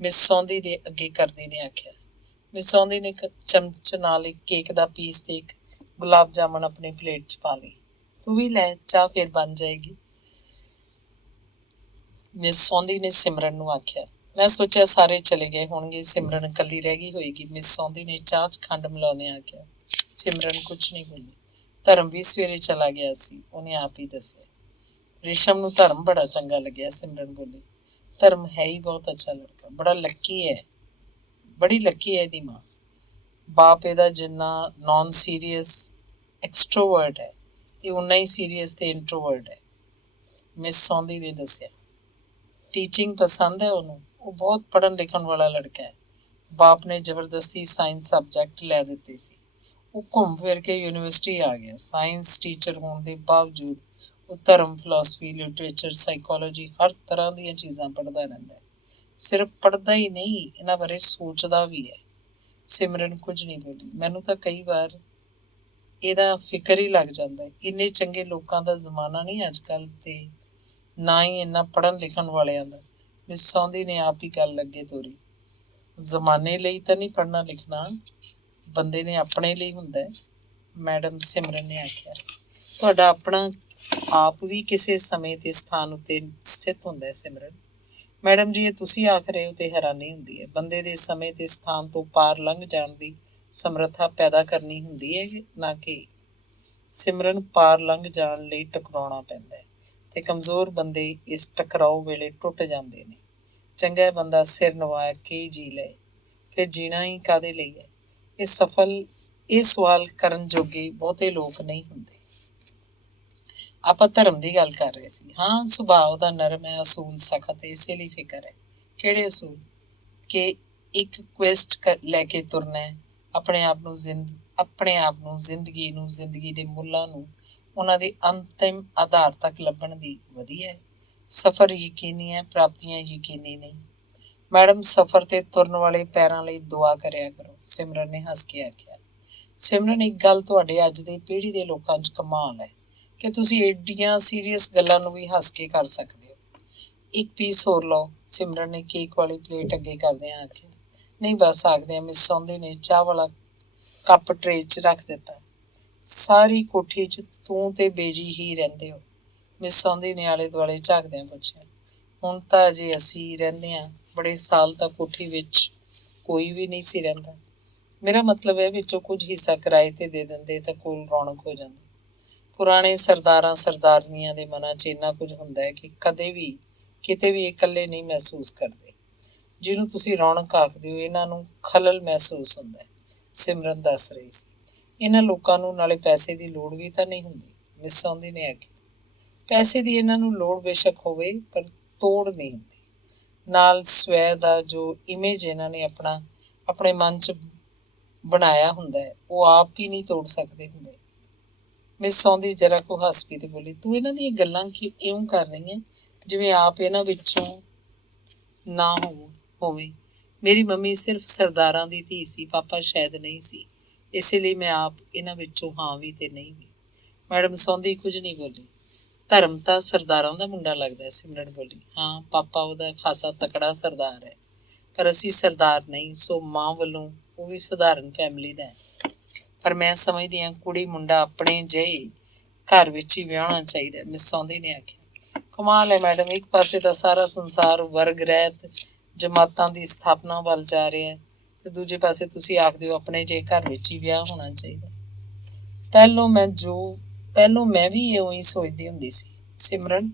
ਮਿਸ ਸੌਂਦੀ ਦੇ ਅੱਗੇ ਕਰਦੀ ਨੇ ਆਖਿਆ। ਮਿਸ ਸੌਂਦੀ ਨੇ ਇੱਕ ਚਮਚ ਨਾਲ ਇੱਕ ਕੇਕ ਦਾ ਪੀਸ ਤੇ ਇੱਕ ਗੁਲਾਬ ਜਾਮਣ ਆਪਣੀ ਪਲੇਟ 'ਚ ਪਾ ਲਈ। ਤੂੰ ਵੀ ਲੈ, ਚਾਹ ਫਿਰ ਬਣ ਜਾਏਗੀ। ਮਿਸ ਸੌਂਦੀ ਨੇ ਸਿਮਰਨ ਨੂੰ ਆਖਿਆ। ਮੈਂ ਸੋਚਿਆ ਸਾਰੇ ਚਲੇ ਗਏ ਹੋਣਗੇ, ਸਿਮਰਨ ਇਕੱਲੀ ਰਹਿ ਗਈ ਹੋਏਗੀ। ਮਿਸ ਸੌਂਦੀ ਨੇ ਚਾਹ 'ਚ ਖੰਡ ਮਿਲਾਉਂਦਿਆਂ ਆਖਿਆ। ਸਿਮਰਨ ਕੁਝ ਨਹੀਂ ਬੋਲੀ। ਧਰਮ ਵੀ ਸਵੇਰੇ ਚਲਾ ਗਿਆ ਸੀ, ਉਹਨੇ ਆਪ ਹੀ ਦੱਸਿਆ। ਰਿਸ਼ਮ ਨੂੰ ਧਰਮ ਬੜਾ ਚੰਗਾ ਲੱਗਿਆ, ਸਿਮਰਨ ਬੋਲੀ। ਧਰਮ ਹੈ ਹੀ ਬਹੁਤ ਅੱਛਾ ਲੜਕਾ, ਬੜਾ ਲੱਕੀ ਹੈ, ਬੜੀ ਲੱਕੀ ਹੈ ਇਹਦੀ ਮਾਂ। ਬਾਪ ਇਹਦਾ ਜਿੰਨਾ ਨॉन ਸੀਰੀਅਸ ਐਕਸਟਰੋਵਰਟ ਹੈ, ਇਹ ਉਨਾ ਹੀ ਸੀਰੀਅਸ ਤੇ ਇੰਟਰੋਵਰਟ ਹੈ, ਮਿਸ ਸੌਂਦੀ ਨੇ ਦੱਸਿਆ। ਟੀਚਿੰਗ ਪਸੰਦ ਹੈ ਉਹਨੂੰ, ਉਹ ਬਹੁਤ ਪੜ੍ਹਨ ਲਿਖਣ ਵਾਲਾ ਲੜਕਾ ਹੈ। ਬਾਪ ਨੇ ਜ਼ਬਰਦਸਤੀ ਸਾਇੰਸ ਸਬਜੈਕਟ ਲੈ ਦਿੱਤੇ ਸੀ। ਉਹ ਘੁੰਮ ਫਿਰ ਕੇ ਯੂਨੀਵਰਸਿਟੀ ਆ ਗਿਆ। ਸਾਇੰਸ ਟੀਚਰ ਹੋਣ ਦੇ ਬਾਵਜੂਦ ਉਹ ਧਰਮ, ਫਿਲਾਸਫੀ, ਲਿਟਰੇਚਰ, ਸਾਈਕੋਲੋਜੀ, ਹਰ ਤਰ੍ਹਾਂ ਦੀਆਂ ਚੀਜ਼ਾਂ ਪੜ੍ਹਦਾ ਰਹਿੰਦਾ ਹੈ। ਸਿਰਫ ਪੜ੍ਹਦਾ ਹੀ ਨਹੀਂ, ਇਹਨਾਂ ਬਾਰੇ ਸੋਚਦਾ ਵੀ ਹੈ। ਸਿਮਰਨ ਕੁਝ ਨਹੀਂ ਬੋਲੀ। ਮੈਨੂੰ ਤਾਂ ਕਈ ਵਾਰ ਇਹਦਾ ਫਿਕਰ ਹੀ ਲੱਗ ਜਾਂਦਾ ਹੈ। ਇੰਨੇ ਚੰਗੇ ਲੋਕਾਂ ਦਾ ਜ਼ਮਾਨਾ ਨਹੀਂ ਅੱਜ ਕੱਲ੍ਹ, ਤੇ ਨਾ ਹੀ ਇੰਨਾ ਪੜ੍ਹਨ ਲਿਖਣ ਵਾਲਿਆਂ ਦਾ। ਮਿਸ ਸੌਂਦੀ ਨੇ ਆਪ ਹੀ ਗੱਲ ਅੱਗੇ ਤੋਰੀ। ਜ਼ਮਾਨੇ ਲਈ ਤਾਂ ਨਹੀਂ ਪੜ੍ਹਨਾ ਲਿਖਣਾ, ਬੰਦੇ ਨੇ ਆਪਣੇ ਲਈ ਹੁੰਦਾ ਹੈ। ਮੈਡਮ ਸਿਮਰਨ ਨੇ ਆਖਿਆ। ਤੁਹਾਡਾ ਆਪਣਾ ਆਪ ਵੀ ਕਿਸੇ ਸਮੇਂ ਤੇ ਸਥਾਨ ਉੱਤੇ ਸਥਿਤ ਹੁੰਦਾ ਹੈ ਸਿਮਰਨ। ਮੈਡਮ ਜੀ, ਇਹ ਤੁਸੀਂ ਆਖ ਰਹੇ ਹੋ ਤੇ ਹੈਰਾਨੀ ਹੁੰਦੀ ਹੈ। ਬੰਦੇ ਦੇ ਸਮੇਂ ਤੇ ਸਥਾਨ ਤੋਂ ਪਾਰ ਲੰਘ ਜਾਣ ਦੀ ਸਮਰੱਥਾ ਪੈਦਾ ਕਰਨੀ ਹੁੰਦੀ ਹੈ, ਨਾ ਕਿ ਸਿਮਰਨ ਪਾਰ ਲੰਘ ਜਾਣ ਲਈ ਟਕਰਾਉਣਾ ਪੈਂਦਾ ਹੈ, ਤੇ ਕਮਜ਼ੋਰ ਬੰਦੇ ਇਸ ਟਕਰਾਓ ਵੇਲੇ ਟੁੱਟ ਜਾਂਦੇ ਨੇ। ਚੰਗਾ ਬੰਦਾ ਸਿਰ ਨਵਾ ਕੇ ਜੀ ਲਏ, ਫਿਰ ਜੀਣਾ ਹੀ ਕਾਹਦੇ ਲਈ ਹੈ। ਇਹ ਸਵਾਲ ਕਰਨ ਜੋਗੇ ਬਹੁਤੇ ਲੋਕ ਨਹੀਂ ਹੁੰਦੇ। ਆਪਾਂ ਧਰਮ ਦੀ ਗੱਲ ਕਰ ਰਹੇ ਸੀ। ਹਾਂ, ਸੁਭਾਅ ਉਹਦਾ ਨਰਮ ਹੈ, ਅਸੂਲ ਸਖਤ, ਇਸੇ ਲਈ ਫਿਕਰ ਹੈ। ਕਿਹੜੇ ਅਸੂਲ? ਕਿ ਇੱਕ ਕੁਐਸਟ ਲੈ ਕੇ ਤੁਰਨਾ ਹੈ, ਆਪਣੇ ਆਪ ਨੂੰ, ਜ਼ਿੰਦਗੀ ਨੂੰ, ਜ਼ਿੰਦਗੀ ਦੇ ਮੁੱਲਾਂ ਨੂੰ, ਉਹਨਾਂ ਦੇ ਅੰਤਿਮ ਆਧਾਰ ਤੱਕ ਲੱਭਣ ਦੀ। ਵਧੀਆ ਹੈ। ਸਫ਼ਰ ਯਕੀਨੀ ਹੈ, ਪ੍ਰਾਪਤੀਆਂ ਯਕੀਨੀ ਨਹੀਂ। ਮੈਡਮ, ਸਫ਼ਰ ਤੇ ਤੁਰਨ ਵਾਲੇ ਪੈਰਾਂ ਲਈ ਦੁਆ ਕਰਿਆ ਕਰੋ, ਸਿਮਰਨ ਨੇ ਹੱਸ ਕੇ ਆਖਿਆ। ਸਿਮਰਨ, ਇੱਕ ਗੱਲ ਤੁਹਾਡੇ ਅੱਜ ਦੀ ਪੀੜ੍ਹੀ ਦੇ ਲੋਕਾਂ 'ਚ ਕਮਾਲ ਹੈ ਕਿ ਤੁਸੀਂ ਏਡੀਆਂ ਸੀਰੀਅਸ ਗੱਲਾਂ ਨੂੰ ਵੀ ਹੱਸ ਕੇ ਕਰ ਸਕਦੇ ਹੋ। ਇੱਕ ਪੀਸ ਹੋਰ ਲਓ, ਸਿਮਰਨ ਨੇ ਕੇਕ ਵਾਲੀ ਪਲੇਟ ਅੱਗੇ ਕਰਦਿਆਂ ਆਖਿਆ। ਨਹੀਂ ਬਸ, ਆਖਦਿਆਂ ਮਿਸ ਸੌਂਦੀ ਨੇ ਚਾਹ ਵਾਲਾ ਕੱਪ ਟਰੇ 'ਚ ਰੱਖ ਦਿੱਤਾ। ਸਾਰੀ ਕੋਠੀ 'ਚ ਤੂੰ ਤੇ ਬੇਜੀ ਹੀ ਰਹਿੰਦੇ ਹੋ, ਮਿਸ ਸੌਂਦੀ ਨੇ ਆਲੇ ਦੁਆਲੇ ਝਾਕਦਿਆਂ ਪੁੱਛਿਆ। ਹੁਣ ਤਾਂ ਅਜੇ ਅਸੀਂ ਰਹਿੰਦੇ ਹਾਂ, ਬੜੇ ਸਾਲ ਤਾਂ ਕੋਠੀ ਵਿੱਚ ਕੋਈ ਵੀ ਨਹੀਂ ਸੀ ਰਹਿੰਦਾ। ਮੇਰਾ ਮਤਲਬ ਹੈ ਵਿੱਚੋਂ ਕੁਝ ਹਿੱਸਾ ਕਿਰਾਏ ਤੇ ਦੇ ਦਿੰਦੇ ਤਾਂ ਕੋਲ ਰੌਣਕ ਹੋ ਜਾਂਦੀ। ਪੁਰਾਣੇ ਸਰਦਾਰਾਂ ਸਰਦਾਰਨੀਆਂ ਦੇ ਮਨਾਂ 'ਚ ਇੰਨਾ ਕੁਝ ਹੁੰਦਾ ਹੈ ਕਿ ਕਦੇ ਵੀ ਕਿਤੇ ਵੀ ਇਕੱਲੇ ਨਹੀਂ ਮਹਿਸੂਸ ਕਰਦੇ। ਜਿਹਨੂੰ ਤੁਸੀਂ ਰੌਣਕ ਆਖਦੇ ਹੋ, ਇਹਨਾਂ ਨੂੰ ਖਲਲ ਮਹਿਸੂਸ ਹੁੰਦਾ ਹੈ, ਸਿਮਰਨ ਦੱਸ ਰਹੀ ਸੀ। ਇਹਨਾਂ ਲੋਕਾਂ ਨੂੰ ਨਾਲੇ ਪੈਸੇ ਦੀ ਲੋੜ ਵੀ ਤਾਂ ਨਹੀਂ ਹੁੰਦੀ, ਮਿਸ ਸੌਂਦੀ ਨੇ ਆਖਿਆ। ਪੈਸੇ ਦੀ ਇਹਨਾਂ ਨੂੰ ਲੋੜ ਬੇਸ਼ੱਕ ਹੋਵੇ, ਪਰ ਤੋੜ ਨਹੀਂ ਹੁੰਦੀ। ਨਾਲ ਸਵੈ ਦਾ ਜੋ ਇਮੇਜ ਇਹਨਾਂ ਨੇ ਆਪਣੇ ਮਨ 'ਚ ਬਣਾਇਆ ਹੁੰਦਾ ਹੈ, ਉਹ ਆਪ ਹੀ ਨਹੀਂ ਤੋੜ ਸਕਦੇ ਹੁੰਦੇ। ਮਿਸ ਸੌਂਦੀ ਜਰਾ ਕੁ ਹੱਸ ਪਈ ਤੇ ਬੋਲੀ, ਤੂੰ ਇਹਨਾਂ ਦੀਆਂ ਗੱਲਾਂ ਇਉਂ ਕਰ ਰਹੀ ਹੈ ਜਿਵੇਂ ਆਪ ਇਹਨਾਂ ਵਿੱਚੋਂ ਨਾ ਹੋਵੇ। ਮੇਰੀ ਮੰਮੀ ਸਿਰਫ ਸਰਦਾਰਾਂ ਦੀ ਧੀ ਸੀ, ਪਾਪਾ ਸ਼ਾਇਦ ਨਹੀਂ ਸੀ, ਇਸੇ ਲਈ ਮੈਂ ਆਪ ਇਹਨਾਂ ਵਿੱਚੋਂ ਹਾਂ ਵੀ ਤੇ ਨਹੀਂ ਵੀ। ਮੈਡਮ ਸੌਂਦੀ ਕੁਝ ਨਹੀਂ ਬੋਲੀ। ਧਰਮ ਤਾਂ ਸਰਦਾਰਾਂ ਦਾ ਮੁੰਡਾ ਲੱਗਦਾ, ਸਿਮਰਨ ਬੋਲੀ। ਹਾਂ, ਪਾਪਾ ਉਹਦਾ ਖਾਸਾ ਤਕੜਾ ਸਰਦਾਰ ਹੈ, ਪਰ ਅਸੀਂ ਸਰਦਾਰ ਨਹੀਂ, ਸੋ ਮਾਂ ਵੱਲੋਂ ਉਹ ਵੀ ਸਧਾਰਨ ਫੈਮਿਲੀ ਦਾ ਹੈ। ਪਰ ਮੈਂ ਸਮਝਦੀ ਹਾਂ ਕੁੜੀ ਮੁੰਡਾ ਆਪਣੇ ਜਿਹੇ ਘਰ ਵਿੱਚ ਹੀ ਵਿਆਹਣਾ ਚਾਹੀਦਾ, ਮਿਸ ਸੌਂਦੀ ਨੇ ਆਖਿਆ। ਕਮਾਲ ਹੈ ਮੈਡਮ, ਇੱਕ ਪਾਸੇ ਤਾਂ ਸਾਰਾ ਸੰਸਾਰ ਵਰਗ ਰਹਿਤ ਜਮਾਤਾਂ ਦੀ ਸਥਾਪਨਾ ਵੱਲ ਜਾ ਰਿਹਾ ਹੈ, ਤੇ ਦੂਜੇ ਪਾਸੇ ਤੁਸੀਂ ਆਖਦੇ ਹੋ ਆਪਣੇ ਜਿਹੇ ਘਰ ਵਿੱਚ ਹੀ ਵਿਆਹ ਹੋਣਾ ਚਾਹੀਦਾ। ਪਹਿਲੋਂ ਮੈਂ ਵੀ ਇਉਂ ਹੀ ਸੋਚਦੀ ਹੁੰਦੀ ਸੀ ਸਿਮਰਨ,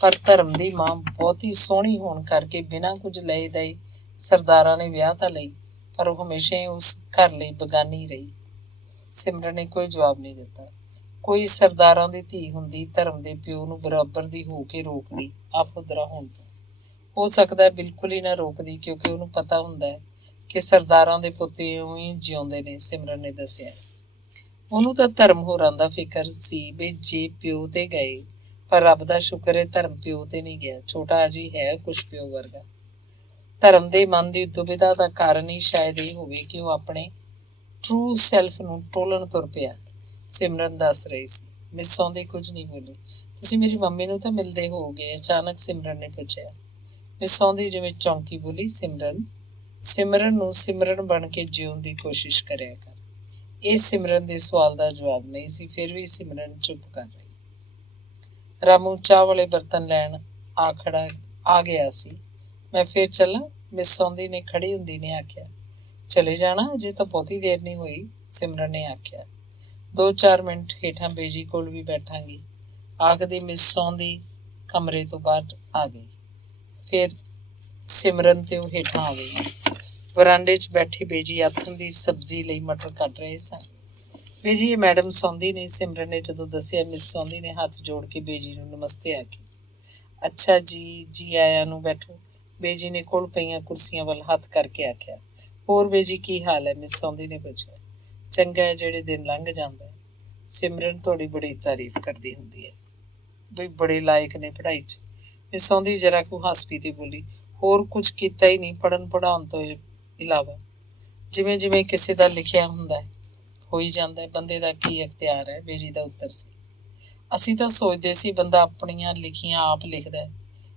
ਪਰ ਧਰਮ ਦੀ ਮਾਂ ਬਹੁਤੀ ਸੋਹਣੀ ਹੋਣ ਕਰਕੇ ਬਿਨਾਂ ਕੁਝ ਲਏ ਦੇ ਸਰਦਾਰਾਂ ਨੇ ਵਿਆਹ ਤਾਂ ਲਈ, ਪਰ ਉਹ ਹਮੇਸ਼ਾ ਹੀ ਉਸ ਘਰ ਲਈ ਬਗਾਨੀ ਰਹੀ। ਸਿਮਰਨ ਨੇ ਕੋਈ ਜਵਾਬ ਨਹੀਂ ਦਿੱਤਾ। ਕੋਈ ਸਰਦਾਰਾਂ ਦੀ ਧੀ ਹੁੰਦੀ ਧਰਮ ਦੇ ਪਿਓ ਨੂੰ ਬਰਾਬਰ ਦੀ ਹੋ ਕੇ ਰੋਕਦੀ ਆਪੁਦਰਾ ਹੋਣ ਤੋਂ। ਹੋ ਸਕਦਾ ਬਿਲਕੁਲ ਹੀ ਨਾ ਰੋਕਦੀ, ਕਿਉਂਕਿ ਉਹਨੂੰ ਪਤਾ ਹੁੰਦਾ ਹੈ ਕਿ ਸਰਦਾਰਾਂ ਦੇ ਪੁੱਤ ਇਉਂ ਹੀ ਜਿਉਂਦੇ ਨੇ। ਸਿਮਰਨ ਨੇ ਦੱਸਿਆ, ਉਹਨੂੰ ਤਾਂ ਧਰਮ ਹੋਰਾਂ ਦਾ ਫਿਕਰ ਸੀ ਵੀ ਜੇ ਪਿਓ ਤੇ ਗਏ, ਪਰ ਰੱਬ ਦਾ ਸ਼ੁਕਰ ਹੈ ਧਰਮ ਪਿਓ ਤੇ ਨਹੀਂ ਗਿਆ। ਛੋਟਾ ਅਜੀ ਹੈ ਕੁਛ ਪਿਓ ਵਰਗਾ। ਧਰਮ ਦੇ ਮਨ ਦੀ ਦੁਬਿਧਾ ਦਾ ਕਾਰਨ ਹੀ ਸ਼ਾਇਦ ਇਹ ਹੋਵੇ ਕਿ ਉਹ ਆਪਣੇ ਟਰੂ ਸੈਲਫ ਨੂੰ ਟੋਲਣ ਤੁਰ ਪਿਆ। ਸਿਮਰਨ ਦੱਸ ਰਹੀ ਸੀ। ਮਿਸ ਸੌਂਦੀ ਕੁਝ ਨਹੀਂ ਬੋਲੀ। ਤੁਸੀਂ ਮੇਰੀ ਮੰਮੀ ਨੂੰ ਤਾਂ ਮਿਲਦੇ ਹੋਵੋਗੇ, ਅਚਾਨਕ ਸਿਮਰਨ ਨੇ ਪੁੱਛਿਆ। ਮਿਸ ਸੌਂਦੀ ਜਿਵੇਂ ਚੌਂਕੀ ਬੋਲੀ, ਸਿਮਰਨ ਨੂੰ ਸਿਮਰਨ ਬਣ ਕੇ ਜਿਉਣ ਦੀ ਕੋਸ਼ਿਸ਼ ਕਰਿਆ ਕਰ। ਇਹ ਸਿਮਰਨ ਦੇ ਸਵਾਲ ਦਾ ਜਵਾਬ ਨਹੀਂ ਸੀ, ਫਿਰ ਵੀ ਸਿਮਰਨ ਚੁੱਪ ਕਰ ਰਹੀ। ਰਾਮੂ ਚਾਹ ਵਾਲੇ ਬਰਤਨ ਲੈਣ ਆ ਗਿਆ ਸੀ। ਮੈਂ ਫਿਰ ਚੱਲਾਂ, ਮਿਸ ਸੌਂਦੀ ਨੇ ਖੜੀ ਹੁੰਦੀ ਨੇ ਆਖਿਆ। ਚਲੇ ਜਾਣਾ, ਅਜੇ ਤਾਂ ਬਹੁਤੀ ਦੇਰ ਨਹੀਂ ਹੋਈ, ਸਿਮਰਨ ਨੇ ਆਖਿਆ। 2-4 ਮਿੰਟ ਹੇਠਾਂ ਬੇਜੀ ਕੋਲ ਵੀ ਬੈਠਾਂਗੀ, ਆਖਦੀ ਮਿਸ ਸੌਂਦੀ ਕਮਰੇ ਤੋਂ ਬਾਹਰ ਆ ਗਈ। ਫਿਰ ਸਿਮਰਨ ਤੇ ਉਹ ਹੇਠਾਂ ਆ ਗਈ। ਵਰਾਂਡੇ 'ਚ ਬੈਠੇ ਬੇਜੀ ਆਥਣ ਦੀ ਸਬਜ਼ੀ ਲਈ ਮਟਰ ਕੱਢ ਰਹੇ ਸਨ। ਬੇਜੀ, ਇਹ ਮੈਡਮ ਸੌਂਦੀ ਨੇ, ਸਿਮਰਨ ਨੇ ਜਦੋਂ ਦੱਸਿਆ। ਮਿਸ ਸੌਂਦੀ ਨੇ ਹੱਥ ਜੋੜ ਕੇ ਬੇਜੀ ਨੂੰ ਨਮਸਤੇ ਆਖੀ। ਅੱਛਾ ਜੀ, ਜੀ ਆਇਆਂ ਨੂੰ, ਬੈਠੋ, ਬੇਜੀ ਨੇ ਕੋਲ ਪਈਆਂ ਕੁਰਸੀਆਂ ਵੱਲ ਹੱਥ ਕਰਕੇ ਆਖਿਆ। ਹੋਰ ਬੇਜੀ, ਕੀ ਹਾਲ ਹੈ? ਮਿਸ ਸੌਂਦੀ ਨੇ ਪੁੱਛਿਆ। ਚੰਗਾ ਹੈ, ਜਿਹੜੇ ਦਿਨ ਲੰਘ ਜਾਂਦਾ। ਸਿਮਰਨ ਤੁਹਾਡੀ ਬੜੀ ਤਾਰੀਫ ਕਰਦੀ ਹੁੰਦੀ ਹੈ, ਬਈ ਬੜੇ ਲਾਇਕ ਨੇ ਪੜ੍ਹਾਈ 'ਚ। ਮਿਸ ਸੌਂਦੀ ਜਰਾ ਕੁ ਹੱਸ ਪਈ ਤੇ ਬੋਲੀ, ਹੋਰ ਕੁਝ ਕੀਤਾ ਹੀ ਨਹੀਂ ਪੜ੍ਹਨ ਪੜ੍ਹਾਉਣ ਤੋਂ ਇਲਾਵਾ। ਜਿਵੇਂ ਜਿਵੇਂ ਕਿਸੇ ਦਾ ਲਿਖਿਆ ਹੁੰਦਾ ਹੈ ਹੋਈ ਜਾਂਦਾ, ਬੰਦੇ ਦਾ ਕੀ ਇਖਤਿਆਰ ਹੈ, ਬੇਜੀ ਦਾ ਉੱਤਰ ਸੀ। ਅਸੀਂ ਤਾਂ ਸੋਚਦੇ ਸੀ ਬੰਦਾ ਆਪਣੀਆਂ ਲਿਖੀਆਂ ਆਪ ਲਿਖਦਾ,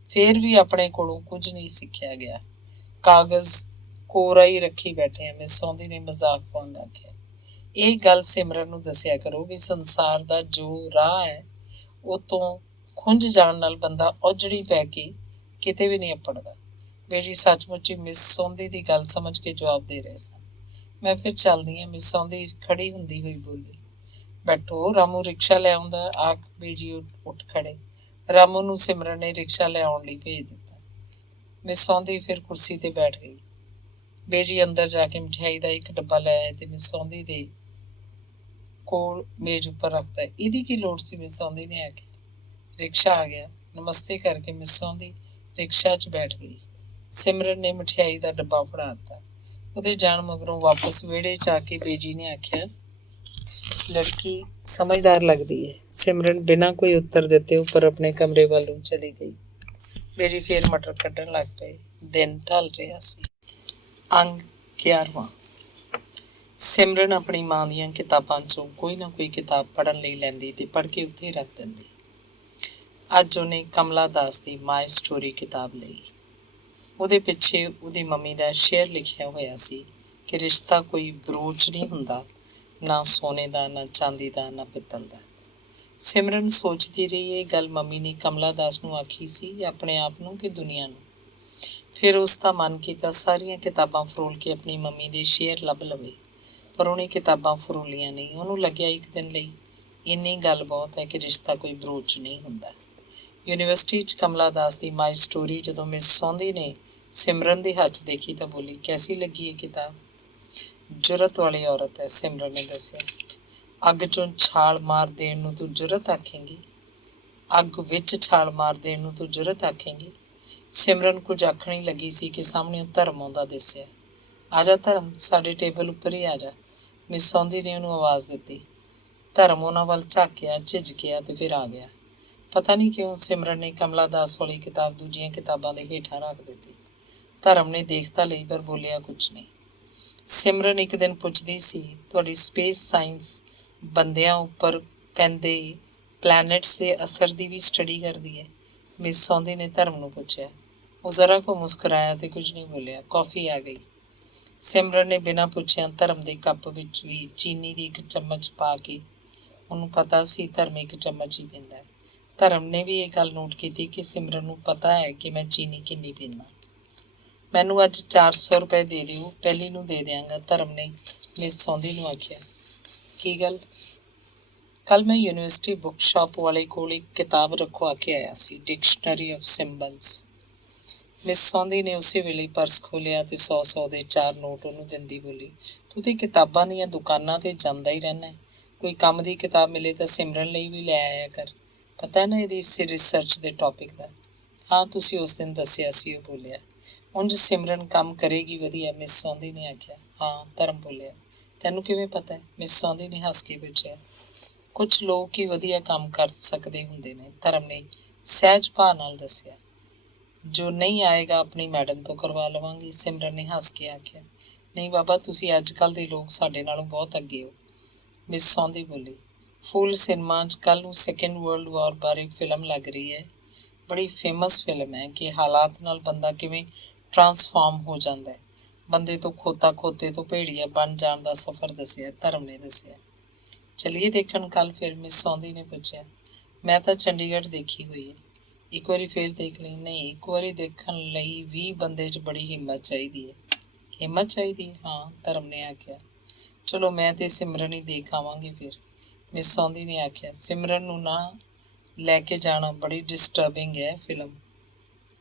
ਫੇਰ ਵੀ ਆਪਣੇ ਕੋਲੋਂ ਕੁਝ ਨਹੀਂ ਸਿੱਖਿਆ ਗਿਆ, ਕਾਗਜ਼ ਕੋਰਾ ਹੀ ਰੱਖੀ ਬੈਠੇ ਆ। ਮਿਸ ਸੌਂਦੀ ਨੇ ਮਜ਼ਾਕ ਪਾਉਣ ਆਖਿਆ। ਇਹ ਗੱਲ ਸਿਮਰਨ ਨੂੰ ਦੱਸਿਆ ਕਰੋ ਵੀ ਸੰਸਾਰ ਦਾ ਜੋ ਰਾਹ ਹੈ, ਉਹ ਤੋਂ ਖੁੰਝ ਜਾਣ ਨਾਲ ਬੰਦਾ ਔਜੜੀ ਪੈ ਕੇ ਕਿਤੇ ਵੀ ਨਹੀਂ ਅੱਪੜਦਾ। ਬੇਜੀ ਸੱਚਮੁੱਚ ਹੀ ਮਿਸ ਸੌਂਦੀ ਦੀ ਗੱਲ ਸਮਝ ਕੇ ਜਵਾਬ ਦੇ ਰਹੇ ਸਨ। ਮੈਂ ਫਿਰ ਚੱਲਦੀ ਹਾਂ, ਮਿਸ ਸੌਂਦੀ ਖੜੀ ਹੁੰਦੀ ਹੋਈ ਬੋਲੀ। ਬੈਠੋ, ਰਾਮੂ ਰਿਕਸ਼ਾ ਲੈ ਆਉਂਦਾ, ਆਖ ਬੇਜੀ ਉੱਠ ਖੜੇ। ਰਾਮੂ ਨੂੰ ਸਿਮਰਨ ਨੇ ਰਿਕਸ਼ਾ ਲੈ ਆਉਣ ਲਈ ਭੇਜ ਦਿੱਤਾ। ਮਿਸ ਸੌਂਦੀ ਫਿਰ ਕੁਰਸੀ ਤੇ ਬੈਠ ਗਈ। ਬੇਜੀ ਅੰਦਰ ਜਾ ਕੇ ਮਠਿਆਈ ਦਾ ਇੱਕ ਡੱਬਾ ਲੈ ਆਏ ਤੇ ਮਿਸ ਸੌਂਦੀ ਦੇ ਕੋਲ ਮੇਜ਼ ਉੱਪਰ ਰੱਖਤਾ। ਇਹਦੀ ਕੀ ਲੋੜ ਸੀ? ਮਿਸ ਸੌਂਦੀ ਨੇ ਆਖਿਆ। ਰਿਕਸ਼ਾ ਆ ਗਿਆ। ਨਮਸਤੇ ਕਰਕੇ ਮਿਸ ਸੌਂਦੀ ਰਿਕਸ਼ਾ 'ਚ ਬੈਠ ਗਈ। ਸਿਮਰਨ ਨੇ ਮਠਿਆਈ ਦਾ ਡੱਬਾ ਫੜਾ ਦਿੱਤਾ। ਉਹਦੇ ਜਾਣ ਮਗਰੋਂ ਵਾਪਸ ਵਿਹੜੇ 'ਚ ਆ ਕੇ ਬੇਜੀ ਨੇ ਆਖਿਆ, ਲੜਕੀ ਸਮਝਦਾਰ ਲੱਗਦੀ ਹੈ। ਸਿਮਰਨ ਬਿਨਾਂ ਕੋਈ ਉੱਤਰ ਦਿੱਤੇ ਉੱਪਰ ਆਪਣੇ ਕਮਰੇ ਵੱਲ ਨੂੰ ਚਲੀ ਗਈ। ਬੇਜੀ ਫੇਰ ਮਟਰ ਕੱਢਣ ਲੱਗ ਪਏ। ਦਿਨ ਢਲ ਰਿਹਾ ਸੀ। ਅੰਗ 11ਵਾਂ। ਸਿਮਰਨ ਆਪਣੀ ਮਾਂ ਦੀਆਂ ਕਿਤਾਬਾਂ 'ਚੋਂ ਕੋਈ ਨਾ ਕੋਈ ਕਿਤਾਬ ਪੜ੍ਹਨ ਲਈ ਲੈਂਦੀ ਤੇ ਪੜ੍ਹ ਕੇ ਉੱਥੇ ਰੱਖ ਦਿੰਦੀ। ਅੱਜ ਉਹਨੇ ਕਮਲਾ ਦਾਸ ਦੀ ਮਾਈ ਸਟੋਰੀ ਕਿਤਾਬ ਲਈ। ਉਹਦੇ ਪਿੱਛੇ ਉਹਦੀ ਮੰਮੀ ਦਾ ਸ਼ੇਅਰ ਲਿਖਿਆ ਹੋਇਆ ਸੀ ਕਿ ਰਿਸ਼ਤਾ ਕੋਈ ਬਰੋਚ ਨਹੀਂ ਹੁੰਦਾ, ਨਾ ਸੋਨੇ ਦਾ, ਨਾ ਚਾਂਦੀ ਦਾ, ਨਾ ਪਿੱਤਲ ਦਾ। ਸਿਮਰਨ ਸੋਚਦੀ ਰਹੀ, ਇਹ ਗੱਲ ਮੰਮੀ ਨੇ ਕਮਲਾ ਦਾਸ ਨੂੰ ਆਖੀ ਸੀ, ਆਪਣੇ ਆਪ ਨੂੰ ਕਿ ਦੁਨੀਆ ਨੂੰ। ਫਿਰ ਉਸ ਦਾ ਮਨ ਕੀਤਾ ਸਾਰੀਆਂ ਕਿਤਾਬਾਂ ਫਰੋਲ ਕੇ ਆਪਣੀ ਮੰਮੀ ਦੇ ਸ਼ੇਅਰ ਲੱਭ ਲਵੇ, ਪਰ ਉਹਨੇ ਕਿਤਾਬਾਂ ਫਰੋਲੀਆਂ ਨਹੀਂ। ਉਹਨੂੰ ਲੱਗਿਆ ਇੱਕ ਦਿਨ ਲਈ ਇੰਨੀ ਗੱਲ ਬਹੁਤ ਹੈ ਕਿ ਰਿਸ਼ਤਾ ਕੋਈ ਬਰੋਚ ਨਹੀਂ ਹੁੰਦਾ। ਯੂਨੀਵਰਸਿਟੀ 'ਚ ਕਮਲਾ ਦਾਸ ਦੀ ਮਾਈ ਸਟੋਰੀ ਜਦੋਂ ਮਿਸ ਸੌਂਦੀ ਨੇ ਸਿਮਰਨ ਦੇ ਹੱਥ 'ਚ ਦੇਖੀ ਤਾਂ ਬੋਲੀ, ਕੈਸੀ ਲੱਗੀ ਇਹ ਕਿਤਾਬ? ਜੁਰਤ ਵਾਲੀ ਔਰਤ ਹੈ, ਸਿਮਰਨ ਨੇ ਦੱਸਿਆ। ਅੱਗ 'ਚੋਂ ਛਾਲ ਮਾਰ ਦੇਣ ਨੂੰ ਤੂੰ ਜੁਰਤ ਆਖੇਂਗੀ? ਅੱਗ ਵਿੱਚ ਛਾਲ ਮਾਰ ਦੇਣ ਨੂੰ ਤੂੰ ਜੁਰਤ ਆਖੇਂਗੀ? ਸਿਮਰਨ ਕੁਝ ਆਖਣ ਹੀ ਲੱਗੀ ਸੀ ਕਿ ਸਾਹਮਣੇ ਧਰਮ ਆਉਂਦਾ ਦਿਸਿਆ। ਆ ਜਾ ਧਰਮ, ਸਾਡੇ ਟੇਬਲ ਉੱਪਰ ਹੀ ਆ ਜਾ, ਮਿਸ ਸੌਂਦੀ ਨੇ ਉਹਨੂੰ ਆਵਾਜ਼ ਦਿੱਤੀ। ਧਰਮ ਉਹਨਾਂ ਵੱਲ ਝਾਕਿਆ, ਝਿਜਕਿਆ ਤੇ ਫਿਰ ਆ ਗਿਆ। ਪਤਾ ਨਹੀਂ ਕਿਉਂ ਸਿਮਰਨ ਨੇ ਕਮਲਾ ਦਾਸ ਵਾਲੀ ਕਿਤਾਬ ਦੂਜੀਆਂ ਕਿਤਾਬਾਂ ਦੇ ਹੇਠਾਂ ਰੱਖ ਦਿੱਤੀ। ਧਰਮ ਨੇ ਦੇਖ ਤਾਂ ਲਈ ਪਰ ਬੋਲਿਆ ਕੁਛ ਨਹੀਂ। ਸਿਮਰਨ ਇੱਕ ਦਿਨ ਪੁੱਛਦੀ ਸੀ, ਤੁਹਾਡੀ ਸਪੇਸ ਸਾਇੰਸ ਬੰਦਿਆਂ ਉੱਪਰ ਪੈਂਦੇ ਪਲੈਨਟਸ ਦੇ ਅਸਰ ਦੀ ਵੀ ਸਟੱਡੀ ਕਰਦੀ ਹੈ? ਮਿਸ ਸੌਂਦੀ ਨੇ ਧਰਮ ਨੂੰ ਪੁੱਛਿਆ। ਉਹ ਜ਼ਰਾ ਕੁ ਮੁਸਕਰਾਇਆ ਤੇ ਕੁਝ ਨਹੀਂ ਬੋਲਿਆ। ਕੌਫੀ ਆ ਗਈ। ਸਿਮਰਨ ਨੇ ਬਿਨਾਂ ਪੁੱਛਿਆਂ ਧਰਮ ਦੇ ਕੱਪ ਵਿੱਚ ਵੀ ਚੀਨੀ ਦੀ ਇੱਕ ਚਮਚ ਪਾ ਕੇ, ਉਹਨੂੰ ਪਤਾ ਸੀ ਧਰਮ ਇੱਕ ਚਮਚ ਹੀ ਪੀਂਦਾ ਹੈ। ਧਰਮ ਨੇ ਵੀ ਇਹ ਗੱਲ ਨੋਟ ਕੀਤੀ ਕਿ ਸਿਮਰਨ ਨੂੰ ਪਤਾ ਹੈ ਕਿ ਮੈਂ ਚੀਨੀ ਕਿੰਨੀ ਪੀਂਦਾ। ਮੈਨੂੰ ਅੱਜ 400 ਰੁਪਏ ਦੇ ਦਿਓ, ਪਹਿਲੀ ਨੂੰ ਦੇ ਦਿਆਂਗਾ, ਧਰਮ ਨੇ ਮਿਸ ਸੌਂਦੀ ਨੂੰ ਆਖਿਆ। ਕੀ ਗੱਲ? ਕੱਲ ਮੈਂ ਯੂਨੀਵਰਸਿਟੀ ਬੁੱਕ ਸ਼ਾਪ ਵਾਲੇ ਕੋਲ ਇੱਕ ਕਿਤਾਬ ਰਖਵਾ ਕੇ ਆਇਆ ਸੀ, ਡਿਕਸ਼ਨਰੀ ਆਫ ਸਿੰਬਲਸ। ਮਿਸ ਸੌਂਦੀ ਨੇ ਉਸੇ ਵੇਲੇ ਪਰਸ ਖੋਲ੍ਹਿਆ ਤੇ 100 ਦੇ 4 ਨੋਟ ਉਹਨੂੰ ਦਿੰਦੀ ਬੋਲੀ, ਤੂੰ ਤੇ ਕਿਤਾਬਾਂ ਦੀਆਂ ਦੁਕਾਨਾਂ 'ਤੇ ਜਾਂਦਾ ਹੀ ਰਹਿੰਦਾ, ਕੋਈ ਕੰਮ ਦੀ ਕਿਤਾਬ ਮਿਲੇ ਤਾਂ ਸਿਮਰਨ ਲਈ ਵੀ ਲੈ ਆਇਆ ਕਰ। ਪਤਾ ਨਾ ਇਹਦੀ ਰਿਸਰਚ ਦੇ ਟੌਪਿਕ ਦਾ? ਹਾਂ, ਤੁਸੀਂ ਉਸ ਦਿਨ ਦੱਸਿਆ ਸੀ, ਉਹ ਬੋਲਿਆ। ਉਂਝ ਸਿਮਰਨ ਕੰਮ ਕਰੇਗੀ ਵਧੀਆ, ਮਿਸ ਸੌਂਦੀ ਨੇ ਆਖਿਆ। ਹਾਂ, ਧਰਮ ਬੋਲਿਆ। ਤੈਨੂੰ ਕਿਵੇਂ ਪਤਾ? ਮਿਸ ਸੌਂਦੀ ਨੇ ਹੱਸ ਕੇ ਪੁੱਛਿਆ। ਕੁਛ ਲੋਕ ਹੀ ਵਧੀਆ ਕੰਮ ਕਰ ਸਕਦੇ ਹੁੰਦੇ ਨੇ, ਧਰਮ ਨੇ ਸਹਿਜ ਭਾਅ ਨਾਲ ਦੱਸਿਆ। ਜੋ ਨਹੀਂ ਆਏਗਾ ਆਪਣੀ ਮੈਡਮ ਤੋਂ ਕਰਵਾ ਲਵਾਂਗੀ, ਸਿਮਰਨ ਨੇ ਹੱਸ ਕੇ ਆਖਿਆ। ਨਹੀਂ ਬਾਬਾ, ਤੁਸੀਂ ਅੱਜ ਕੱਲ੍ਹ ਦੇ ਲੋਕ ਸਾਡੇ ਨਾਲੋਂ ਬਹੁਤ ਅੱਗੇ ਹੋ, ਮਿਸ ਸੌਂਦੀ ਬੋਲੀ। ਫੁੱਲ ਸਿਨੇਮਾ 'ਚ ਕੱਲ੍ਹ ਨੂੰ ਸੈਕਿੰਡ ਵਰਲਡ ਵਾਰ ਬਾਰੇ ਫਿਲਮ ਲੱਗ ਰਹੀ ਹੈ। ਬੜੀ ਫੇਮਸ ਫਿਲਮ ਹੈ ਕਿ ਹਾਲਾਤ ਨਾਲ ਬੰਦਾ ਕਿਵੇਂ ਟਰਾਂਸਫਾਰਮ ਹੋ ਜਾਂਦਾ ਹੈ। ਬੰਦੇ ਤੋਂ ਖੋਤੇ ਤੋਂ ਭੇੜੀਆ ਬਣ ਜਾਣ ਦਾ ਸਫ਼ਰ ਦੱਸਿਆ, ਧਰਮ ਨੇ ਦੱਸਿਆ। ਚੱਲੀਏ ਦੇਖਣ ਕੱਲ੍ਹ ਫਿਰ? ਮਿਸ ਸੌਂਦੀ ਨੇ ਪੁੱਛਿਆ। ਮੈਂ ਤਾਂ ਚੰਡੀਗੜ੍ਹ ਦੇਖੀ ਹੋਈ ਹੈ। ਇੱਕ ਵਾਰੀ ਫੇਰ ਦੇਖ ਲਈ? ਨਹੀਂ, ਇੱਕ ਵਾਰੀ ਦੇਖਣ ਲਈ 20 ਬੰਦੇ 'ਚ ਬੜੀ ਹਿੰਮਤ ਚਾਹੀਦੀ ਹੈ। ਹਿੰਮਤ ਚਾਹੀਦੀ ਹੈ? ਹਾਂ, ਧਰਮ ਨੇ ਆਖਿਆ। ਚਲੋ ਮੈਂ ਤੇ ਸਿਮਰਨ ਹੀ ਦੇਖ ਆਵਾਂਗੇ ਫਿਰ, ਮਿਸ ਸੌਂਦੀ ਨੇ ਆਖਿਆ। ਸਿਮਰਨ ਨੂੰ ਨਾ ਲੈ ਕੇ ਜਾਣਾ, ਬੜੀ ਡਿਸਟਰਬਿੰਗ ਹੈ ਫਿਲਮ।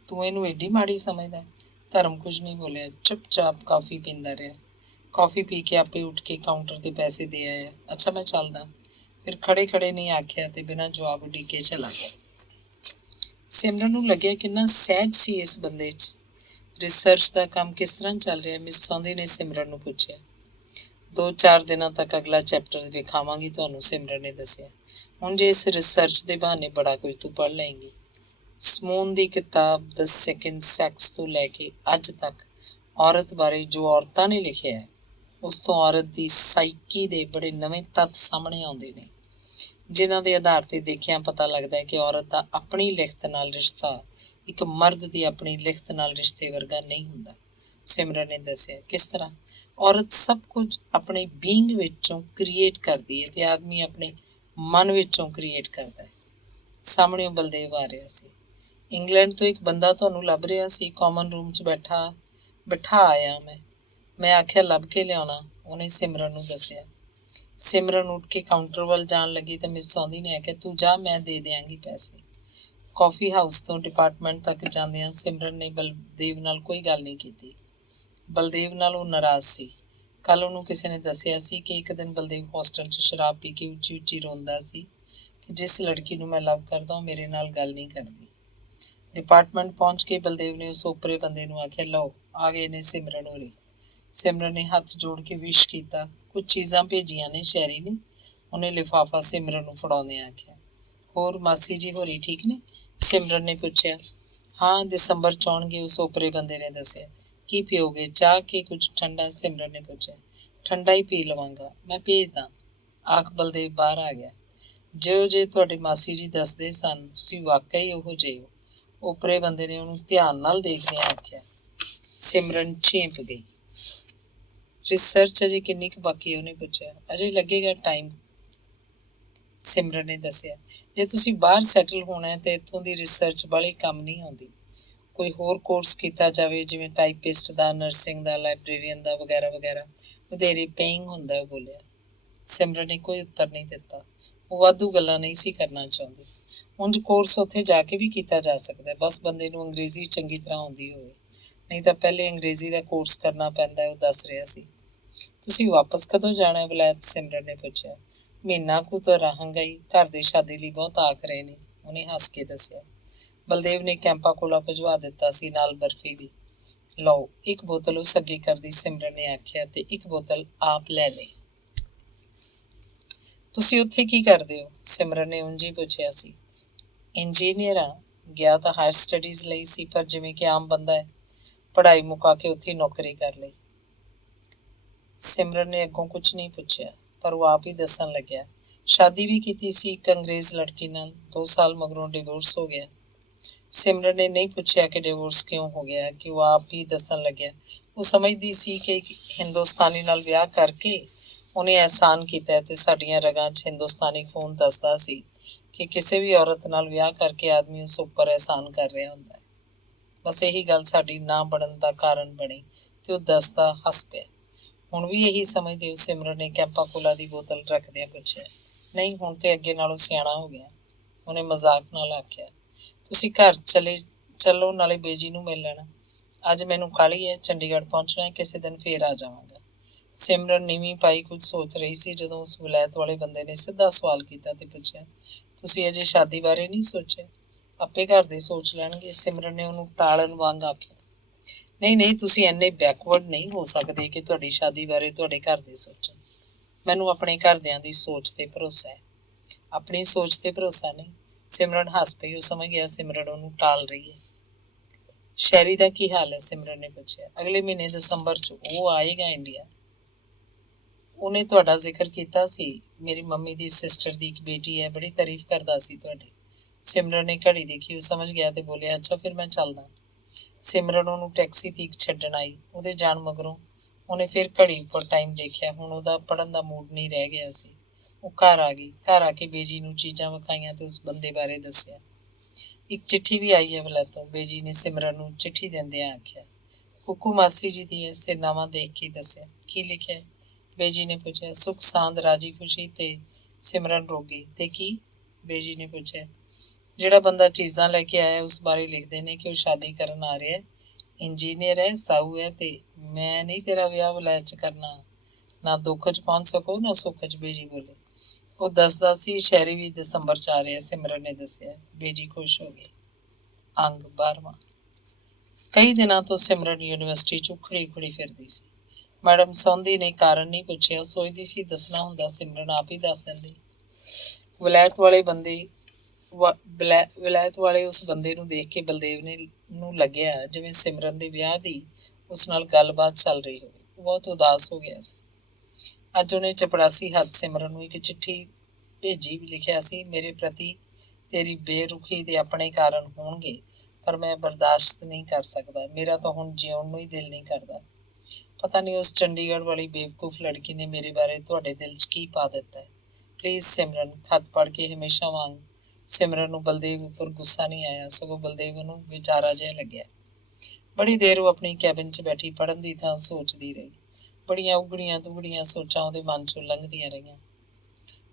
ਤੂੰ ਇਹਨੂੰ ਐਡੀ ਮਾੜੀ ਸਮਝਦਾ? ਧਰਮ ਕੁਝ ਨਹੀਂ ਬੋਲਿਆ, ਚੁੱਪਚਾਪ ਕਾਫੀ ਪੀਂਦਾ ਰਿਹਾ। ਕੌਫੀ ਪੀ ਕੇ ਆਪੇ ਉੱਠ ਕੇ ਕਾਊਂਟਰ 'ਤੇ ਪੈਸੇ ਦੇ ਆਇਆ। ਅੱਛਾ, ਮੈਂ ਚੱਲਦਾ। ਫਿਰ ਖੜੇ ਨਹੀਂ ਆਖਿਆ ਤੇ ਬਿਨਾਂ ਜਵਾਬ ਉਡੀਕੇ ਚਲਾ ਗਿਆ। ਸਿਮਰਨ ਨੂੰ ਲੱਗਿਆ ਕਿੰਨਾ ਸਹਿਜ ਸੀ ਇਸ ਬੰਦੇ 'ਚ। ਰਿਸਰਚ ਦਾ ਕੰਮ ਕਿਸ ਤਰ੍ਹਾਂ ਚੱਲ ਰਿਹਾ? ਮਿਸ ਸੌਂਦੀ ਨੇ ਸਿਮਰਨ ਨੂੰ ਪੁੱਛਿਆ। 2-4 ਦਿਨਾਂ ਤੱਕ ਅਗਲਾ ਚੈਪਟਰ ਵਿਖਾਵਾਂਗੀ ਤੁਹਾਨੂੰ, ਸਿਮਰਨ ਨੇ ਦੱਸਿਆ। ਹੁਣ ਜੇ ਇਸ ਰਿਸਰਚ ਦੇ ਬਹਾਨੇ ਬੜਾ ਕੁਝ ਤੂੰ ਪੜ੍ਹ ਲਏਂਗੀ। ਸਮੂਨ ਦੀ ਕਿਤਾਬ ਦ ਸੈਕਿੰਡ ਸੈਕਸ ਤੋਂ ਲੈ ਕੇ ਅੱਜ ਤੱਕ ਔਰਤ ਬਾਰੇ ਜੋ ਔਰਤਾਂ ਨੇ ਲਿਖਿਆ ਹੈ, ਉਸ ਤੋਂ ਔਰਤ ਦੀ ਸਾਈਕੀ ਦੇ ਬੜੇ ਨਵੇਂ ਤੱਥ ਸਾਹਮਣੇ ਆਉਂਦੇ ਨੇ, ਜਿਨ੍ਹਾਂ ਦੇ ਆਧਾਰ 'ਤੇ ਦੇਖਿਆ ਪਤਾ ਲੱਗਦਾ ਹੈ ਕਿ ਔਰਤ ਦਾ ਆਪਣੀ ਲਿਖਤ ਨਾਲ ਰਿਸ਼ਤਾ ਇੱਕ ਮਰਦ ਦੀ ਆਪਣੀ ਲਿਖਤ ਨਾਲ ਰਿਸ਼ਤੇ ਵਰਗਾ ਨਹੀਂ ਹੁੰਦਾ, ਸਿਮਰਨ ਨੇ ਦੱਸਿਆ। ਕਿਸ ਤਰ੍ਹਾਂ? ਔਰਤ ਸਭ ਕੁਝ ਆਪਣੇ ਬੀਇੰਗ ਵਿੱਚੋਂ ਕ੍ਰੀਏਟ ਕਰਦੀ ਹੈ ਤੇ ਆਦਮੀ ਆਪਣੇ ਮਨ ਵਿੱਚੋਂ ਕ੍ਰੀਏਟ ਕਰਦਾ ਹੈ। ਸਾਹਮਣੇ ਬਲਦੇਵ ਆ ਰਿਹਾ ਸੀ। ਇੰਗਲੈਂਡ ਤੋਂ ਇੱਕ ਬੰਦਾ ਤੁਹਾਨੂੰ ਲੱਭ ਰਿਹਾ ਸੀ, ਕਾਮਨ ਰੂਮ 'ਚ ਬਿਠਾ ਆਇਆ ਮੈਂ ਆਖਿਆ ਲੱਭ ਕੇ ਲਿਆਉਣਾ, ਉਹਨੇ ਸਿਮਰਨ ਨੂੰ ਦੱਸਿਆ। ਸਿਮਰਨ ਉੱਠ ਕੇ ਕਾਊਂਟਰ ਵੱਲ ਜਾਣ ਲੱਗੀ ਤੇ ਮਿਸ ਸੌਂਦੀ ਨੇ ਆਖਿਆ, ਤੂੰ ਜਾ, ਮੈਂ ਦੇ ਦਿਆਂਗੀ ਪੈਸੇ। ਕਾਫੀ ਹਾਊਸ ਤੋਂ ਡਿਪਾਰਟਮੈਂਟ ਤੱਕ ਜਾਂਦਿਆਂ ਸਿਮਰਨ ਨੇ ਬਲਦੇਵ ਨਾਲ ਕੋਈ ਗੱਲ ਨਹੀਂ ਕੀਤੀ। ਬਲਦੇਵ ਨਾਲ ਉਹ ਨਾਰਾਜ਼ ਸੀ। ਕੱਲ੍ਹ ਉਹਨੂੰ ਕਿਸੇ ਨੇ ਦੱਸਿਆ ਸੀ ਕਿ ਇੱਕ ਦਿਨ ਬਲਦੇਵ ਹੋਸਟਲ 'ਚ ਸ਼ਰਾਬ ਪੀ ਕੇ ਉੱਚੀ ਉੱਚੀ ਰੋਂਦਾ ਸੀ ਕਿ ਜਿਸ ਲੜਕੀ ਨੂੰ ਮੈਂ ਲਵ ਕਰਦਾ ਉਹ ਮੇਰੇ ਨਾਲ ਗੱਲ ਨਹੀਂ ਕਰਦੀ। ਡਿਪਾਰਟਮੈਂਟ ਪਹੁੰਚ ਕੇ ਬਲਦੇਵ ਨੇ ਉਸ ਓਪਰੇ ਬੰਦੇ ਨੂੰ ਆਖਿਆ, ਲਓ ਆ ਗਏ ਨੇ ਸਿਮਰਨ ਹੋਰੀ। ਸਿਮਰਨ ਨੇ ਹੱਥ ਜੋੜ ਕੇ ਵਿਸ਼ ਕੀਤਾ। ਕੁਝ ਚੀਜ਼ਾਂ ਭੇਜੀਆਂ ਨੇ ਸ਼ੈਰੀ ਨੇ, ਉਹਨੇ ਲਿਫਾਫਾ ਸਿਮਰਨ ਨੂੰ ਫੜਾਉਂਦਿਆਂ ਆਖਿਆ। ਹੋਰ ਮਾਸੀ ਜੀ ਹੋਰੀ ਠੀਕ ਨੇ? ਸਿਮਰਨ ਨੇ ਪੁੱਛਿਆ। ਹਾਂ, ਦਸੰਬਰ 'ਚ ਆਉਣਗੇ, ਉਸ ਓਪਰੇ ਬੰਦੇ ਨੇ ਦੱਸਿਆ। ਕੀ ਪੀਓਗੇ, ਚਾਹ ਕਿ ਕੁਝ ਠੰਡਾ? ਸਿਮਰਨ ਨੇ ਪੁੱਛਿਆ। ਠੰਡਾ ਹੀ ਪੀ ਲਵਾਂਗਾ, ਮੈਂ ਭੇਜਦਾ, ਆਖ ਬਲਦੇਵ ਬਾਹਰ ਆ ਗਿਆ। ਜਿਹੋ ਜੇ ਤੁਹਾਡੇ ਮਾਸੀ ਜੀ ਦੱਸਦੇ ਸਨ, ਤੁਸੀਂ ਵਾਕਈ ਉਹੋ ਜਿਹੇ ਹੋ, ਓਪਰੇ ਬੰਦੇ ਨੇ ਉਹਨੂੰ ਧਿਆਨ ਨਾਲ ਦੇਖਦਿਆਂ ਆਖਿਆ। ਸਿਮਰਨ ਝੇਂਪ ਗਈ। ਰਿਸਰਚ ਅਜੇ ਕਿੰਨੀ ਕੁ ਬਾਕੀ ਹੈ? ਉਹਨੇ ਪੁੱਛਿਆ। ਅਜੇ ਲੱਗੇਗਾ ਟਾਈਮ, ਸਿਮਰਨ ਨੇ ਦੱਸਿਆ। ਜੇ ਤੁਸੀਂ ਬਾਹਰ ਸੈਟਲ ਹੋਣਾ ਹੈ ਤਾਂ ਇੱਥੋਂ ਦੀ ਰਿਸਰਚ ਵਾਲੀ ਕੰਮ ਨਹੀਂ ਆਉਂਦੀ। ਕੋਈ ਹੋਰ ਕੋਰਸ ਕੀਤਾ ਜਾਵੇ, ਜਿਵੇਂ ਟਾਈਪਿਸਟ ਦਾ, ਨਰਸਿੰਗ ਦਾ, ਲਾਇਬ੍ਰੇਰੀਅਨ ਦਾ ਵਗੈਰਾ ਵਗੈਰਾ, ਵਧੇਰੇ ਪੇਇੰਗ ਹੁੰਦਾ, ਉਹ ਬੋਲਿਆ। ਸਿਮਰਨ ਨੇ ਕੋਈ ਉੱਤਰ ਨਹੀਂ ਦਿੱਤਾ। ਉਹ ਵਾਧੂ ਗੱਲਾਂ ਨਹੀਂ ਸੀ ਕਰਨਾ ਚਾਹੁੰਦੀ। ਉਂਝ ਕੋਰਸ ਉੱਥੇ ਜਾ ਕੇ ਵੀ ਕੀਤਾ ਜਾ ਸਕਦਾ, ਬਸ ਬੰਦੇ ਨੂੰ ਅੰਗਰੇਜ਼ੀ ਚੰਗੀ ਤਰ੍ਹਾਂ ਆਉਂਦੀ ਹੋਵੇ, ਨਹੀਂ ਤਾਂ ਪਹਿਲੇ ਅੰਗਰੇਜ਼ੀ ਦਾ ਕੋਰਸ ਕਰਨਾ ਪੈਂਦਾ, ਉਹ ਦੱਸ ਰਿਹਾ ਸੀ। ਤੁਸੀਂ ਵਾਪਸ ਕਦੋਂ ਜਾਣਾ ਵਲੈਤ? ਸਿਮਰਨ ਨੇ ਪੁੱਛਿਆ। ਮਹੀਨਾ ਕੁ ਤਾਂ ਰਹਾਂਗਾ ਹੀ, ਘਰ ਦੇ ਸ਼ਾਦੀ ਲਈ ਬਹੁਤ ਆਖ ਰਹੇ ਨੇ, ਉਹਨੇ ਹੱਸ ਕੇ ਦੱਸਿਆ। ਬਲਦੇਵ ਨੇ ਕੈਂਪਾ ਕੋਲਾ ਭਿਜਵਾ ਦਿੱਤਾ ਸੀ, ਨਾਲ ਬਰਫੀ ਵੀ। ਲਓ, ਇੱਕ ਬੋਤਲ ਉਸ ਅੱਗੇ ਕਰਦੀ ਸਿਮਰਨ ਨੇ ਆਖਿਆ, ਤੇ ਇੱਕ ਬੋਤਲ ਆਪ ਲੈ ਲਈ। ਤੁਸੀਂ ਉੱਥੇ ਕੀ ਕਰਦੇ ਹੋ? ਸਿਮਰਨ ਨੇ ਉਂਝ ਹੀ ਪੁੱਛਿਆ ਸੀ। ਇੰਜੀਨੀਅਰ ਆ। ਗਿਆ ਤਾਂ ਹਾਇਰ ਸਟੱਡੀਜ਼ ਲਈ ਸੀ, ਪਰ ਜਿਵੇਂ ਕਿ ਆਮ ਬੰਦਾ ਹੈ, ਪੜ੍ਹਾਈ ਮੁਕਾ ਕੇ ਉੱਥੇ ਨੌਕਰੀ ਕਰ ਲਈ। ਸਿਮਰਨ ਨੇ ਅੱਗੋਂ ਕੁਝ ਨਹੀਂ ਪੁੱਛਿਆ, ਪਰ ਉਹ ਆਪ ਹੀ ਦੱਸਣ ਲੱਗਿਆ। ਸ਼ਾਦੀ ਵੀ ਕੀਤੀ ਸੀ ਇੱਕ ਅੰਗਰੇਜ਼ ਲੜਕੀ ਨਾਲ, 2 ਸਾਲ ਮਗਰੋਂ ਡਿਵੋਰਸ ਹੋ ਗਿਆ। ਸਿਮਰਨ ਨੇ ਨਹੀਂ ਪੁੱਛਿਆ ਕਿ ਡਿਵੋਰਸ ਕਿਉਂ ਹੋ ਗਿਆ, ਕਿ ਉਹ ਆਪ ਹੀ ਦੱਸਣ ਲੱਗਿਆ। ਉਹ ਸਮਝਦੀ ਸੀ ਕਿ ਹਿੰਦੁਸਤਾਨੀ ਨਾਲ ਵਿਆਹ ਕਰਕੇ ਉਹਨੇ ਅਹਿਸਾਨ ਕੀਤਾ, ਤੇ ਸਾਡੀਆਂ ਰਗਾਂ 'ਚ ਹਿੰਦੁਸਤਾਨੀ ਖੂਨ ਦੱਸਦਾ ਸੀ ਕਿ ਕਿਸੇ ਵੀ ਔਰਤ ਨਾਲ ਵਿਆਹ ਕਰਕੇ ਆਦਮੀ ਉਸ ਉੱਪਰ ਅਹਿਸਾਨ ਕਰ ਰਿਹਾ ਹੁੰਦਾ ਹੈ। ਬਸ ਇਹੀ ਗੱਲ ਸਾਡੀ ਨਾ ਬਣਨ ਦਾ ਕਾਰਨ ਬਣੀ, ਤੇ ਉਹ ਦੱਸਦਾ ਹੱਸ ਪਿਆ। ਹੁਣ ਵੀ ਇਹੀ ਸਮਝਦੇ ਹੋ? ਸਿਮਰਨ ਨੇ ਕੈਂਪਾ ਕੋਲਾ ਦੀ ਬੋਤਲ ਰੱਖਦਿਆਂ ਪੁੱਛਿਆ। ਨਹੀਂ, ਹੁਣ ਤੇ ਅੱਗੇ ਨਾਲੋਂ ਸਿਆਣਾ ਹੋ ਗਿਆ, ਉਹਨੇ ਮਜ਼ਾਕ ਨਾਲ ਆਖਿਆ। ਤੁਸੀਂ ਘਰ ਚੱਲੋ, ਨਾਲੇ ਬੇਜੀ ਨੂੰ ਮਿਲ ਲੈਣਾ। ਅੱਜ ਮੈਨੂੰ ਕਾਹਲੀ ਹੈ, ਚੰਡੀਗੜ੍ਹ ਪਹੁੰਚਣਾ, ਕਿਸੇ ਦਿਨ ਫੇਰ ਆ ਜਾਵਾਂਗਾ। ਸਿਮਰਨ ਨੀਵੀਂ ਪਾਈ ਕੁਝ ਸੋਚ ਰਹੀ ਸੀ, ਜਦੋਂ ਉਸ ਵਲੈਤ ਵਾਲੇ ਬੰਦੇ ਨੇ ਸਿੱਧਾ ਸਵਾਲ ਕੀਤਾ ਤੇ ਪੁੱਛਿਆ, ਤੁਸੀਂ ਅਜੇ ਸ਼ਾਦੀ ਬਾਰੇ ਨਹੀਂ ਸੋਚਿਆ? ਆਪੇ ਘਰ ਦੇ ਸੋਚ ਲੈਣਗੇ। ਸਿਮਰਨ ਨੇ ਉਹਨੂੰ ਟਾਲਣ ਵਾਂਗ ਆਖਿਆ। ਨਹੀਂ ਨਹੀਂ, ਤੁਸੀਂ ਇੰਨੇ ਬੈਕਵਰਡ ਨਹੀਂ ਹੋ ਸਕਦੇ ਕਿ ਤੁਹਾਡੀ ਸ਼ਾਦੀ ਬਾਰੇ ਤੁਹਾਡੇ ਘਰ ਦੇ ਸੋਚਣ। ਮੈਨੂੰ ਆਪਣੇ ਘਰਦਿਆਂ ਦੀ ਸੋਚ ਤੇ ਭਰੋਸਾ ਹੈ, ਆਪਣੀ ਸੋਚ ਤੇ ਭਰੋਸਾ ਨਹੀਂ। ਸਿਮਰਨ ਹੱਸ ਪਈ। ਉਹ ਸਮਝ ਗਿਆ ਸਿਮਰਨ ਉਹਨੂੰ ਟਾਲ ਰਹੀ ਹੈ। ਸ਼ੈਰੀ ਦਾ ਕੀ ਹਾਲ ਹੈ? ਸਿਮਰਨ ਨੇ ਪੁੱਛਿਆ। ਅਗਲੇ ਮਹੀਨੇ ਦਸੰਬਰ 'ਚ ਉਹ ਆਏਗਾ ਇੰਡੀਆ। ਉਹਨੇ ਤੁਹਾਡਾ ਜ਼ਿਕਰ ਕੀਤਾ ਸੀ। ਮੇਰੀ ਮੰਮੀ ਦੀ ਸਿਸਟਰ ਦੀ ਇੱਕ ਬੇਟੀ ਹੈ, ਬੜੀ ਤਾਰੀਫ ਕਰਦਾ ਸੀ ਤੁਹਾਡੀ। ਸਿਮਰਨ ਨੇ ਘੜੀ ਦੇਖੀ। ਉਹ ਸਮਝ ਗਿਆ ਤੇ ਬੋਲਿਆ, ਅੱਛਾ ਫਿਰ ਮੈਂ ਚੱਲਦਾ। ਸਿਮਰਨ ਉਹਨੂੰ ਟੈਕਸੀ ਤੀਕ ਛੱਡਣ ਆਈ। ਉਹਦੇ ਜਾਣ ਮਗਰੋਂ ਉਹਨੇ ਫਿਰ ਘੜੀ ਉੱਪਰ ਟਾਈਮ ਦੇਖਿਆ। ਹੁਣ ਉਹਦਾ ਪੜ੍ਹਨ ਦਾ ਮੂਡ ਨਹੀਂ ਰਹਿ ਗਿਆ ਸੀ। ਉਹ ਘਰ ਆ ਗਈ। ਘਰ ਆ ਕੇ ਬੇਜੀ ਨੂੰ ਚੀਜ਼ਾਂ ਵਿਖਾਈਆਂ ਤੇ ਉਸ ਬੰਦੇ ਬਾਰੇ ਦੱਸਿਆ। ਇੱਕ ਚਿੱਠੀ ਵੀ ਆਈ ਹੈ ਵਲੈਤੋਂ, ਬੇਜੀ ਨੇ ਸਿਮਰਨ ਨੂੰ ਚਿੱਠੀ ਦਿੰਦਿਆਂ ਆਖਿਆ। ਕੁੱਕੂ ਮਾਸੀ ਜੀ ਦੀ ਹੈ, ਸਿਰਨਾਮਾ ਦੇਖ ਕੇ ਦੱਸਿਆ। ਕੀ ਲਿਖਿਆ? ਬੇਜੀ ਨੇ ਪੁੱਛਿਆ। ਸੁਖ ਸਾਂਦ ਰਾਜੀ ਖੁਸ਼ੀ। ਤੇ ਸਿਮਰਨ ਰੋਗੀ। ਤੇ ਕੀ? ਬੇਜੀ ਨੇ ਪੁੱਛਿਆ। ਜਿਹੜਾ ਬੰਦਾ ਚੀਜ਼ਾਂ ਲੈ ਕੇ ਆਇਆ ਉਸ ਬਾਰੇ ਲਿਖਦੇ ਨੇ ਕਿ ਉਹ ਸ਼ਾਦੀ ਕਰਨ ਆ ਰਿਹਾ, ਇੰਜੀਨੀਅਰ ਹੈ, ਸਾਊ ਹੈ, ਤੇ ਮੈਂ ਨਹੀਂ ਤੇਰਾ ਵਿਆਹ ਵਲੈਤ 'ਚ ਕਰਨਾ। ਨਾ ਦੁੱਖ 'ਚ ਪਹੁੰਚ ਸਕੋ ਨਾ ਸੁੱਖ 'ਚ। ਬੇਜੀ ਬੋਲੇ। ਉਹ ਦੱਸਦਾ ਸੀ ਸ਼ਹਿਰੀ ਵੀ ਦਸੰਬਰ 'ਚ ਆ ਰਿਹਾ। ਸਿਮਰਨ ਨੇ ਦੱਸਿਆ। ਬੇਜੀ ਖੁਸ਼ ਹੋ ਗਈ। ਅੰਗ 12ਵਾਂ। ਕਈ ਦਿਨਾਂ ਤੋਂ ਸਿਮਰਨ ਯੂਨੀਵਰਸਿਟੀ 'ਚ ਉਖੜੀ ਫਿਰਦੀ ਸੀ। ਮੈਡਮ ਸੌਂਦੀ ਨੇ ਕਾਰਨ ਨਹੀਂ ਪੁੱਛਿਆ। ਉਹ ਸੋਚਦੀ ਸੀ ਦੱਸਣਾ ਹੁੰਦਾ ਸਿਮਰਨ ਆਪ ਹੀ ਦੱਸ ਦਿੰਦੀ। ਵਲੈਤ ਵਾਲੇ ਉਸ ਬੰਦੇ ਨੂੰ ਦੇਖ ਕੇ ਬਲਦੇਵ ਨੂੰ ਲੱਗਿਆ ਜਿਵੇਂ ਸਿਮਰਨ ਦੇ ਵਿਆਹ ਦੀ ਉਸ ਨਾਲ ਗੱਲਬਾਤ ਚੱਲ ਰਹੀ ਹੋਵੇ। ਉਹ ਬਹੁਤ ਉਦਾਸ ਹੋ ਗਿਆ ਸੀ। ਅੱਜ ਉਹਨੇ ਚਪੜਾਸੀ ਹੱਥ ਸਿਮਰਨ ਨੂੰ ਇੱਕ ਚਿੱਠੀ ਭੇਜੀ। ਲਿਖਿਆ ਸੀ, ਮੇਰੇ ਪ੍ਰਤੀ ਤੇਰੀ ਬੇਰੁਖੀ ਦੇ ਆਪਣੇ ਕਾਰਨ ਹੋਣਗੇ, ਪਰ ਮੈਂ ਬਰਦਾਸ਼ਤ ਨਹੀਂ ਕਰ ਸਕਦਾ। ਮੇਰਾ ਤਾਂ ਹੁਣ ਜਿਉਣ ਨੂੰ ਹੀ ਦਿਲ ਨਹੀਂ ਕਰਦਾ। ਪਤਾ ਨਹੀਂ ਉਸ ਚੰਡੀਗੜ੍ਹ ਵਾਲੀ ਬੇਵਕੂਫ ਲੜਕੀ ਨੇ ਮੇਰੇ ਬਾਰੇ ਤੁਹਾਡੇ ਦਿਲ 'ਚ ਕੀ ਪਾ ਦਿੱਤਾ ਹੈ। ਪਲੀਜ਼ ਸਿਮਰਨ। ਖੱਤ ਪੜ੍ਹ ਕੇ ਹਮੇਸ਼ਾ ਵਾਂਗ ਸਿਮਰਨ ਨੂੰ ਬਲਦੇਵ ਉੱਪਰ ਗੁੱਸਾ ਨਹੀਂ ਆਇਆ, ਸਗੋਂ ਬਲਦੇਵ ਨੂੰ ਵਿਚਾਰਾ ਜਿਹਾ ਲੱਗਿਆ। ਬੜੀ ਦੇਰ ਉਹ ਆਪਣੀ ਕੈਬਿਨ 'ਚ ਬੈਠੀ ਪੜ੍ਹਨ ਦੀ ਥਾਂ ਸੋਚਦੀ ਰਹੀ। ਬੜੀਆਂ ਉਗੜੀਆਂ ਦੁਗੜੀਆਂ ਸੋਚਾਂ ਉਹਦੇ ਮਨ 'ਚੋਂ ਲੰਘਦੀਆਂ ਰਹੀਆਂ।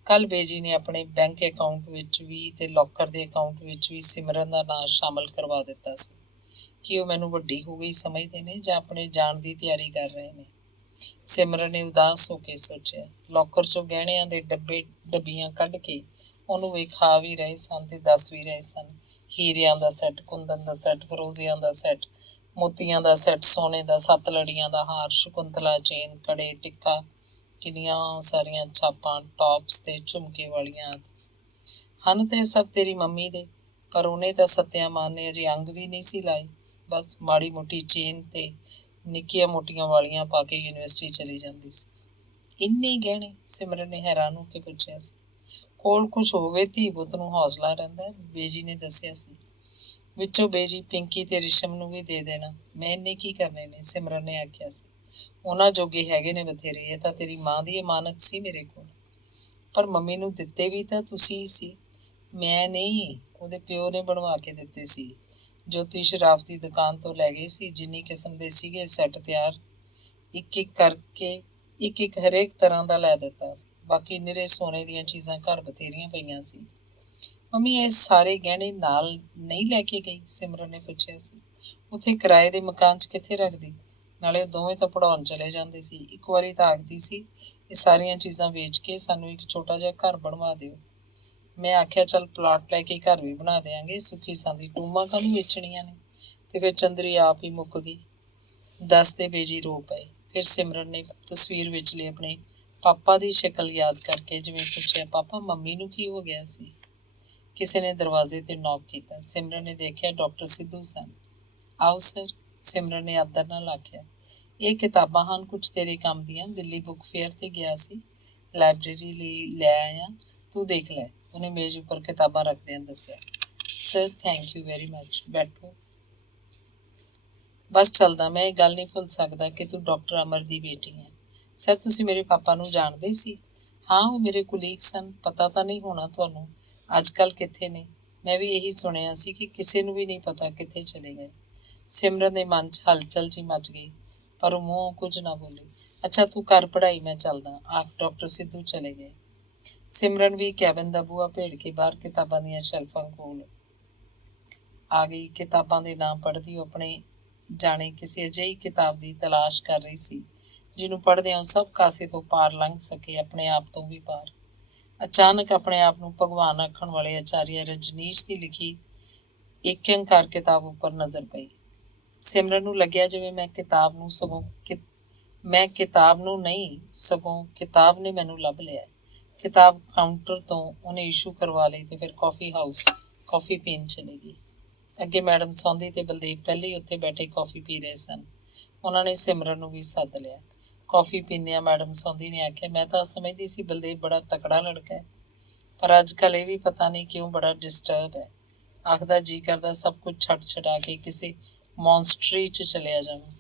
ਕੱਲ ਬੇਜੀ ਨੇ ਆਪਣੇ ਬੈਂਕ ਅਕਾਊਂਟ ਵਿੱਚ ਵੀ ਤੇ ਲੋਕਰ ਦੇ ਅਕਾਊਂਟ ਵਿੱਚ ਵੀ ਸਿਮਰਨ ਦਾ ਨਾਂ ਸ਼ਾਮਲ ਕਰਵਾ ਦਿੱਤਾ ਸੀ। ਕਿ ਉਹ ਮੈਨੂੰ ਵੱਡੀ ਹੋ ਗਈ ਸਮਝਦੇ ਨੇ ਜਾਂ ਆਪਣੇ ਜਾਣ ਦੀ ਤਿਆਰੀ ਕਰ ਰਹੇ ਨੇ? ਸਿਮਰਨ ਨੇ ਉਦਾਸ ਹੋ ਕੇ ਸੋਚਿਆ। ਲੋਕਰ 'ਚੋਂ ਗਹਿਣਿਆਂ ਦੇ ਡੱਬੀਆਂ ਕੱਢ ਕੇ ਉਹਨੂੰ ਵਿਖਾ ਵੀ ਰਹੇ ਸਨ ਤੇ ਦੱਸ ਵੀ ਰਹੇ ਸਨ। ਹੀਰਿਆਂ ਦਾ ਸੈੱਟ, ਕੁੰਦਨ ਦਾ ਸੈੱਟ, ਫਰੋਜ਼ਿਆਂ ਦਾ ਸੈੱਟ, ਮੋਤੀਆਂ ਦਾ ਸੈੱਟ, ਸੋਨੇ ਦਾ 7 ਲੜੀਆਂ ਦਾ ਹਾਰ, ਸ਼ਕੁੰਤਲਾ ਚੇਨ, ਕੜੇ, ਟਿੱਕਾ, ਕਿੰਨੀਆਂ ਸਾਰੀਆਂ ਛਾਪਾਂ, ਟੌਪਸ ਤੇ ਝੁਮਕੇ ਵਾਲੀਆਂ ਹਨ। ਤੇ ਸਭ ਤੇਰੀ ਮੰਮੀ ਦੇ, ਪਰ ਉਹਨੇ ਤਾਂ ਸੱਤਿਆ ਮਾਨ ਨੇ ਅਜੇ ਅੰਗ ਵੀ ਨਹੀਂ ਸੀ ਲਾਏ। ਬਸ ਮਾੜੀ ਮੋਟੀ ਚੇਨ ਤੇ ਨਿੱਕੀਆਂ ਮੋਟੀਆਂ ਵਾਲੀਆਂ ਪਾ ਕੇ ਯੂਨੀਵਰਸਿਟੀ ਚਲੀ ਜਾਂਦੀ ਸੀ। ਇੰਨੇ ਗਹਿਣੇ? ਸਿਮਰਨ ਨੇ ਹੈਰਾਨ ਹੋ ਕੇ ਪੁੱਛਿਆ ਸੀ। ਕੋਲ ਕੁਛ ਹੋਵੇ ਧੀ ਪੁੱਤ ਨੂੰ ਹੌਸਲਾ ਰਹਿੰਦਾ, ਬੇਜੀ ਨੇ ਦੱਸਿਆ ਸੀ। ਵਿੱਚੋਂ ਬੇਜੀ ਪਿੰਕੀ ਤੇ ਰਿਸ਼ਮ ਨੂੰ ਵੀ ਦੇ ਦੇਣਾ। ਮੈਂ ਇੰਨੇ ਕੀ ਕਰਨੇ ਨੇ? ਸਿਮਰਨ ਨੇ ਆਖਿਆ ਸੀ। ਉਹਨਾਂ ਜੋਗੇ ਹੈਗੇ ਨੇ ਬਥੇਰੇ। ਇਹ ਤਾਂ ਤੇਰੀ ਮਾਂ ਦੀ ਅਮਾਨਤ ਸੀ ਮੇਰੇ ਕੋਲ। ਪਰ ਮੰਮੀ ਨੂੰ ਦਿੱਤੇ ਵੀ ਤਾਂ ਤੁਸੀਂ ਹੀ ਸੀ, ਮੈਂ ਨਹੀਂ। ਉਹਦੇ ਪਿਓ ਨੇ ਬਣਵਾ ਕੇ ਦਿੱਤੇ ਸੀ। ਜੋਤੀ ਸ਼ਰਾਫ ਦੀ ਦੁਕਾਨ ਤੋਂ ਲੈ ਗਏ ਸੀ। ਜਿੰਨੀ ਕਿਸਮ ਦੇ ਸੀਗੇ ਸੈੱਟ ਤਿਆਰ, ਇੱਕ ਇੱਕ ਕਰਕੇ ਇੱਕ ਹਰੇਕ ਤਰ੍ਹਾਂ ਦਾ ਲੈ ਦਿੱਤਾ ਸੀ। ਬਾਕੀ ਨਿਰੇ ਸੋਨੇ ਦੀਆਂ ਚੀਜ਼ਾਂ ਘਰ ਬਥੇਰੀਆਂ ਪਈਆਂ ਸੀ। ਮੰਮੀ ਇਹ ਸਾਰੇ ਗਹਿਣੇ ਨਾਲ ਨਹੀਂ ਲੈ ਕੇ ਗਈ? ਸਿਮਰਨ ਨੇ ਪੁੱਛਿਆ ਸੀ। ਉੱਥੇ ਕਿਰਾਏ ਦੇ ਮਕਾਨ 'ਚ ਕਿੱਥੇ ਰੱਖਦੀ? ਨਾਲੇ ਉਹ ਦੋਵੇਂ ਤਾਂ ਪੜ੍ਹਾਉਣ ਚਲੇ ਜਾਂਦੇ ਸੀ। ਇੱਕ ਵਾਰੀ ਤਾਂ ਆਖਦੀ ਸੀ, ਇਹ ਸਾਰੀਆਂ ਚੀਜ਼ਾਂ ਵੇਚ ਕੇ ਸਾਨੂੰ ਇੱਕ ਛੋਟਾ ਜਿਹਾ ਘਰ ਬਣਵਾ ਦਿਓ। मैं आख्या चल प्लाट लैके घर भी बना देंगे, सुखी सांदी टूमा काहनूं वेचणियां ने। ते फिर चंद्री आप ही मुक गई। दसदे बेजी रो पे। फिर सिमरन ने तस्वीर विचले अपने पापा की शक्ल याद करके जिवें पुछया, पापा मम्मी नूं की हो गया सी? किसी ने दरवाजे ते नॉक किया। सिमरन ने देखा डॉक्टर सिद्धू सन। आओ सर, सिमरन ने आदर नाल आख्या। ये किताबां हन कुछ तेरे काम दियां, दिल्ली बुक फेयर ते गया सी, लाइब्रेरी लै आया, तू देख लै, उन्हें मेज उपर किताबां रखदियां दस्सिया। Sir thank you very much, बैठो। बस चलदा, मैं ये गल नहीं भुल सकदा कि तू डॉक्टर अमर दी बेटी है। सर तुसी मेरे पापा नूं जाणदे सी? हाँ, वो मेरे कुलीग सन, पता तो नहीं होना तुहानूं अजकल कित्थे ने। मैं भी यही सुनिया सी कि किसी नूं भी नहीं पता कित्थे चले गए। सिमरन दे मन च हलचल जी मच गई, पर वो मूँहों कुछ ना बोली। अच्छा तू कर पढ़ाई, मैं चलदा, आख डॉक्टर सिद्धू चले गए। सिमरन भी कैबिन दा बूहा भेड़ के बाहर किताबां दीयां शैल्फां कोल आ गई। किताबां दे नाम पढ़दी अपने जाने किसी अजिही किताब की तलाश कर रही सी जिन्हों पढ़दे सब कासे तो पार लंघ सके, अपने आप तो भी पार। अचानक अपने आप नूं भगवान आखण वाले आचार्य रजनीश की लिखी एक अंकार किताब उपर नज़र पई। सिमरन नूं लग्या जिवें मैं किताब नूं सगों मैं किताब नूं नहीं सगों किताब ने मैनूं लभ लिया। किताब काउंटर तो उन्हें इशू करवा ली तो फिर कॉफी हाउस कॉफी पीन चली गई। अगे मैडम सौंधी ते बलदेव पहले ही उत्थे बैठे कॉफी पी रहे सन। उन्होंने सिमरन नूं भी सद लिया। कॉफी पींदियां मैडम सौंधी ने आख्या, मैं तो समझदी सी बलदेव बड़ा तकड़ा लड़का है, पर अजकल ये भी पता नहीं क्यों बड़ा डिस्टर्ब है। आखदा जी करदा सब कुछ छड्ड छडा के किसी मॉन्स्ट्री च चलिया जावां।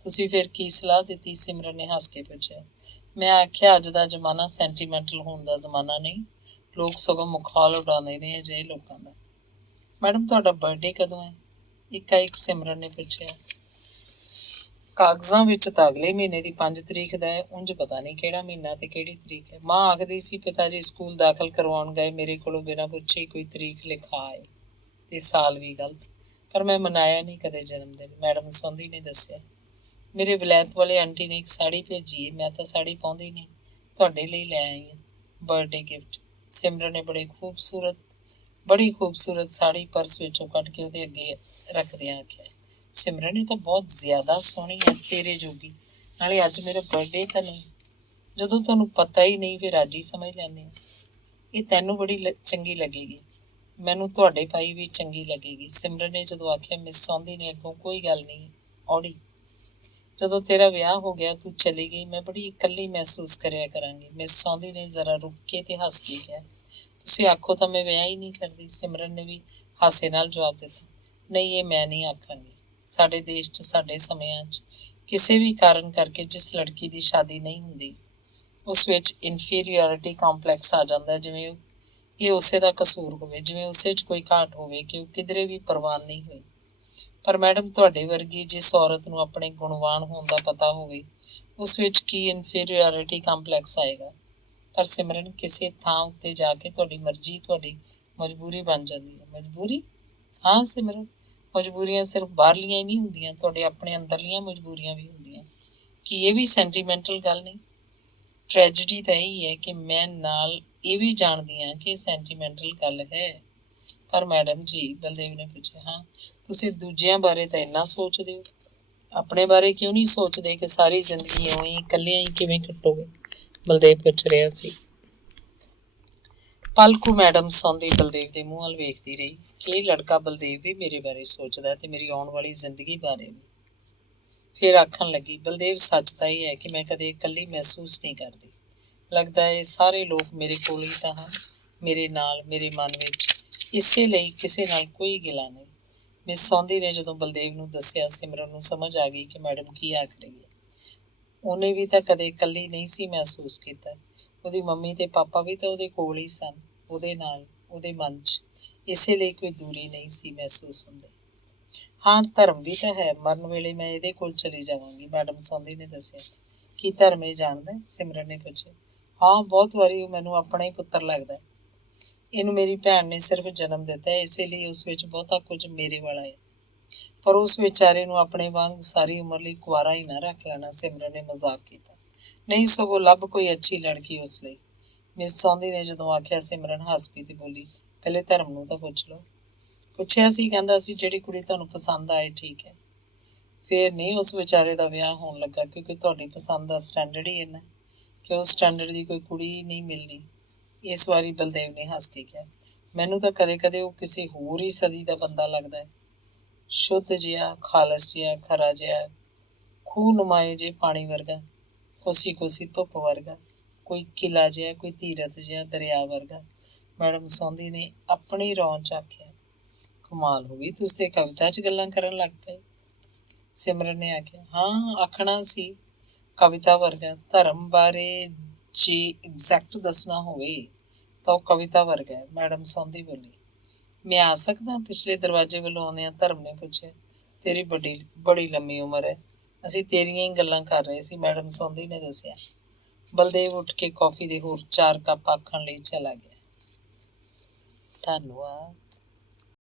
तुसीं फिर की सलाह दित्ती? सिमरन ने हस के पुछया। मैं आख्या अज दा जमाना सेंटीमेंटल होण दा जमाना नहीं, लोग सगों मखौल उडाउंदे ने अजिहे लोकां दा। मैडम तुहाडा बर्थडे कदों है? एक सिमरन ने पुछया। कागजां विच तां अगले महीने की 5 तरीक दा है, उंज पता नहीं किहड़ा महीना ते किहड़ी तरीक है। मां आखदी सी पिता जी स्कूल दाखल करवाउण गए, मेरे कोलों बिना पुछे कोई तरीक लिखा आए ते साल भी गलत, पर मैं मनाया नहीं कदे जन्मदिन। मैडम सौंधी ने दस्सिया। मेरे विलायत वाले आंटी ने एक साड़ी भेजी है, मैं तो साड़ी पाउंदी नहीं, तुहाडे लई लै आई हां, बर्थडे गिफ्ट। सिमरन ने बड़ी खूबसूरत साड़ी पर्स विचों कढ के ਉਹਦੇ ਅੱਗੇ ਰੱਖਦਿਆਂ ਆਖਿਆ, सिमरन ये तो बहुत ज्यादा सोहनी है, तेरे जोगी, नाले अज मेरा बर्थडे तो नहीं। ਜਦੋਂ ਤੁਹਾਨੂੰ पता ही नहीं फिर ਅੱਜ ही समझ लैने। ये तैनूं बड़ी चंगी लगेगी, मैनूं ਤੁਹਾਡੇ पाई भी चंगी लगेगी। सिमरन ने जदों आख्या, मिस सौंधी ने अगों कोई गल नहीं औड़ी, ਜਦੋਂ तेरा ਵਿਆਹ हो गया तू चली गई, मैं बड़ी इकल्ली महसूस करिया करांगी। मिस सौंधी ने जरा रुक के ते हस के कहा, तुसीं आखो तो मैं विआह ही नहीं करदी। सिमरन ने भी हासे नाल जवाब दिता, नहीं ये मैं नहीं आखांगी। साडे देश च साडे समयां च किसी भी कारण करके जिस लड़की की शादी नहीं हुंदी उस विच इनफीरियोरिटी कॉम्पलैक्स आ जांदा, जिवें ये उसे दा कसूर होवे, जिवें उसे च कोई घाट होवे कि वो किधरे भी प्रवान नहीं हुई। पर मैडम तुहाडे वर्गी जिस औरत नूं अपने गुणवान होण दा पता होवे उस विच की इनफीरियोरिटी कॉम्पलैक्स आएगा। पर सिमरन किसी थां उत्ते जाके तुहाडी मर्जी तुहाडी मजबूरी बन जाती है। मजबूरी? हाँ सिमरन, मजबूरियां सिर्फ बाहरलियां ही नहीं हुंदियां, तुहाडे अपने अंदरलियां मजबूरियां भी हुंदियां। कि ये भी सेंटीमेंटल गल नहीं? ट्रैजेडी तो यही है कि मैं नाल ये भी जानदी हां कि सेंटीमेंटल गल है। पर मैडम जी, बलदेव ने पूछा, हाँ तुसीं दूजियां बारे तो इन्ना सोचदे हो, अपने बारे क्यों नहीं सोचते कि सारी जिंदगी उवें ही इकल्लियां ही किवें कट्टोगे? बलदेव पुछ रहा सी। पलकू मैडम सौंधी बलदेव के मूँह वाल वेखदी रही कि यह लड़का बलदेव भी मेरे बारे सोचदा है ते मेरी आउण वाली जिंदगी बारे भी। फिर आखन लगी, बलदेव सच तो यह है कि मैं कदे इकल्ली महसूस नहीं करती, लगता है सारे लोग मेरे कोल ही तां हन, मेरे नाल, मेरे मन विच, इसे लई किसे नाल कोई गिला नहीं। मिस सौंधी ने जदों बलदेव नूं दस्सिया, सिमरन नूं समझ आ गई कि मैडम की आख रही है। उन्हें भी तो कदे इकल्ली नहीं सी महसूस किया, ਉਹਦੀ ਮੰਮੀ ਤੇ ਪਾਪਾ ਵੀ ਤਾਂ ਉਹਦੇ ਕੋਲ ਹੀ ਸਨ, ਉਹਦੇ ਨਾਲ, ਉਹਦੇ ਮਨ 'ਚ, ਇਸੇ ਲਈ ਕੋਈ ਦੂਰੀ ਨਹੀਂ ਸੀ ਮਹਿਸੂਸ ਹੁੰਦੀ। ਹਾਂ ਧਰਮ ਵੀ ਤਾਂ ਹੈ, ਮਰਨ ਵੇਲੇ ਮੈਂ ਇਹਦੇ ਕੋਲ ਚਲੀ ਜਾਵਾਂਗੀ, ਮੈਡਮ ਸੌਂधी ਨੇ ਦੱਸਿਆ। ਕੀ ਧਰਮ ਇਹ ਜਾਣਦਾ? ਸਿਮਰਨ ਨੇ ਪੁੱਛਿਆ। ਹਾਂ ਬਹੁਤ ਵਾਰੀ ਉਹ ਮੈਨੂੰ ਆਪਣਾ ਹੀ ਪੁੱਤਰ ਲੱਗਦਾ। ਇਹਨੂੰ ਮੇਰੀ ਭੈਣ ਨੇ ਸਿਰਫ ਜਨਮ ਦਿੱਤਾ ਹੈ, ਇਸੇ ਲਈ ਉਸ ਵਿੱਚ ਬਹੁਤਾ ਕੁਝ ਮੇਰੇ ਵਾਲਾ ਹੈ, ਪਰ ਉਸ ਵਿਚਾਰੇ ਨੂੰ ਆਪਣੇ ਵਾਂਗ ਸਾਰੀ ਉਮਰ ਲਈ ਕੁਆਰਾ ਹੀ ਨਾ ਰੱਖ ਲੈਣਾ। ਸਿਮਰਨ ਨੇ ਮਜ਼ਾਕ ਕੀਤਾ। नहीं सगों लब कोई अच्छी लड़की उस लई, ਮਿਸ ਸੌਂਦੀ ਨੇ ਜਦੋਂ ਆਖਿਆ, ਸਿਮਰਨ ਹੱਸ ਪਈ ਤੇ ਬੋਲੀ, ਪਹਿਲੇ ਧਰਮ ਨੂੰ ਤਾਂ ਪੁੱਛ ਲਓ। ਪੁੱਛਿਆ ਸੀ, ਕਹਿੰਦਾ ਸੀ ਜਿਹੜੀ ਕੁੜੀ ਤੁਹਾਨੂੰ ਪਸੰਦ ਆਏ ਠੀਕ ਹੈ। ਫਿਰ ਨਹੀਂ ਉਸ ਵਿਚਾਰੇ ਦਾ ਵਿਆਹ ਹੋਣ ਲੱਗਾ, ਕਿਉਂਕਿ ਤੁਹਾਡੀ ਪਸੰਦ ਦਾ ਸਟੈਂਡਰਡ ਹੀ ਇੰਨਾ ਕਿ ਉਸ ਸਟੈਂਡਰਡ ਦੀ ਕੋਈ ਕੁੜੀ ਨਹੀਂ ਮਿਲਣੀ। ਇਸ ਵਾਰੀ ਬਲਦੇਵ ਨੇ ਹੱਸ ਕੇ ਕਿਹਾ, ਮੈਨੂੰ ਤਾਂ ਕਦੇ ਕਦੇ ਉਹ ਕਿਸੇ ਹੋਰ ਹੀ ਸਦੀ ਦਾ ਬੰਦਾ ਲੱਗਦਾ ਹੈ। ਸ਼ੁੱਧ ਜਿਹਾ, ਖਾਲਸ ਜਿਹਾ, ਖਰਾ ਜਿਹਾ, ਖੂਹ ਨੁਮਾਏ ਜੇ ਪਾਣੀ ਵਰਗਾ, ਕੋਸੀ ਕੋਸੀ ਧੁੱਪ ਵਰਗਾ, ਕੋਈ ਕਿਲਾ ਜਿਹਾ, ਕੋਈ ਧੀਰਥ ਜਿਹਾ, ਦਰਿਆ ਵਰਗਾ। ਮੈਡਮ ਸੌਂਦੀ ਨੇ ਆਪਣੀ ਰੌਂ ਚ ਆਖਿਆ, ਕਮਾਲ ਹੋ ਗਈ, ਤੁਸੀਂ ਤੇ ਕਵਿਤਾ 'ਚ ਗੱਲਾਂ ਕਰਨ ਲੱਗ ਪਏ। ਸਿਮਰਨ ਨੇ ਆਖਿਆ, ਹਾਂ ਆਖਣਾ ਸੀ ਕਵਿਤਾ ਵਰਗਾ। ਧਰਮ ਬਾਰੇ ਜੇ ਐਗਜ਼ੈਕਟ ਦੱਸਣਾ ਹੋਵੇ ਤਾਂ ਉਹ ਕਵਿਤਾ ਵਰਗਾ ਹੈ। ਮੈਡਮ ਸੌਂਦੀ ਬੋਲੀ, ਮੈਂ ਆ ਸਕਦਾ? ਪਿਛਲੇ ਦਰਵਾਜ਼ੇ ਵੱਲੋਂ ਆਉਂਦਿਆਂ ਧਰਮ ਨੇ ਪੁੱਛਿਆ। ਤੇਰੀ ਬੜੀ ਲੰਮੀ ਉਮਰ ਹੈ, ਅਸੀਂ ਤੇਰੀਆਂ ਹੀ ਗੱਲਾਂ ਕਰ ਰਹੇ ਸੀ, ਮੈਡਮ ਸੌਂਦੀ ਨੇ ਦੱਸਿਆ। ਬਲਦੇਵ ਉੱਠ ਕੇ ਕੌਫੀ ਦੇ ਹੋਰ 4 ਕੱਪ ਆਖਣ ਲਈ ਚਲਾ ਗਿਆ। ਧੰਨਵਾਦ।